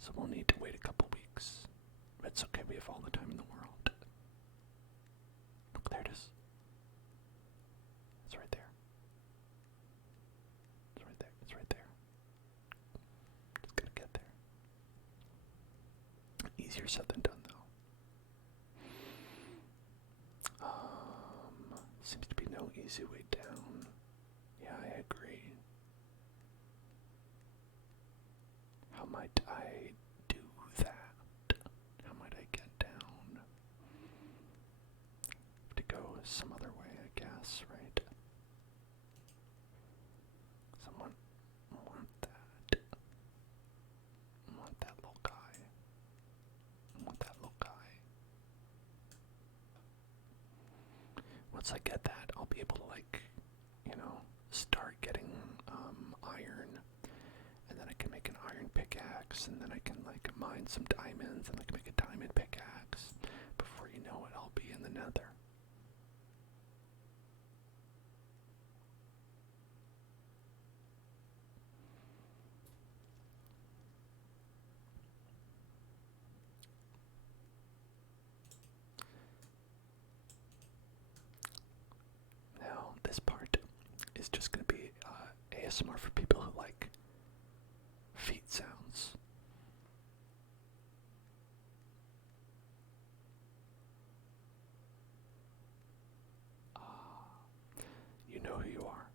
So we'll need to wait a couple weeks. But it's okay, we have all the time in the world. Look, there it is. It's right there. It's right there. It's right there. Just gotta get there. Easier said than done, though. Seems to be no easy way down. Yeah, I agree. How might I do that? How might I get down? Have to go some other way, I guess, right? Someone want that. Want that little guy. Want that little guy. Once I get that, I'll be able to, like, start getting iron, and then I can make an iron pickaxe, and then I can, like, mine some diamonds, and I can make a diamond pickaxe. Before you know it, I'll be in the nether. Now, this part is just going to be ASMR for people who like feet sounds. You know who you are.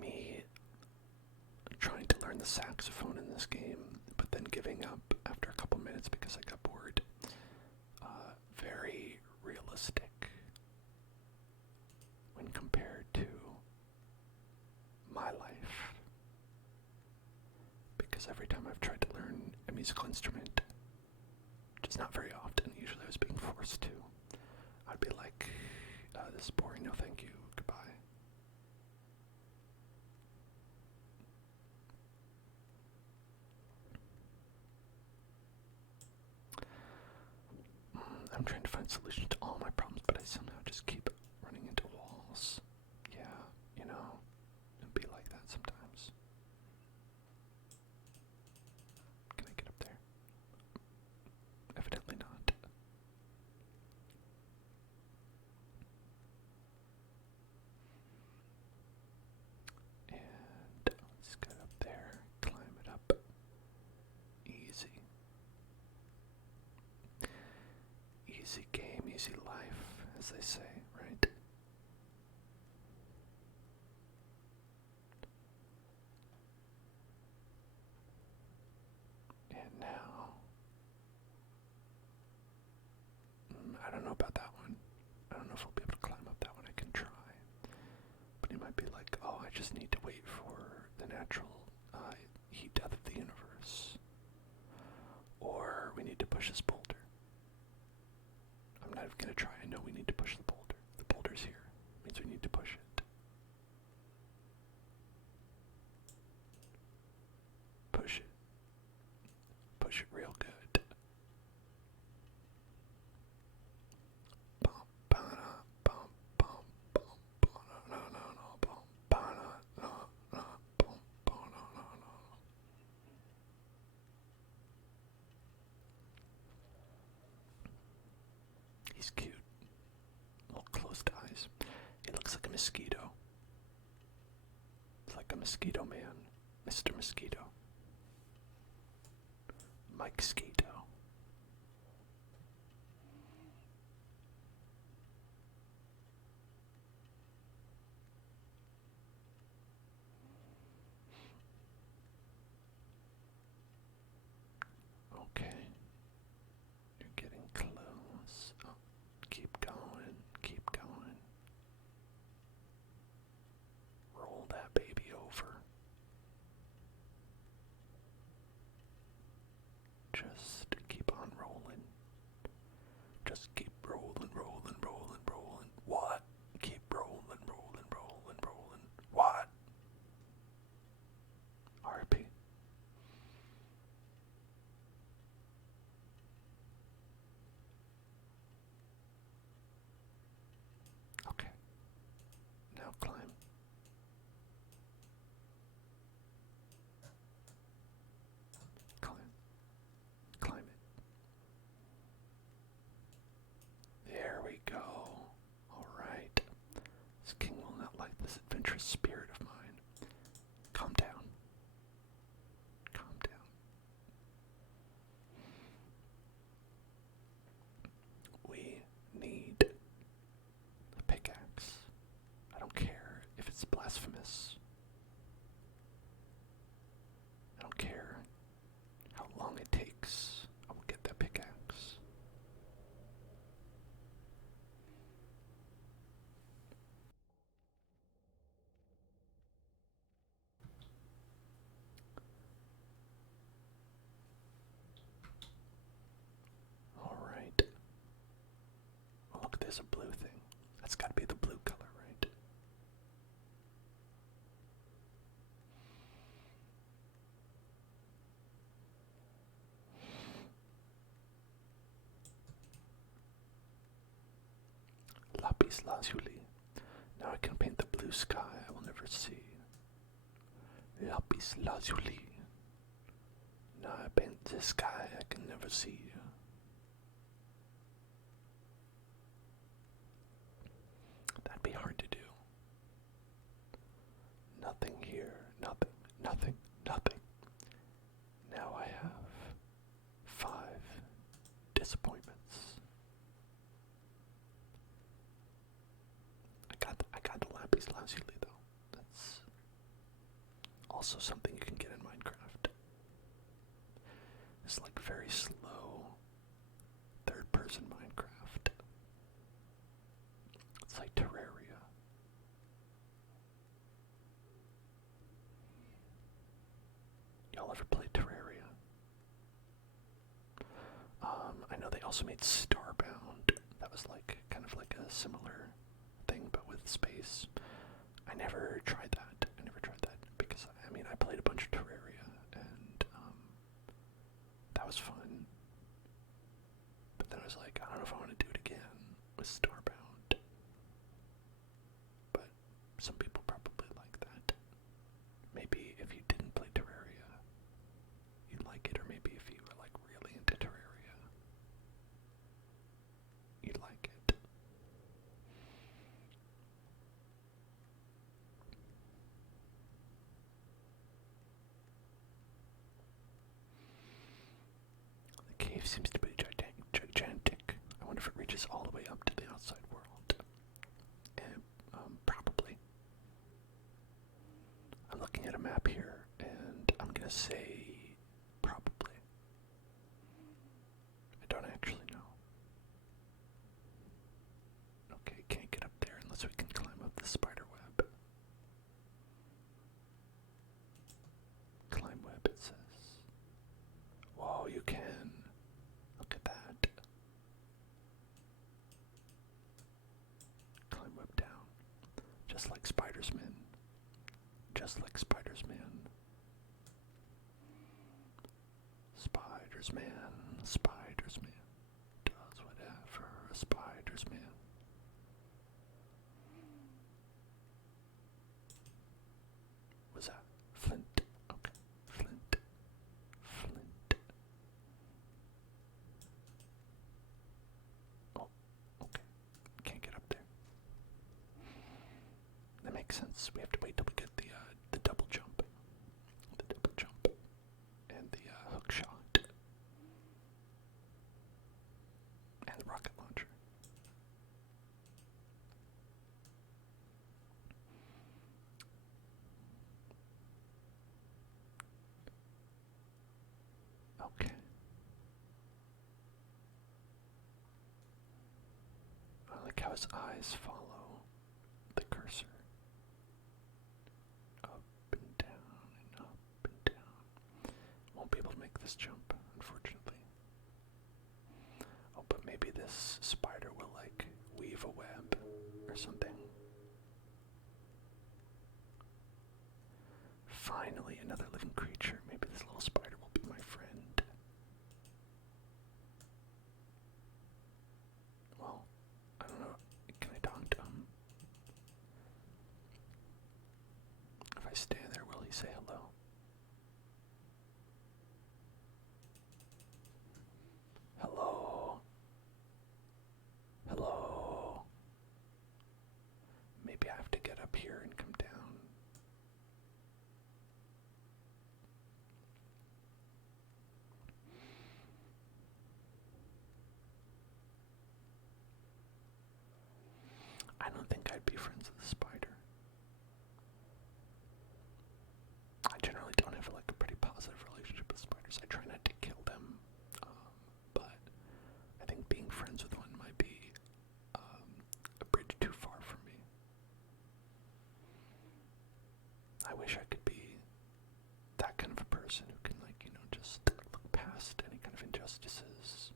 me trying to learn the saxophone in this game, but then giving up after a couple minutes because I got bored. Very realistic when compared to my life. Because every time I've tried to learn a musical instrument, which is not very often, usually I was being forced to, I'd be like, this is boring, no thank you, goodbye. I'm trying to find solutions to all my problems, but I somehow just keep running into walls. Yeah, it'd be like that sometimes. Can I get up there? Evidently not. And let's get up there, climb it up. Easy. Easy game, easy life, as they say, right? And now, I don't know about that one. I don't know if I'll be able to climb up that one. I can try. But you might be like, oh, I just need to wait for the natural heat death of the universe. Or we need to push this boulder. I'm not even going to try. I know we need to push the boulder. The boulder's here. Means we need to push it. Push it. Push it real good. He's cute. Little closed eyes. He looks like a mosquito. It's like a mosquito man. Mr. Mosquito. Mike Skeeto. Okay. You're getting close. Oh, keep going. Keep going. Roll that baby over. Just keep on rolling. Just keep rolling, rolling, rolling, rolling. What? Keep rolling, rolling, rolling, rolling. What? RP. Okay. Now climb. Climb. Climb it. There we go. Alright. This king will not like this adventurous spirit of mine. Calm down. Calm down. We need a pickaxe. I don't care if it's blasphemous. I don't care how long it takes. I will get that pickaxe. Alright. Oh, look, there's a blue thing. That's gotta be the blue color, right? Lapis lazuli. Now I can paint the blue sky I will never see. Lapis lazuli. Now I paint the sky I can never see. That'd be hard to do. Nothing here. Nothing. Nothing. Nothing. Now I have 5 disappointments. I got the lapis lazuli though. That's also something you can get in Minecraft. It's like very slow third-person Minecraft. It's like Terraria. Y'all ever play Terraria? I know they also made Starbound. That was like kind of like a similar thing, but with space. I never tried that. Because I mean I played a bunch of Terraria and that was fun. But then I was like, I don't know if I want to do it again with Starbound. But some people probably like that. Maybe if you didn't play Terraria, you'd like it, or maybe if you were like really into Terraria, you'd like it. The cave seems to be gigantic. I wonder if it reaches all the way up to the outside world. And, probably. I'm looking at a map here, and I'm gonna say probably. I don't actually know. Okay, can't get up there unless we can climb up the spider web. Climb web, it says. Whoa, you can. Look at that. Climb web down. Just like spiders, man. Just like spiders, man. Spiders, man. Spiders, man. Does whatever a spider's man. What's that? Flint. Okay. Flint. Flint. Oh, okay. Can't get up there. That makes sense. We have to wait till we get the double jump. The double jump. And the hook shot. And the rocket launcher. Okay. I like how his eyes follow the cursor. Up and down and up and down. Won't be able to make this jump, unfortunately. Oh, but maybe this spider will, like, weave a web or something. Finally, another living creature. Maybe this little spider will be my friend. Well, I don't know. Can I talk to him? If I stand there, will he say hello? Hello? Hello? Maybe I have to get up here and come down. I don't think I'd be friends with a spider. I generally don't have like a pretty positive relationship with spiders. I try not to kill them, but I think being friends with one might be a bridge too far for me. I wish I could be that kind of a person who can, like, just look past any kind of injustices.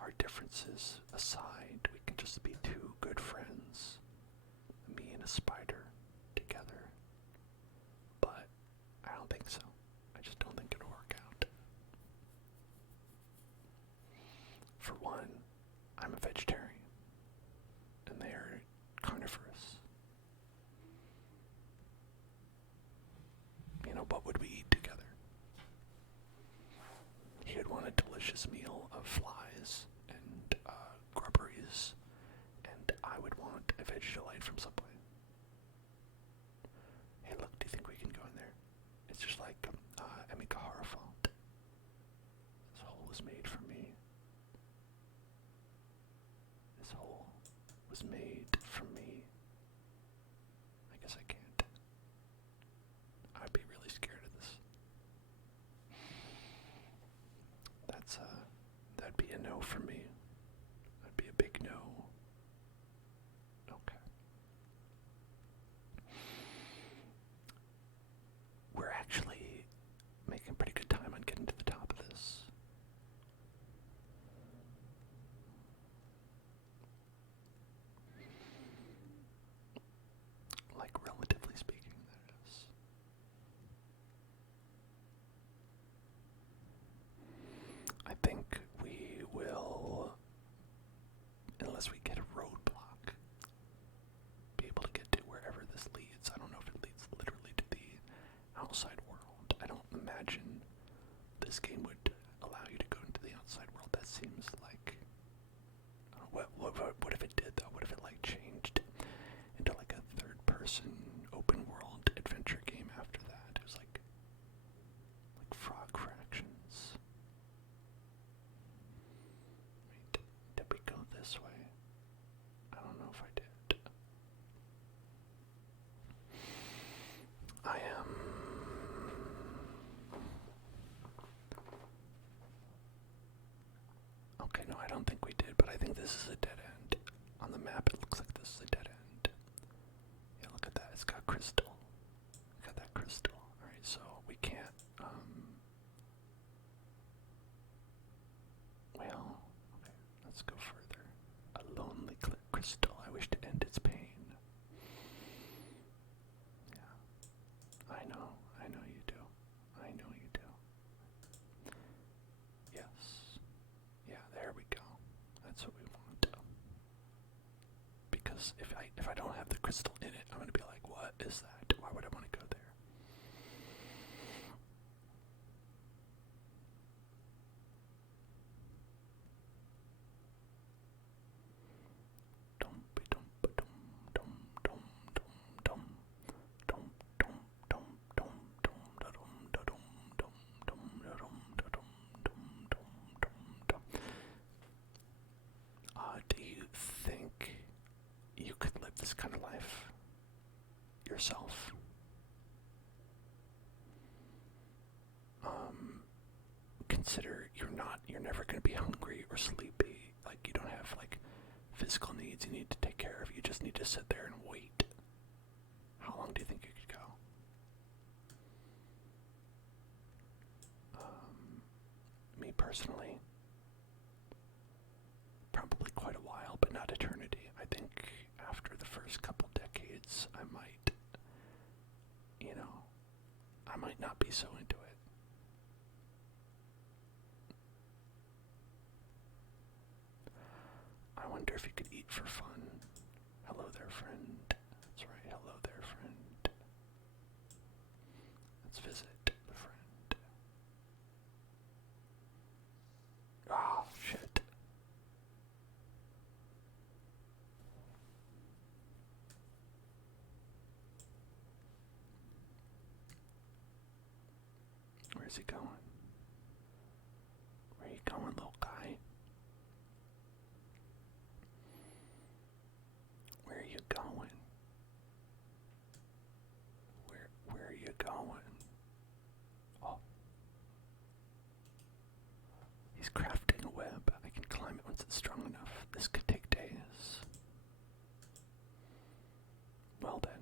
Our differences aside, we can just be two good friends, me and a spider, together. But I don't think so. I just don't think it'll work out. For one, I'm a vegetarian, and they're carnivorous. What would we eat together? He would want a delicious meal of flies and grubberies, and I would want a Dislyte from Subway. Hey, look, do you think we can go in there? It's just like Emika font. This hole was made for me. This hole was made for me. I guess I can't. unless we get a roadblock, be able to get to wherever this leads. I don't know if it leads literally to the outside world. I don't imagine this game would allow you to go into the outside world. That seems like, what if it did though? What if it like changed into like a third-person open world adventure game after that? It was like frog fractions. Wait, did we go this way? I don't know if I did. I am. Okay, no, I don't think we did, but I think this is a dead end. On the map, it looks like this is a dead end. Yeah, look at that. It's got crystal. Look at that crystal. Alright, so we can't, well, okay, let's go further. A lonely crystal. I wish to end its pain. Yeah. I know you do. I know you do. Yes. Yeah, there we go. That's what we want. Because if I don't have the crystal in it, I'm gonna be like, what is that? Why would I want to go there? Do you think you could live this kind of life yourself? Consider you're never going to be hungry or sleepy. Like, you don't have like physical needs you need to take care of. You just need to sit there and wait. How long do you think you could go? Me personally, probably quite a while, but not eternity. I think after the first couple decades, I might not be so into it. I wonder if you could eat for fun. Hello there, friend. That's right, hello there, friend. Let's visit the friend. Oh, shit. Where's he going? Where you going, little guy? Where are you going? Where are you going? Oh. He's crafting a web. I can climb it once it's strong enough. This could take days. Well then.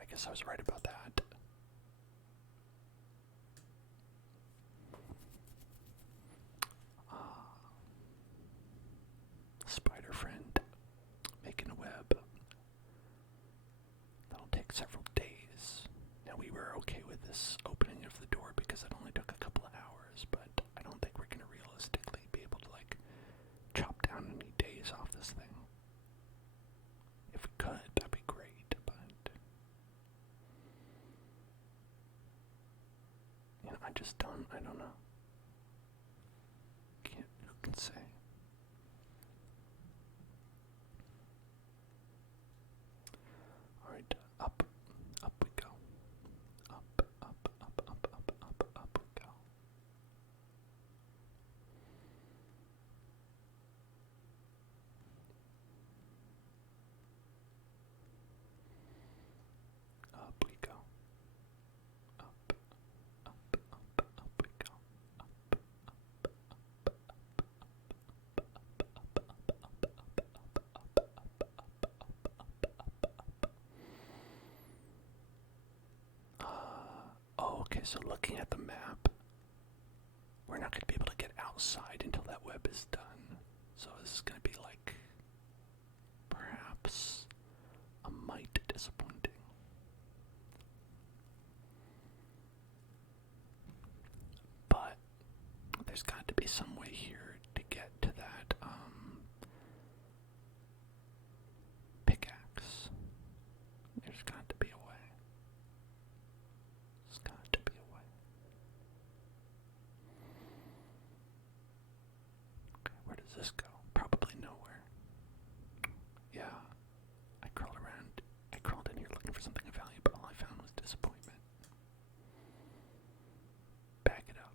I guess I was right about that. Spider friend. Making a web. That'll take several days. Now we were okay with this opening of the door because it only took a couple of hours, but I don't think we're gonna realistically be able to like chop down any days off this thing. If we could, that'd be great, but I just don't know. Who can say? Alright, up we go. Up we go. Up we go. Up we go. Okay, so looking at the map, we're not going to be able to get outside until that web is done. So this is going to be like, perhaps, a mite disappointing. But there's got to be some way here to get to that this go? Probably nowhere. Yeah. I crawled in here looking for something of value, but all I found was disappointment. Back it up.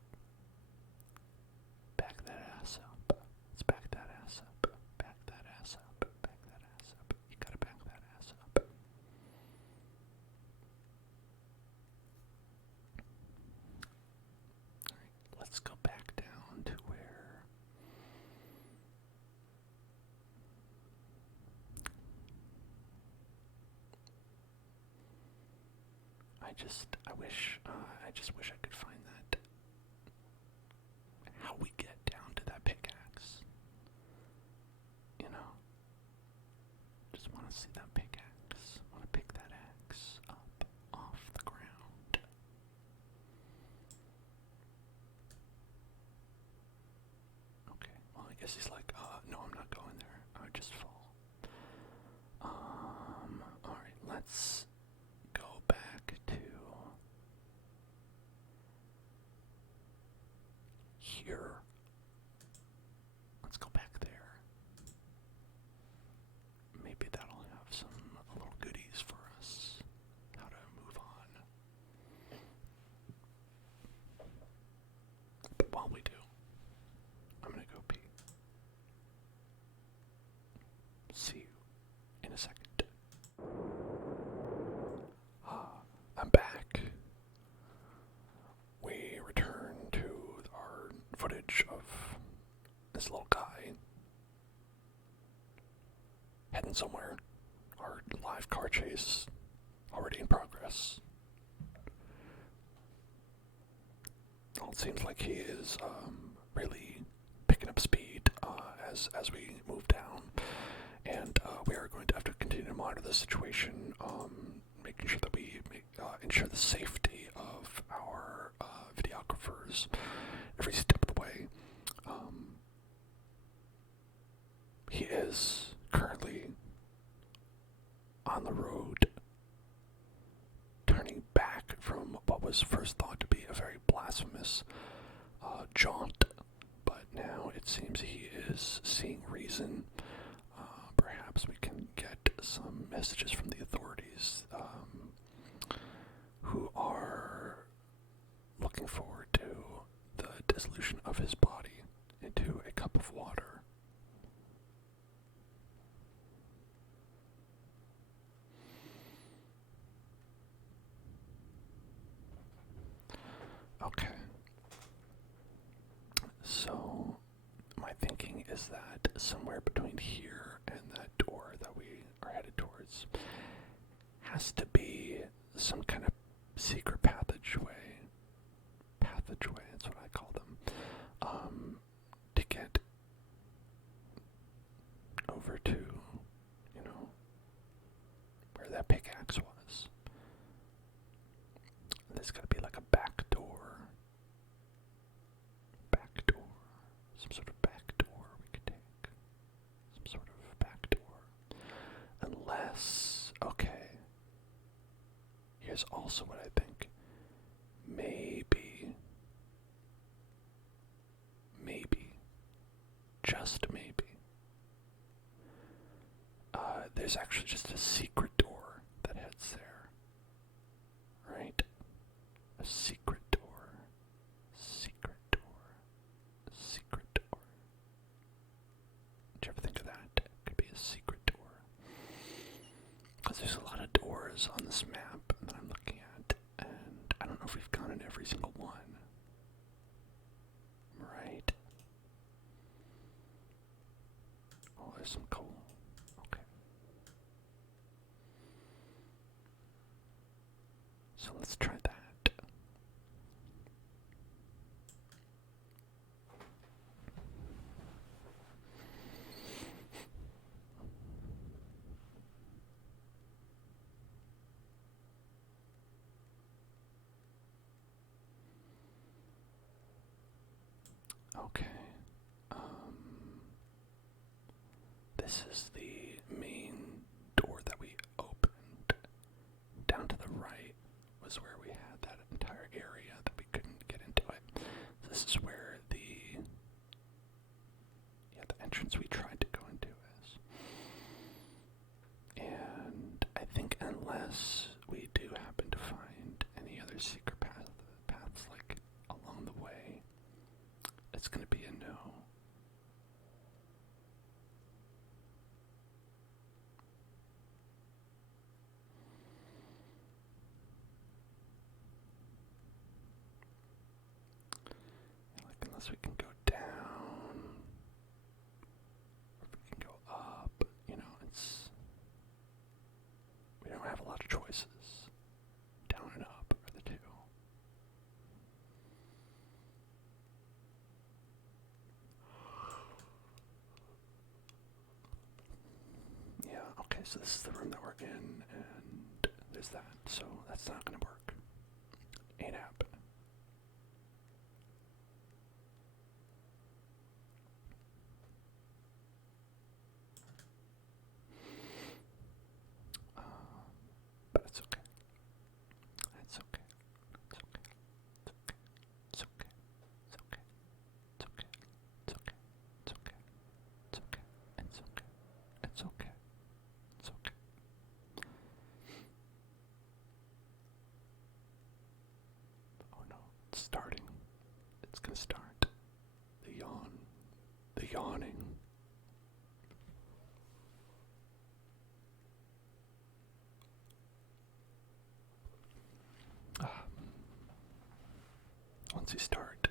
Back that ass up. Let's back that ass up. Back that ass up. Back that ass up. You gotta back that ass up. Alright, let's go back down to where I just wish I could find that. How we get down to that pickaxe. You know? Just want to see that pickaxe. Want to pick that axe up off the ground. Okay, well I guess he's like, no, I'm not going there. I would just fall. Alright, let's go back to here. Let's go back there. Maybe that'll have some little goodies for us. How to move on. But while we do, I'm gonna go pee. See you in a second. I'm back. We return to our footage of this little guy heading somewhere. Our live car chase already in progress. Well, it seems like he is really picking up speed as we move down, and we are going to have to continue to monitor the situation, making sure that we ensure the safety of our videographers every step of the way. He is currently on the road, turning back from what was first thought to be a very blasphemous jaunt, but now it seems he is seeing reason. Perhaps we can get some messages from the authorities who are looking forward to the dissolution of his body into a cup of water. Okay. So, my thinking is that somewhere between here and that door that we are headed towards has to be some kind of secret passageway, that's what I call them, to get over to, where that pickaxe was. There's gotta be like a back door, some sort of back door we could take, some sort of back door, unless, okay, here's also what I think, maybe, just maybe, there's actually just a secret door that heads there, right? A secret door. Did you ever think of that? It could be a secret door. Because there's a lot of doors on this map that I'm looking at, and I don't know if we've gone in every single one. Right? Oh, there's some coal. Okay. So let's try that. Okay. This is the main door that we opened. Down to the right was where we had that entire area that we couldn't get into it. This is where the entrance we tried to go into is. And I think unless we do happen to find any other secret paths like along the way, it's going to be a no. Like unless we can go down, or if we can go up, you know, we don't have a lot of choices. Down and up are the two. Yeah, okay, so this is the room that we're in, and there's that, so that's not going to work. Ain't happening. But it's okay. It's okay. It's okay. It's okay. It's okay. It's okay. It's okay. It's okay. It's okay. It's okay. It's okay. It's okay. Oh no, it's starting. It's gonna start. The yawn. The yawning. Once you start,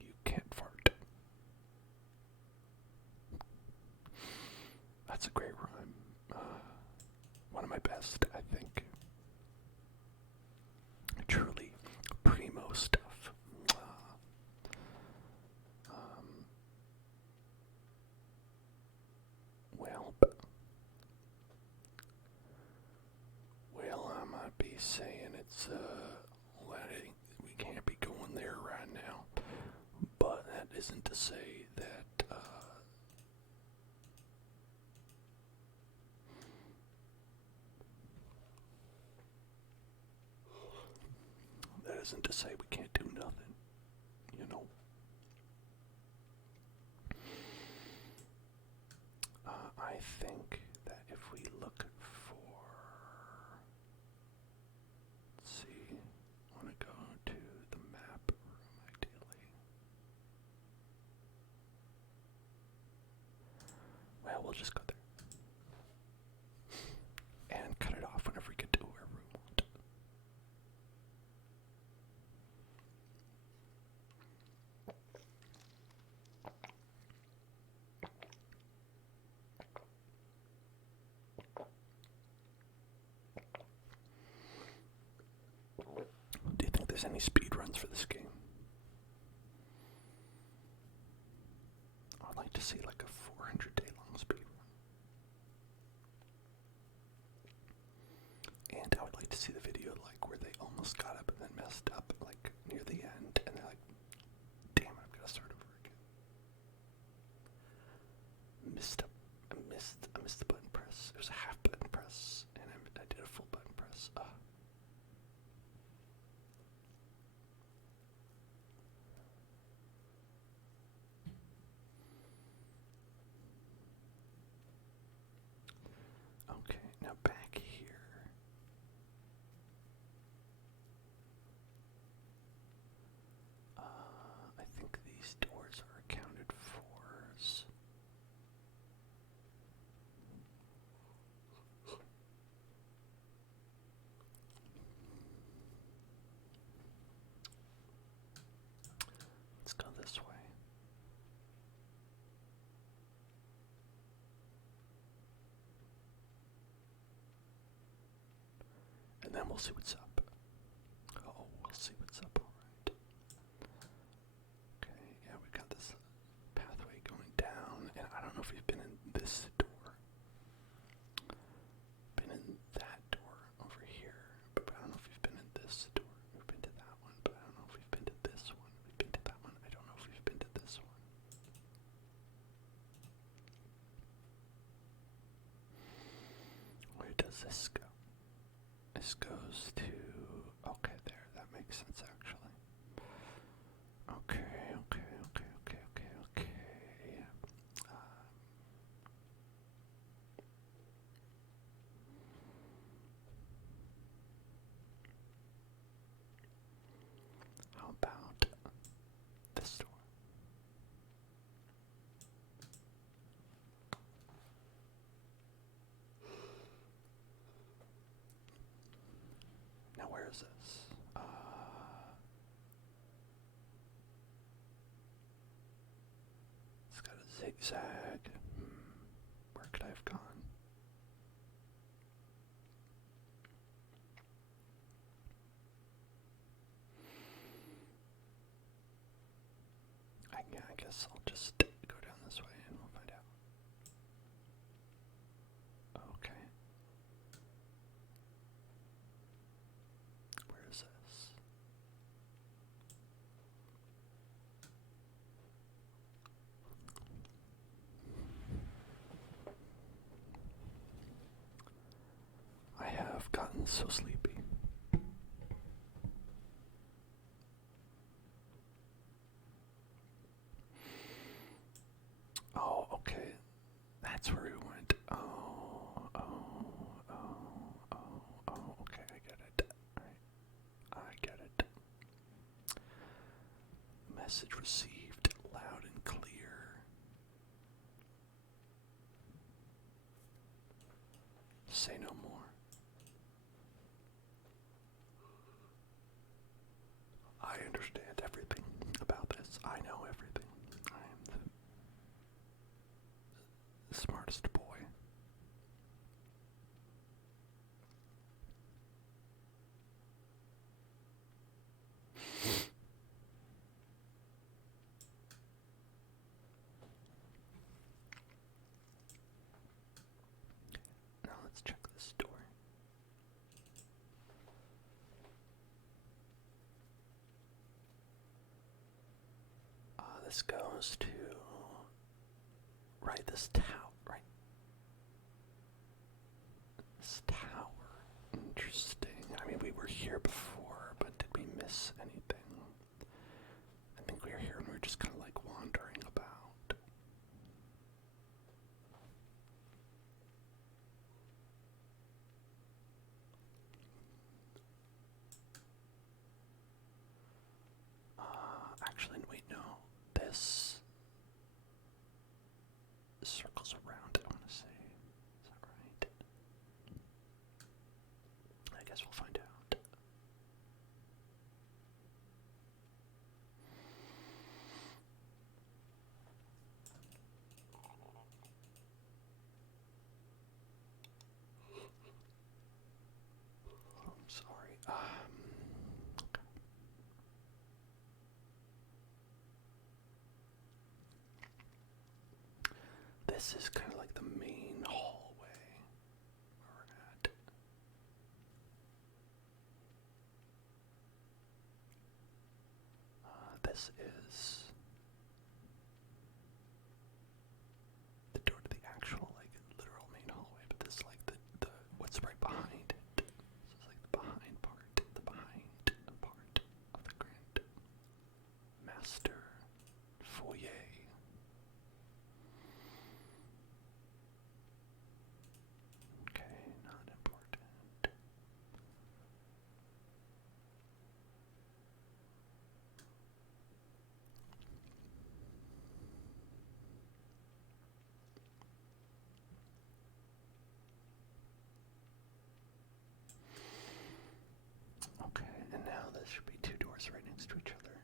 you can't fart. That's a great rhyme. One of my best, I think. Truly primo stuff. Well, I might be saying it's, we can't be going there right now. But that isn't to say that, that isn't to say we can't do nothing, you know. I think that if we look for, let's see, I want to go to the map room ideally. Well, we'll just go there. And cut it off whenever we get to wherever we want. Do you think there's any speed runs for this game? I'd like to see like a 400-day long speed run. And I would like to see the video like where they almost got up and then messed up like near the end, and they're like, damn it, I've got to start over again. I missed the button press. It was a half button press, and I did a full button press. Okay, now back here. I think these doors are accounted for. Let's go this way. And then we'll see what's up. Oh, we'll see what's up, alright. Okay, yeah, we got this pathway going down, and I don't know if we've been in this door. Been in that door over here, but I don't know if we've been in this door. We've been to that one, but I don't know if we've been to this one. We've been to that one. I don't know if we've been to this one. Where does this go? This goes to, okay, there, that makes sense actually. Okay. Zigzag. Where could I have gone? I guess I'll just go down this way and we'll find out. Okay. Where is this? I have gotten so sleepy. Oh, okay. That's where we went. Okay, I get it. Alright, I get it. Message received loud and clear. Say no more. I understand everything about this. I know everything. I am the smartest boy. Now let's check this door. This goes to this tower, right? This tower. Interesting. I mean, we were here before, but did we miss anything? I think we were here and we were just kind of like wandering about. Actually, wait, no. This circles around, I want to say. Is that right? I guess we'll find out. I'm sorry. Okay. This is kind of like the main hallway where we're at. This is the door to the actual, like, literal main hallway, but this is like the what's right behind it. This is like the behind part of the grand master foyer. Okay, not important. Okay, and now there should be two doors right next to each other.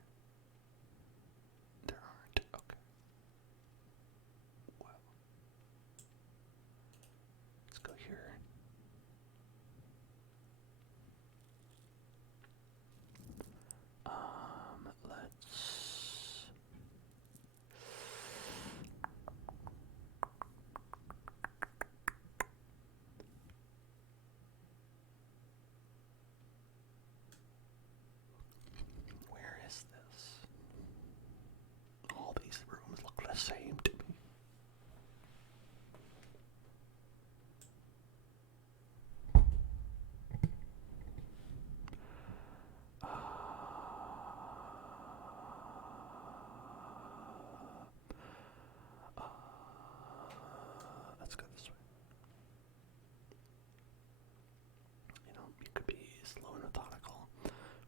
There aren't. Okay. Well, let's go here. Let's. Where is this? All these rooms look the same to me. Let's go this way. You know, you could be slow and methodical,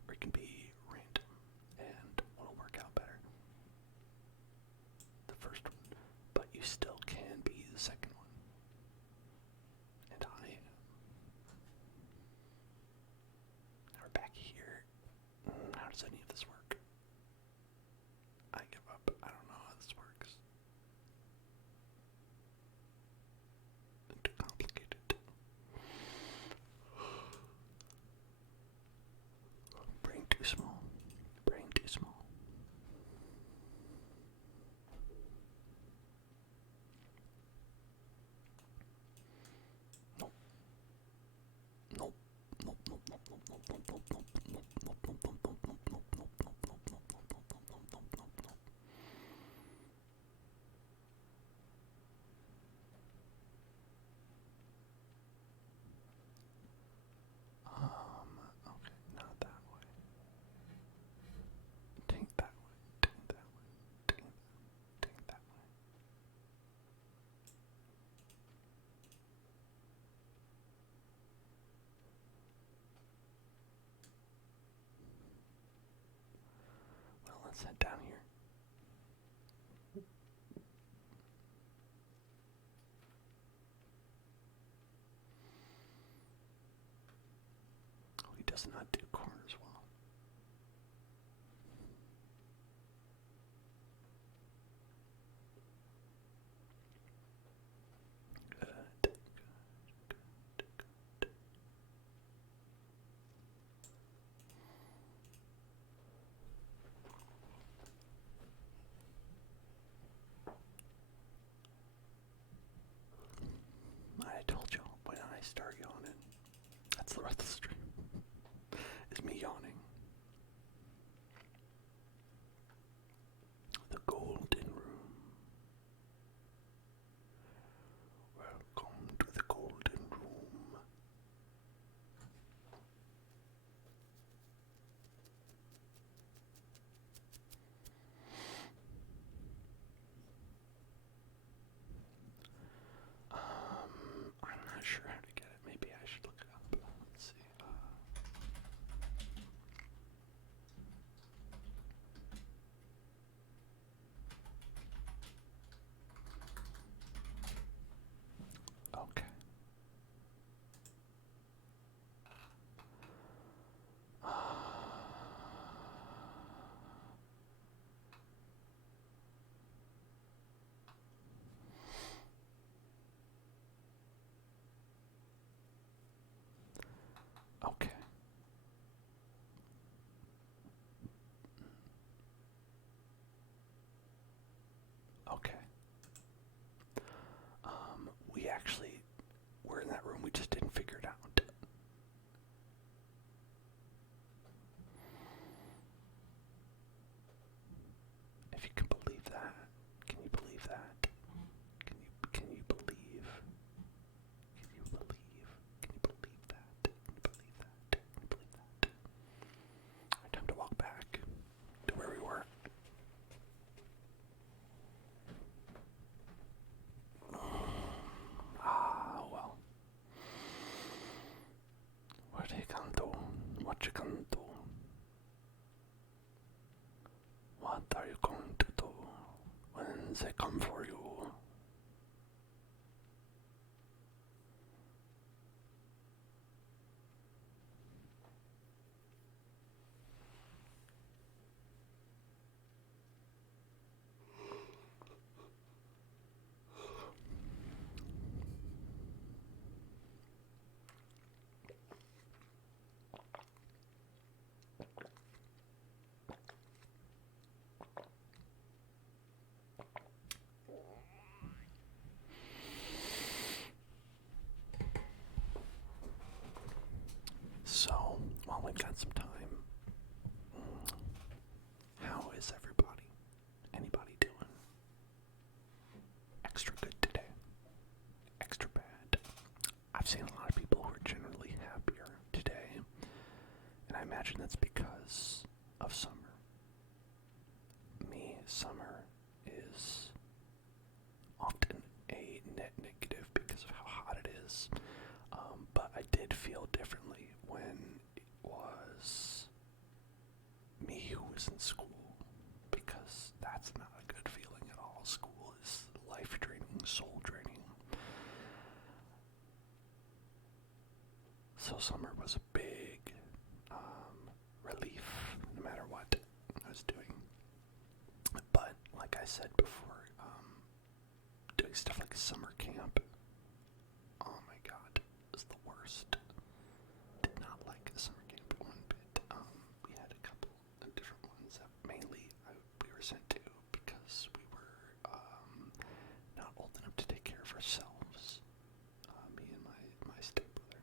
or it can be random, and what'll work out better? The first one, but you still can be the second one. And I am. Now we're back here. How does any of this work? I give up. I don't know how this works. Okay, not that way. Tink that way. Tink that way. Tink that way. Well, let's head down here. Oh, he does not do corners well. Good. I told you when I start yawning, that's the rest of the stream. Is me yawning. The golden room. Welcome to the golden room. I'm not sure how to get it. Maybe I should look it up. Let's see. Okay. Okay. Okay. We actually were in that room. We just didn't figure it out. If you can believe that. Can you believe that? Can you believe? Can you believe? Can you believe that? Can you believe that? Can you believe that? Alright, time to walk back to where we were. Well. What you can do? What you can do? What are you going to do when they come for you? So, while we've got some time, how is everybody? Anybody doing extra good today? Extra bad? I've seen a lot of people who are generally happier today, and I imagine that's because of summer. Me, summer is often a net negative because of how hot it is. But I did feel differently when it was me who was in school, because that's not a good feeling at all. School is life-draining, soul-draining. So summer was a big relief, no matter what I was doing. But like I said before, doing stuff like summer camp, oh my god, it was the worst. Did not like summer camp one bit. We had a couple of different ones that mainly we were sent to because we were not old enough to take care of ourselves. Me and my stepbrother.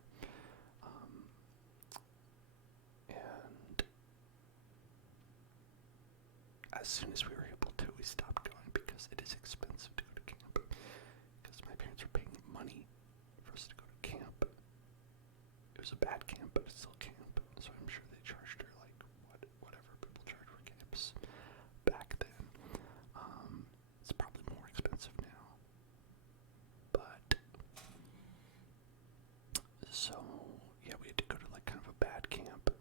as soon as we were able to, we stopped going because it is expensive to go to camp. Because my parents were paying money for us to go to camp. It was a bad camp, but it's still camp. So I'm sure they charged her like whatever people charge for camps back then. It's probably more expensive now. But so yeah, we had to go to like kind of a bad camp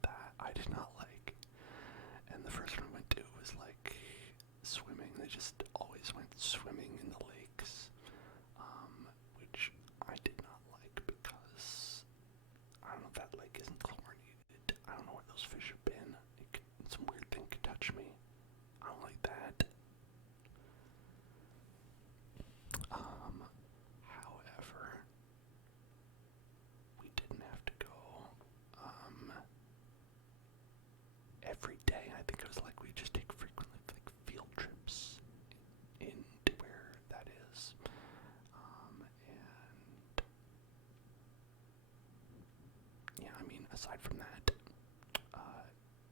that I did not like. And the first one we went to was like swimming. They just always went swimming in the lakes, which I did not like because I don't know, that lake isn't chlorinated. I don't know where those fish have been. Some weird thing could touch me. I don't like that. However, we didn't have to go every day. I think it was like we just take frequently like field trips into where that is. And yeah, I mean, aside from that,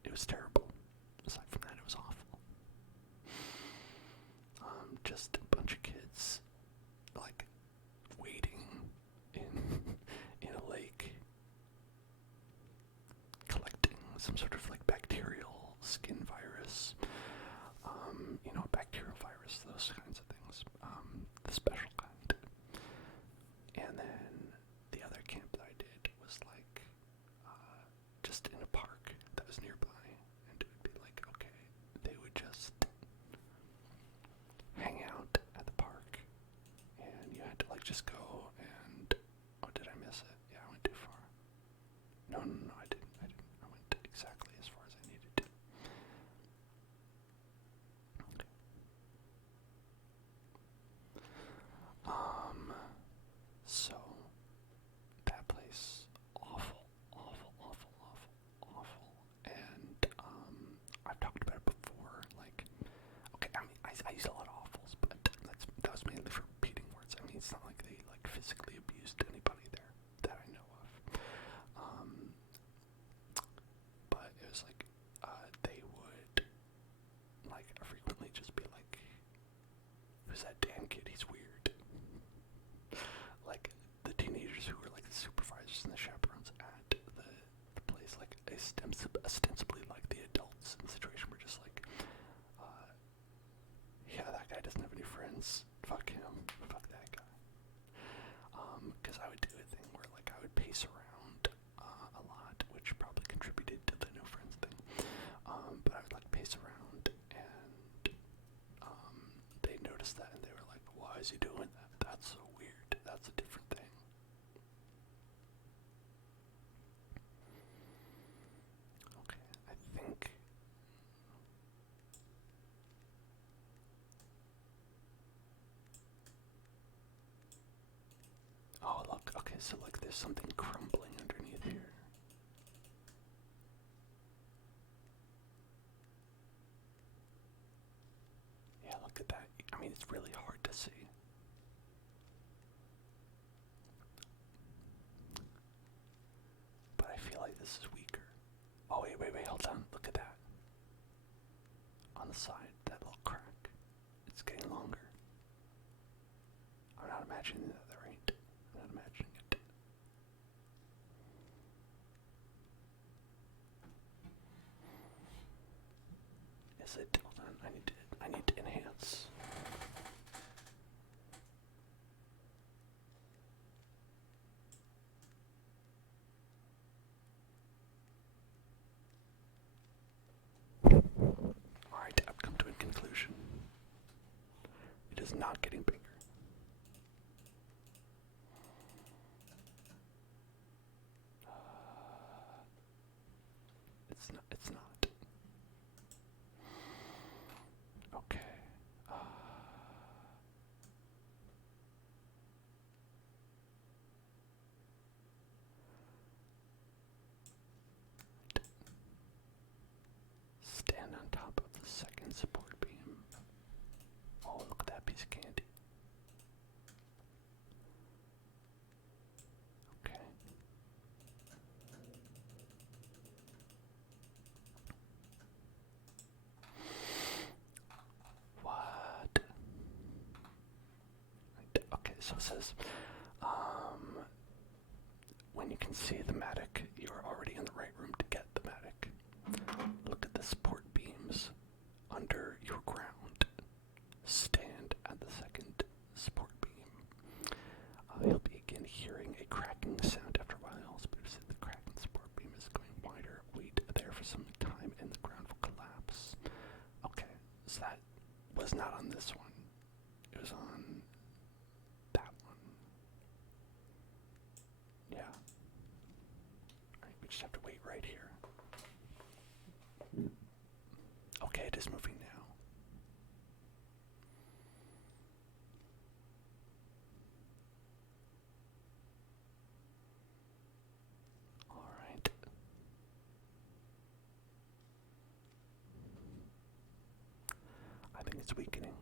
it was terrible. Aside from that, it was awful. Just a bunch of kids, like, wading in a lake, collecting some sort of like bacterial skin virus, bacterial virus, those kinds of things, the special kind. And then the other camp that I did was like just in a park that was nearby, and it would be like, okay, they would just hang out at the park, and you had to like just go and, oh, did I miss it? Yeah, I went too far. No, I didn't. I went exactly as far as I needed to. Okay. So that place, awful, and I've talked about it before. Like, okay, I mean, I use a lot of awfuls, but that was mainly for repeating words. I mean, it's not like they like physically abused anybody there that I know of. But it was like they would like frequently just be like, "Who's that damn kid? He's weird." Like the teenagers who were like the supervisors and the chaperones at the place, like ostensibly like the adults in the situation, were just like, yeah, that guy doesn't have any friends. Fuck him. Fuck that guy. Because I would do a thing where like I would pace around a lot, which probably contributed to the no friends thing. But I would like pace around, and they noticed that, and they were like, "Why is he doing that? That's so weird. That's a different thing." Okay, I think. Oh, look. Okay, so like there's something crumbling underneath here. Yeah, look at that. I mean, it's really hard to see. But I feel like this is weaker. Oh, wait, hold on. Look at that. On the side, that little crack. It's getting longer. I'm not imagining that right. I'm not imagining it. Is it? Hold on. I need to enhance. Alright, I've come to a conclusion. It is not getting bigger. It's not. Okay. Stand on top of the second support beam. Oh, look at that piece of candy. so it says, when you can see the matic, you are already in the right room to get the matic. Look at the support beams under your ground. Stand at the second support beam. You'll begin hearing a cracking sound after a while. The cracking support beam is going wider. Wait there for some time and the ground will collapse. Okay, so that was not on this one. It was on that one. Yeah. Alright, we just have to wait right here. Okay, it is moving now. Alright. I think it's weakening.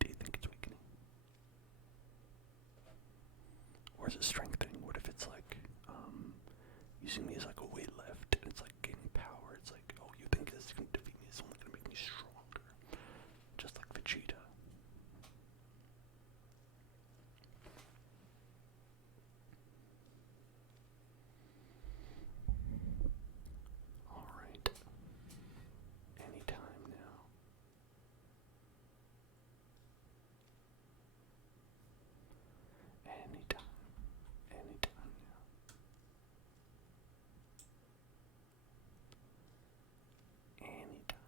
Do you think it's weakening? Or is it strengthening? What if it's like, using me as like a weight lift and it's like gaining power? It's like, oh, you think this is going to defeat me? It's only going to make me stronger. Just like Vegeta. Alright. Anytime now. Anytime. Anytime now. Anytime.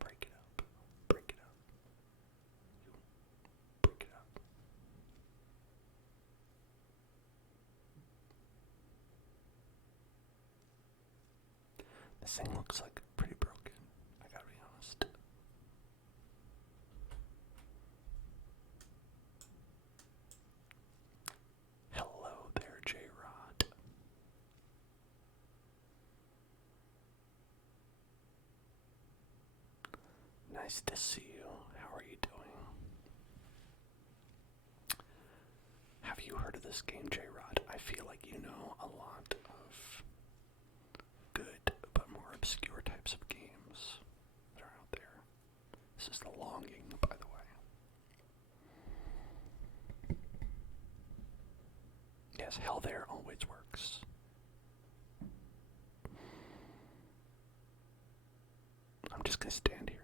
Break it up. Break it up. You break it up. This thing looks like pretty broken, I gotta be honest. Hello there, J-Rod. Nice to see you. How are you doing? Have you heard of this game, J-Rod? I feel like you know a lot of good but more obscure types of games that are out there. This is The Longing, by the way. Yes, Hell There always works. I'm just gonna stand here.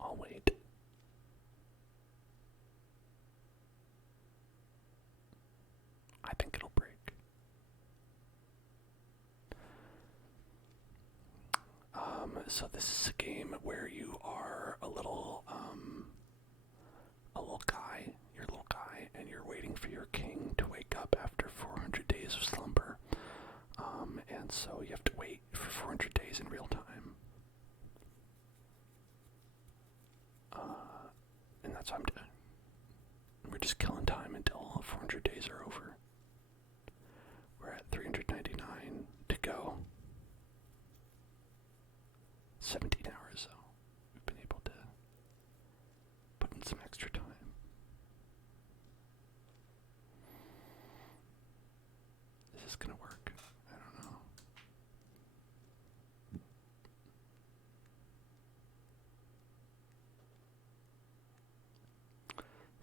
I'll wait. I think it'll break. So this is a game where you are a little guy. You're a little guy, and you're waiting for your king to wake up after 400 days of slumber. And so you have to wait for 400 days in real time. And that's what I'm doing. We're just killing time until 400 days are over. We're at 399 to go. 17 hours, so we've been able to put in some extra time. Is this gonna work? I don't know.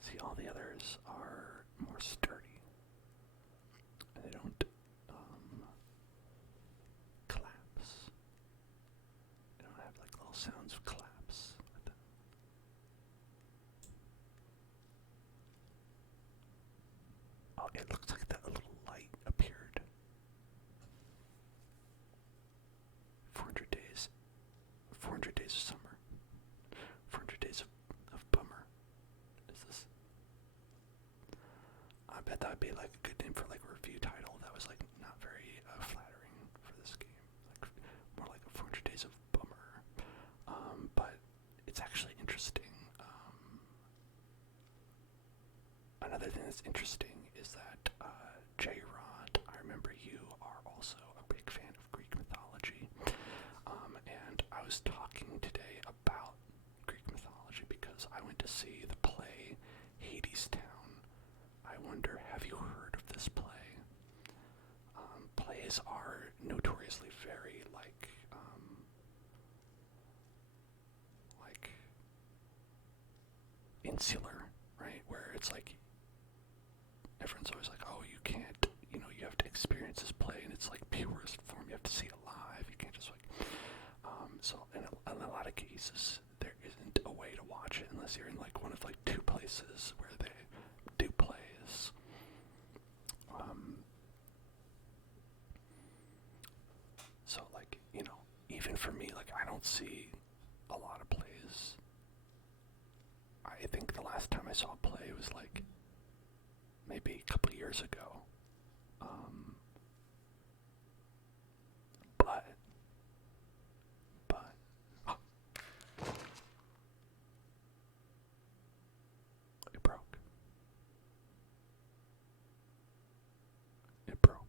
See, all the others are more sturdy. And they don't collapse. They don't have like little sounds of collapse with them. Oh, it looks like that little light appeared. 400 days. 400 days of summer. 400 days of bummer. Is this? I bet that would be like a good name for like a review title that was like not very flattering for this game. Like more like a 400 days of bummer. But it's actually interesting. Another thing that's interesting is that J-Rod, I remember you are also a big fan of Greek mythology. And I was talking today about Greek mythology because I went to see the play Hadestown. I wonder, have you heard of this play? Plays are notoriously very like experiences play in its like purest form. You have to see it live. You can't just like so in a lot of cases there isn't a way to watch it unless you're in like one of like two places where they do plays. So like, you know, even for me, like I don't see a lot of plays. I think the last time I saw a play was like maybe a couple of years ago. But oh, it broke. It broke.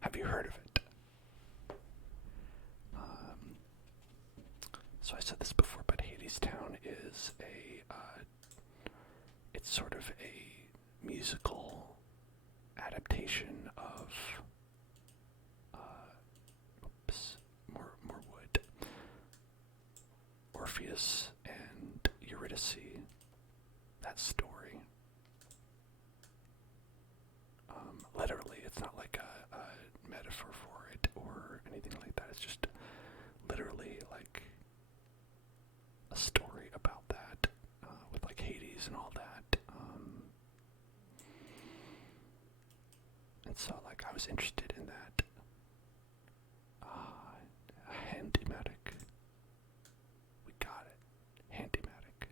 Have you heard of it? So I said this before, but Hadestown is it's sort of a musical adaptation of, more wood. Orpheus and Eurydice, that story. Literally, it's not like a metaphor for it or anything like that. It's just literally like a story about that, with like Hades and all that. And so like I was interested in that. Handymatic. We got it. Handymatic.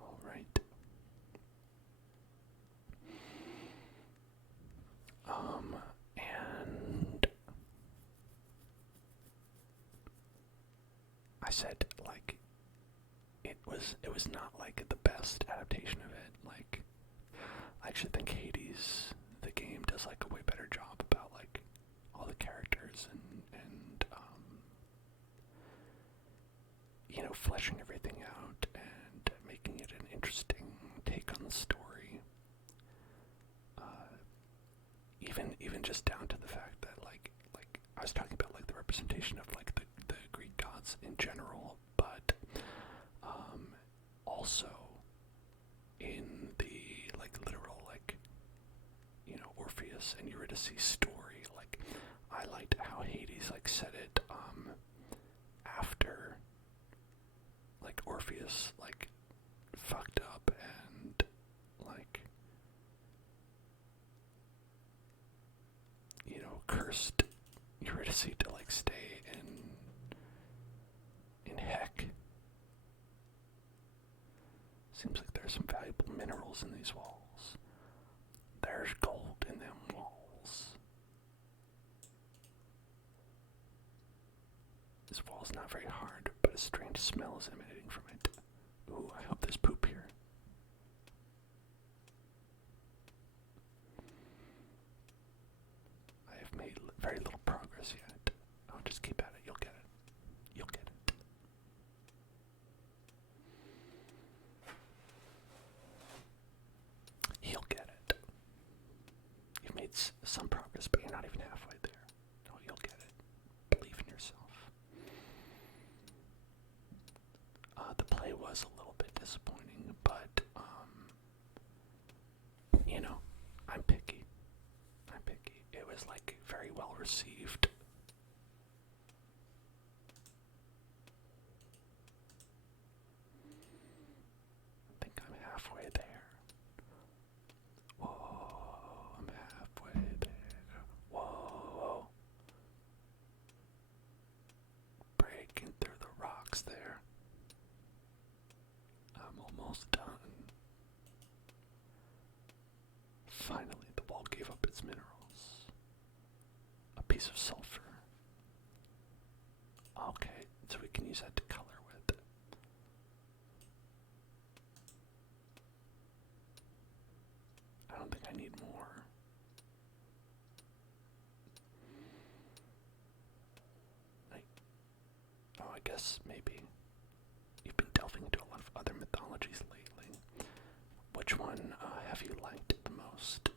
All right. And I said like it was not like the best adaptation of it. Like I actually think Hades, the game, does like a way better job about like all the characters and you know, fleshing everything out and making it an interesting take on the story. Even just down to the fact that like I was talking about like the representation of like the Greek gods in general, but also in the like literal like, you know, Orpheus and Eurydice story. Like I liked how Hades like said it after like Orpheus like fucked up and like, you know, cursed Eurydice to like stay in heck. Seems like there's some valuable minerals in these walls. There's gold in them walls. This wall's not very hard, but a strange smell is emanating from it. Ooh, I hope there's poop here. I have made very little progress yet. Oh, just keep at it. You'll get it. You'll get it. He'll get it. You've made some progress, but you're not even halfway there. No, you'll get it. Believe in yourself. The play was a little bit disappointing, but, you know, I'm picky. It was, like, very well received. I think I'm halfway there. Whoa, I'm halfway there. Whoa. Breaking through the rocks there. I'm almost done. Finally, the wall gave up its minerals. A piece of sulfur. Okay, so we can use that to color with. I don't think I need more. I guess maybe. You've been delving into a lot of other mythologies lately. Which one have you liked the most?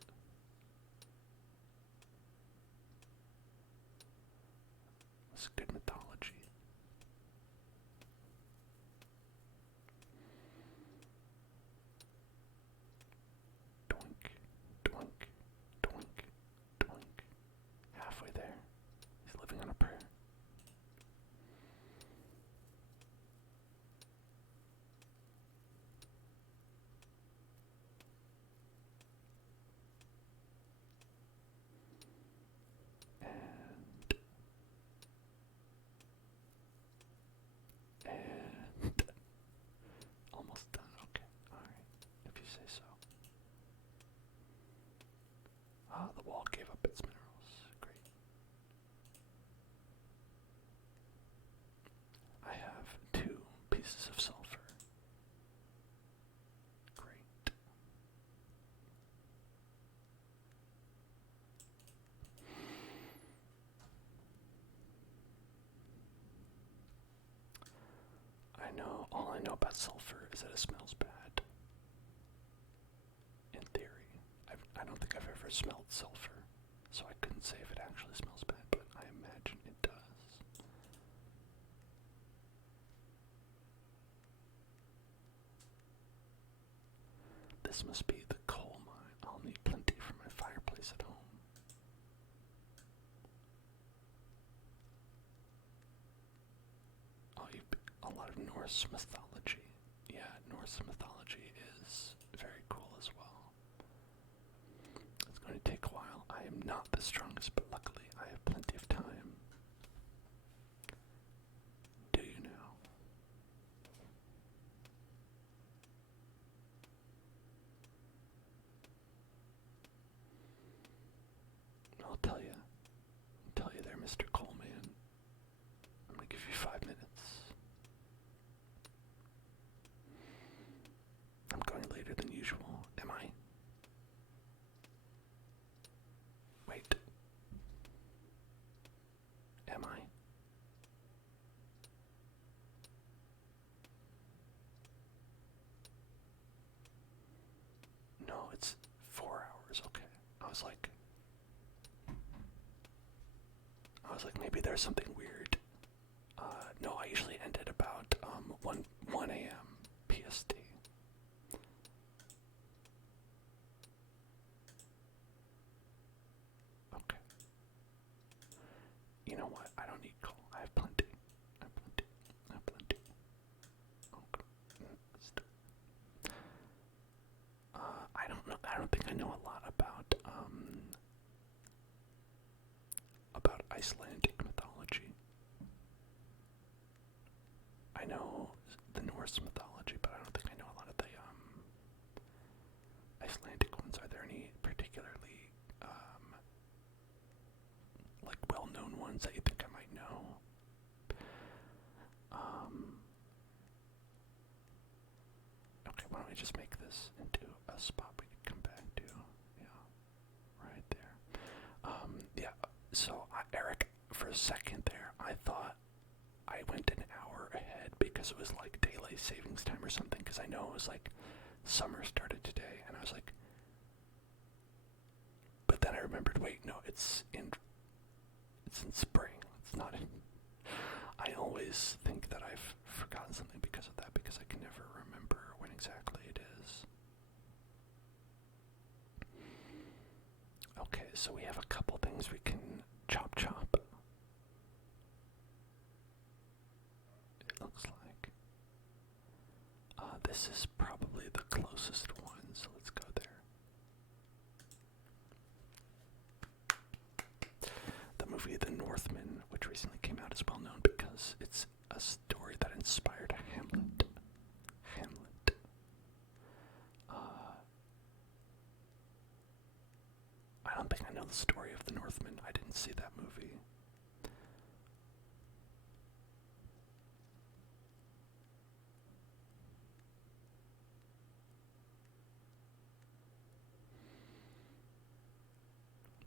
It's good mythology. all I know about sulfur is that it smells bad. In theory. I don't think I've ever smelled sulfur, so I couldn't say if it actually smells bad, but I imagine it does. This must be the coal mine. I'll need plenty for my fireplace at home. Oh, a lot of Norse mythology. Yeah, Norse mythology is very cool as well. It's going to take a while. I am not the strongest, but luckily I have plenty of time. Do you know? I'll tell you there, Mr. Coleman. I'm gonna give you 5 minutes. I'm going later than usual, am I? Wait. Am I? No, it's 4 hours, okay. I was like, maybe there's something weird. No, I usually end at about 1 a.m. PST. Okay. You know what? I don't need coal. I have plenty. I have plenty. I have plenty. Okay. I don't know. I don't think I know a lot about Icelandic mythology. I know the Norse mythology, but I don't think I know a lot of the Icelandic ones. Are there any particularly like well-known ones that you think I might know? Okay, why don't we just make this into a spot we can come back to? Yeah, right there. Yeah. So Eric, for a second there, I thought I went an hour ahead because it was like daylight savings time or something, because I know it was like summer started today, and I was like, but then I remembered, wait, no, it's in spring. It's not in. I always think that I've forgotten something because of that, because I can never remember when exactly it is. Okay, so we have a couple things we can chop. It looks like. This is probably the closest one, so let's go there. The movie The Northman, which recently came out, is well known because it's a story that inspired Hamlet. I don't think I know the story of The Northman. I didn't see that movie.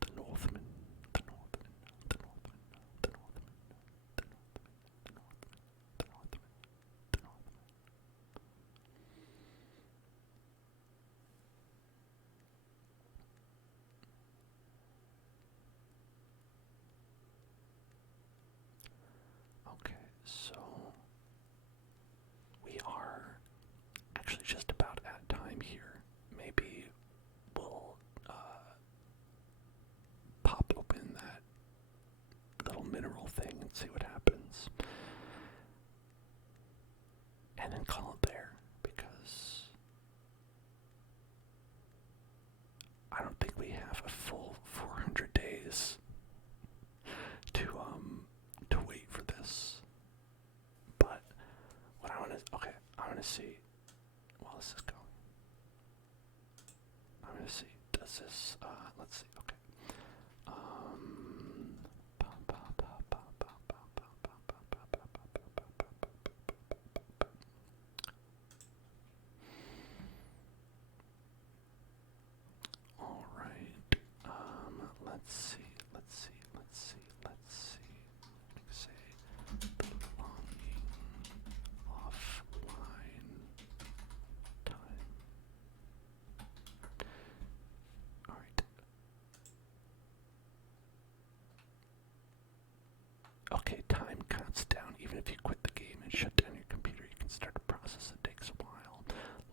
The Northman. Okay, so we are actually just about at time here. Maybe we'll pop open that little mineral thing and see what happens. And then call it there, because I don't think we have a full 400 days to wait for this. But what I want to see while this is going. I'm going to see, does this, let's see, okay. All right. Let's see. Say belonging offline. Okay, time counts down. Even if you quit the game and shut down your computer, you can start a process that takes a while.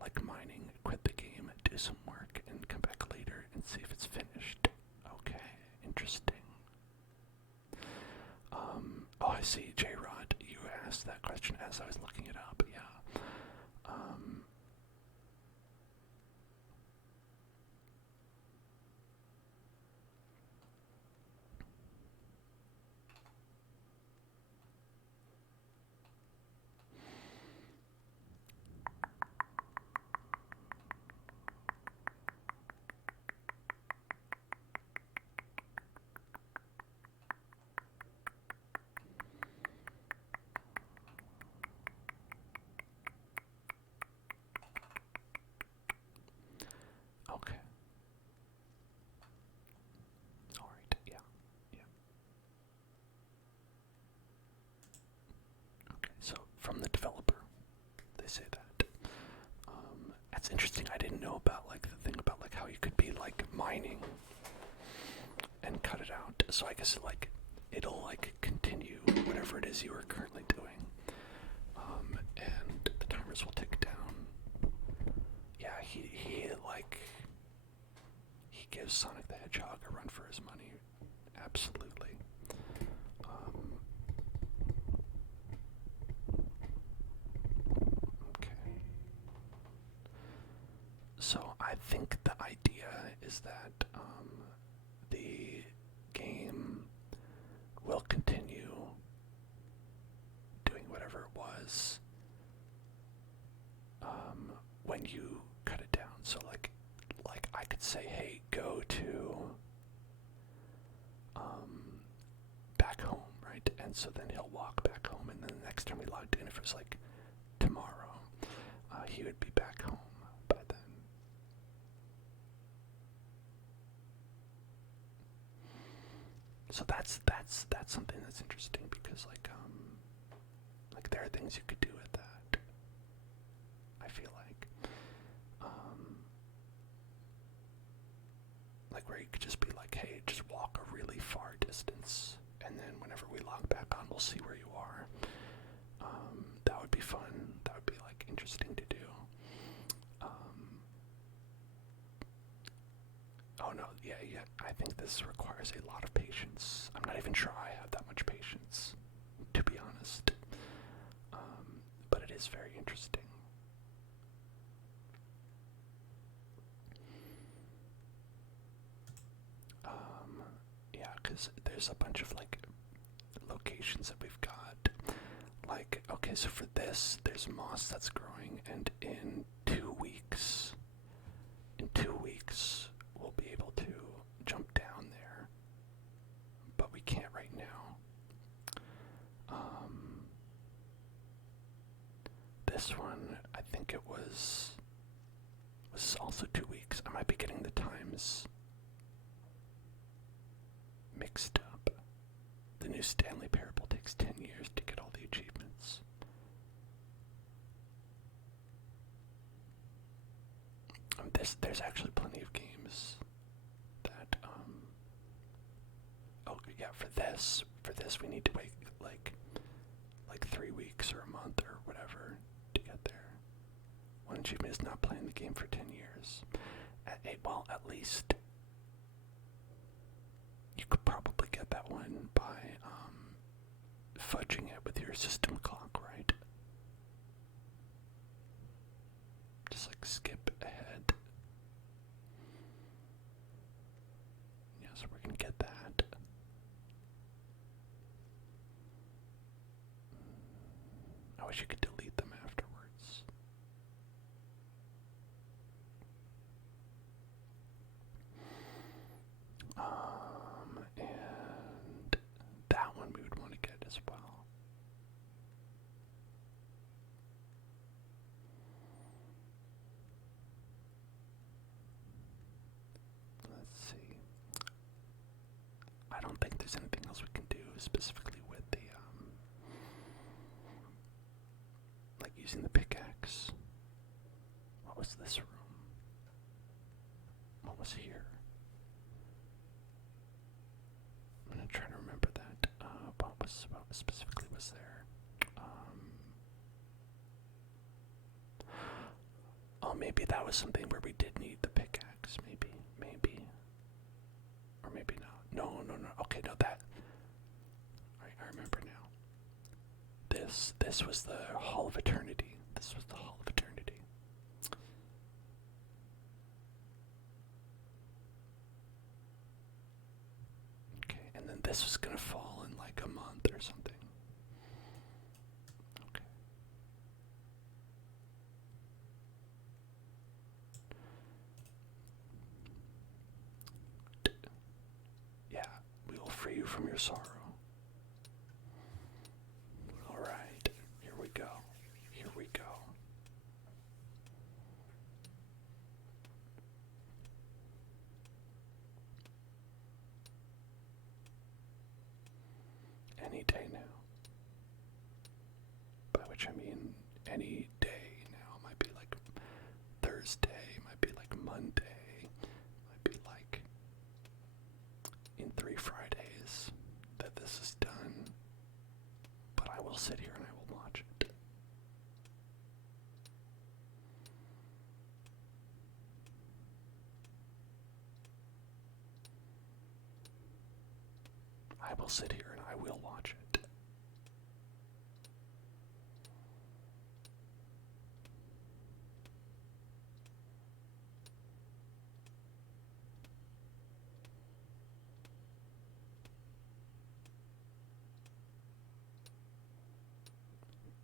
Like mining, quit the game, do some work, and come back later and see if it's finished. Okay, interesting. Oh, I see, J-Rod. You asked that question as I was looking it up. Yeah. Okay. Alright, yeah. Yeah. Okay, so from the developer, they say that. That's interesting. I didn't know about like the thing about like how you could be like mining and cut it out. So I guess it'll like continue whatever it is you are currently doing. And the timers will tick down. Yeah, he gives Sonic the Hedgehog a run for his money. Absolutely. Okay. So I think the idea is that the game will continue doing whatever it was when you cut it down. So like I could say, hey, go to back home, right? And so then he'll walk back home, and then the next time we logged in, if it was like tomorrow, he would be back home by then. So that's something that's interesting because like there are things you could do with that. I feel like where you could just be like, hey, just walk a really far distance, and then whenever we log back on, we'll see where you are. That would be fun. That would be like interesting to do. Oh no, yeah, I think this requires a lot of patience. I'm not even sure I have that much patience, to be honest. But it is very interesting. Yeah, because there's a bunch of like locations that we've got. Like, okay, so for this, there's moss that's growing, and in 2 weeks, we'll be able to jump down there, but we can't right now. This one, I think it was also 2 weeks. I might be getting the times mixed up. The new Stanley Parable takes 10 years to get all the achievements. There's actually plenty of games that oh yeah, for this we need to wait like 3 weeks or a month or whatever to get there. One achievement is not playing the game for 10 years. At least you could probably get that one by fudging it with your system clock, right? Just like skip ahead. Yeah, so we're gonna get that. I wish you could delete them afterwards. And that one we would want to get as well. Let's see. I don't think there's anything else we can do specifically with the like using the pickaxe. What was this room? What was here? I'm gonna try to remember that. What was What specifically was there? Oh, maybe that was something where we did need the pickaxe. Maybe. Or maybe not. No. Okay, no, that. Alright, I remember now. This was the Hall of Eternity. Okay, and then this was gonna fall in like a month or something. Okay. Yeah, we will free you from your sorrow. Alright, here we go. Any day now. By which I mean any day now. It might be like Thursday, might be like Monday, might be like in 3 Fridays that this is done. But I will sit here and I will watch it. I will sit here and I will watch it.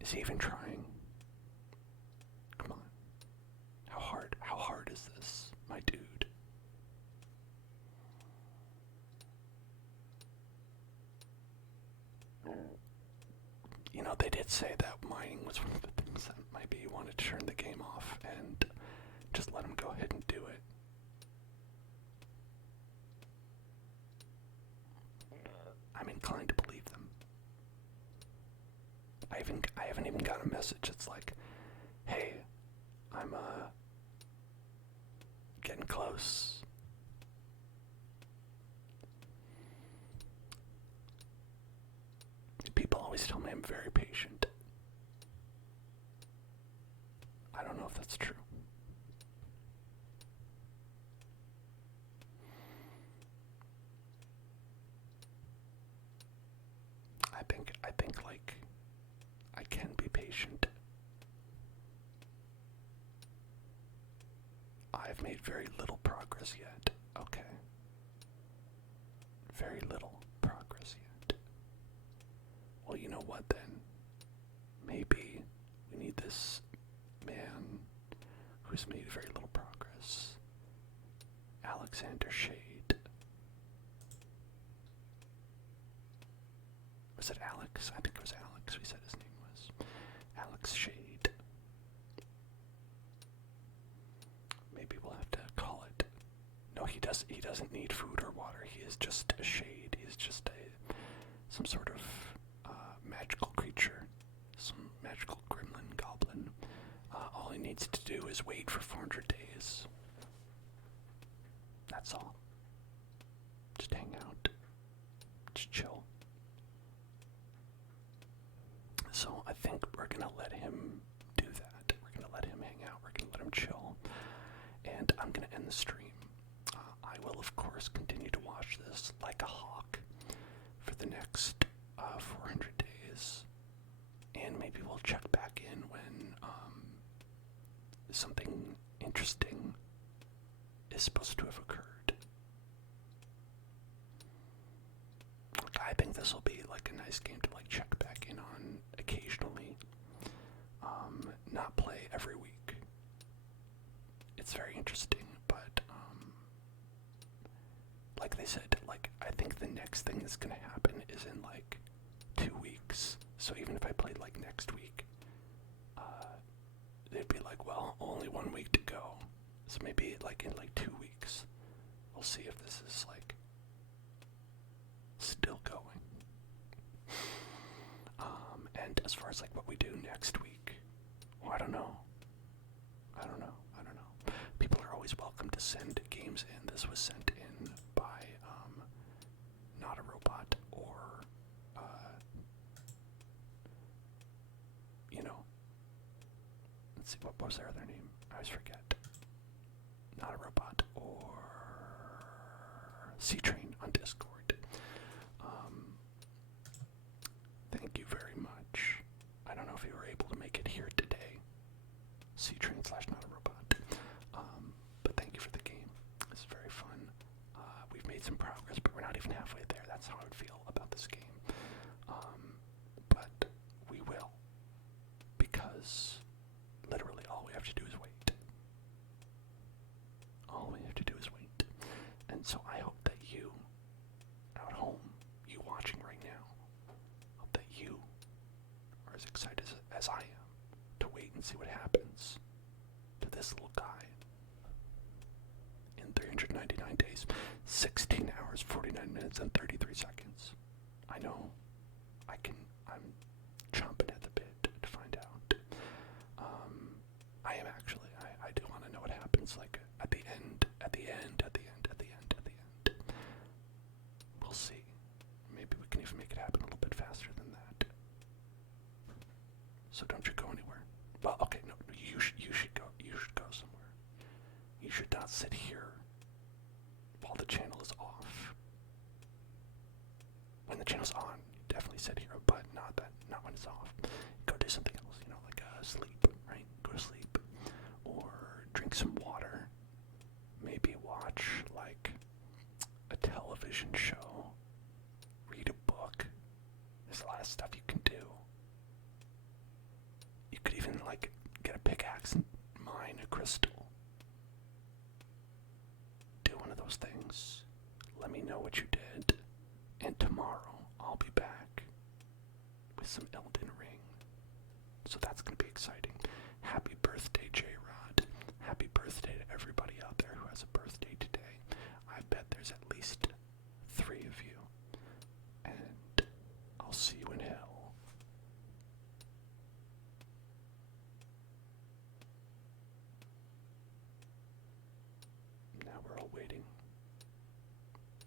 Is he even trying? Come on. How hard is this, my dude? You know, they did say that mining was one of the things that maybe you wanted to turn the game off and just let him go ahead and do it. I'm inclined to believe them. I haven't even got a message that's like, hey, I'm getting close. People always tell me I'm very patient. I don't know if that's true. I think like I can be patient. I've made very little progress yet. Okay. Very little progress yet. Well, you know what then? Maybe we need this man who's made very little progress. Alexander Shade. Was it Alex? I think it was Alex. We said his name was Alex Shade. Maybe we'll have to call it. No, he doesn't need food or water. He is just a shade. He is just some sort of magical creature, some magical gremlin goblin. All he needs to do is wait for 400 days. That's all. Just hang out. Just chill. So I think we're gonna let him do that. We're gonna let him hang out. We're gonna let him chill. And I'm gonna end the stream. I will, of course, continue to watch this like a hawk for the next 400 days. And maybe we'll check back in when something interesting is supposed to have occurred. I think this will be like a nice game to like check back in on occasionally. Not play every week. It's very interesting, but like they said, like I think the next thing that's gonna happen is in like 2 weeks. So even if I played like next week, they'd be like, well, only 1 week to go. So maybe like in like 2 weeks, we'll see if this is like still going. And as far as like what we do next week, well, I don't know. People are always welcome to send games in. This was sent in by Not a Robot or what was their other name? I always forget. Not a robot, or C-Train on Discord. Thank you very much. I don't know if you were able to make it here today. C-Train / not a robot. But thank you for the game. It's very fun. We've made some progress, but we're not even halfway there. That's how I would feel about this game. But we will. Because literally all we have to do is wait. All we have to do is wait. And so I hope that you, out at home, you watching right now, hope that you are as excited as I am to wait and see what happens to this little guy in 399 days, 16 hours, 49 minutes, and 33 seconds. I know. I'm chomping at the bit to find out. I am actually. I do want to know what happens, like, at the end. We'll see. Maybe we can even make it happen a little bit faster than that. So don't you go anywhere. Well, okay, no, you should go. You should go somewhere. You should not sit here while the channel is off. When the channel's on, you definitely sit here, but not when it's off. Go do something else, like sleep, right? Go to sleep. Or drink some water. Maybe watch, like, a television show. Read a book. There's a lot of stuff you can do. You could even, like, get a pickaxe and mine a crystal. Do one of those things. Let me know what you did. And tomorrow, I'll be back with some Elden Ring. So that's going to be exciting. Happy birthday, J-Rod. Happy birthday to everybody out there who has a birthday today. I bet there's at least 3 of you. And I'll see you in hell. Now we're all waiting.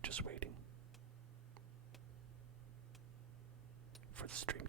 Just waiting for the stream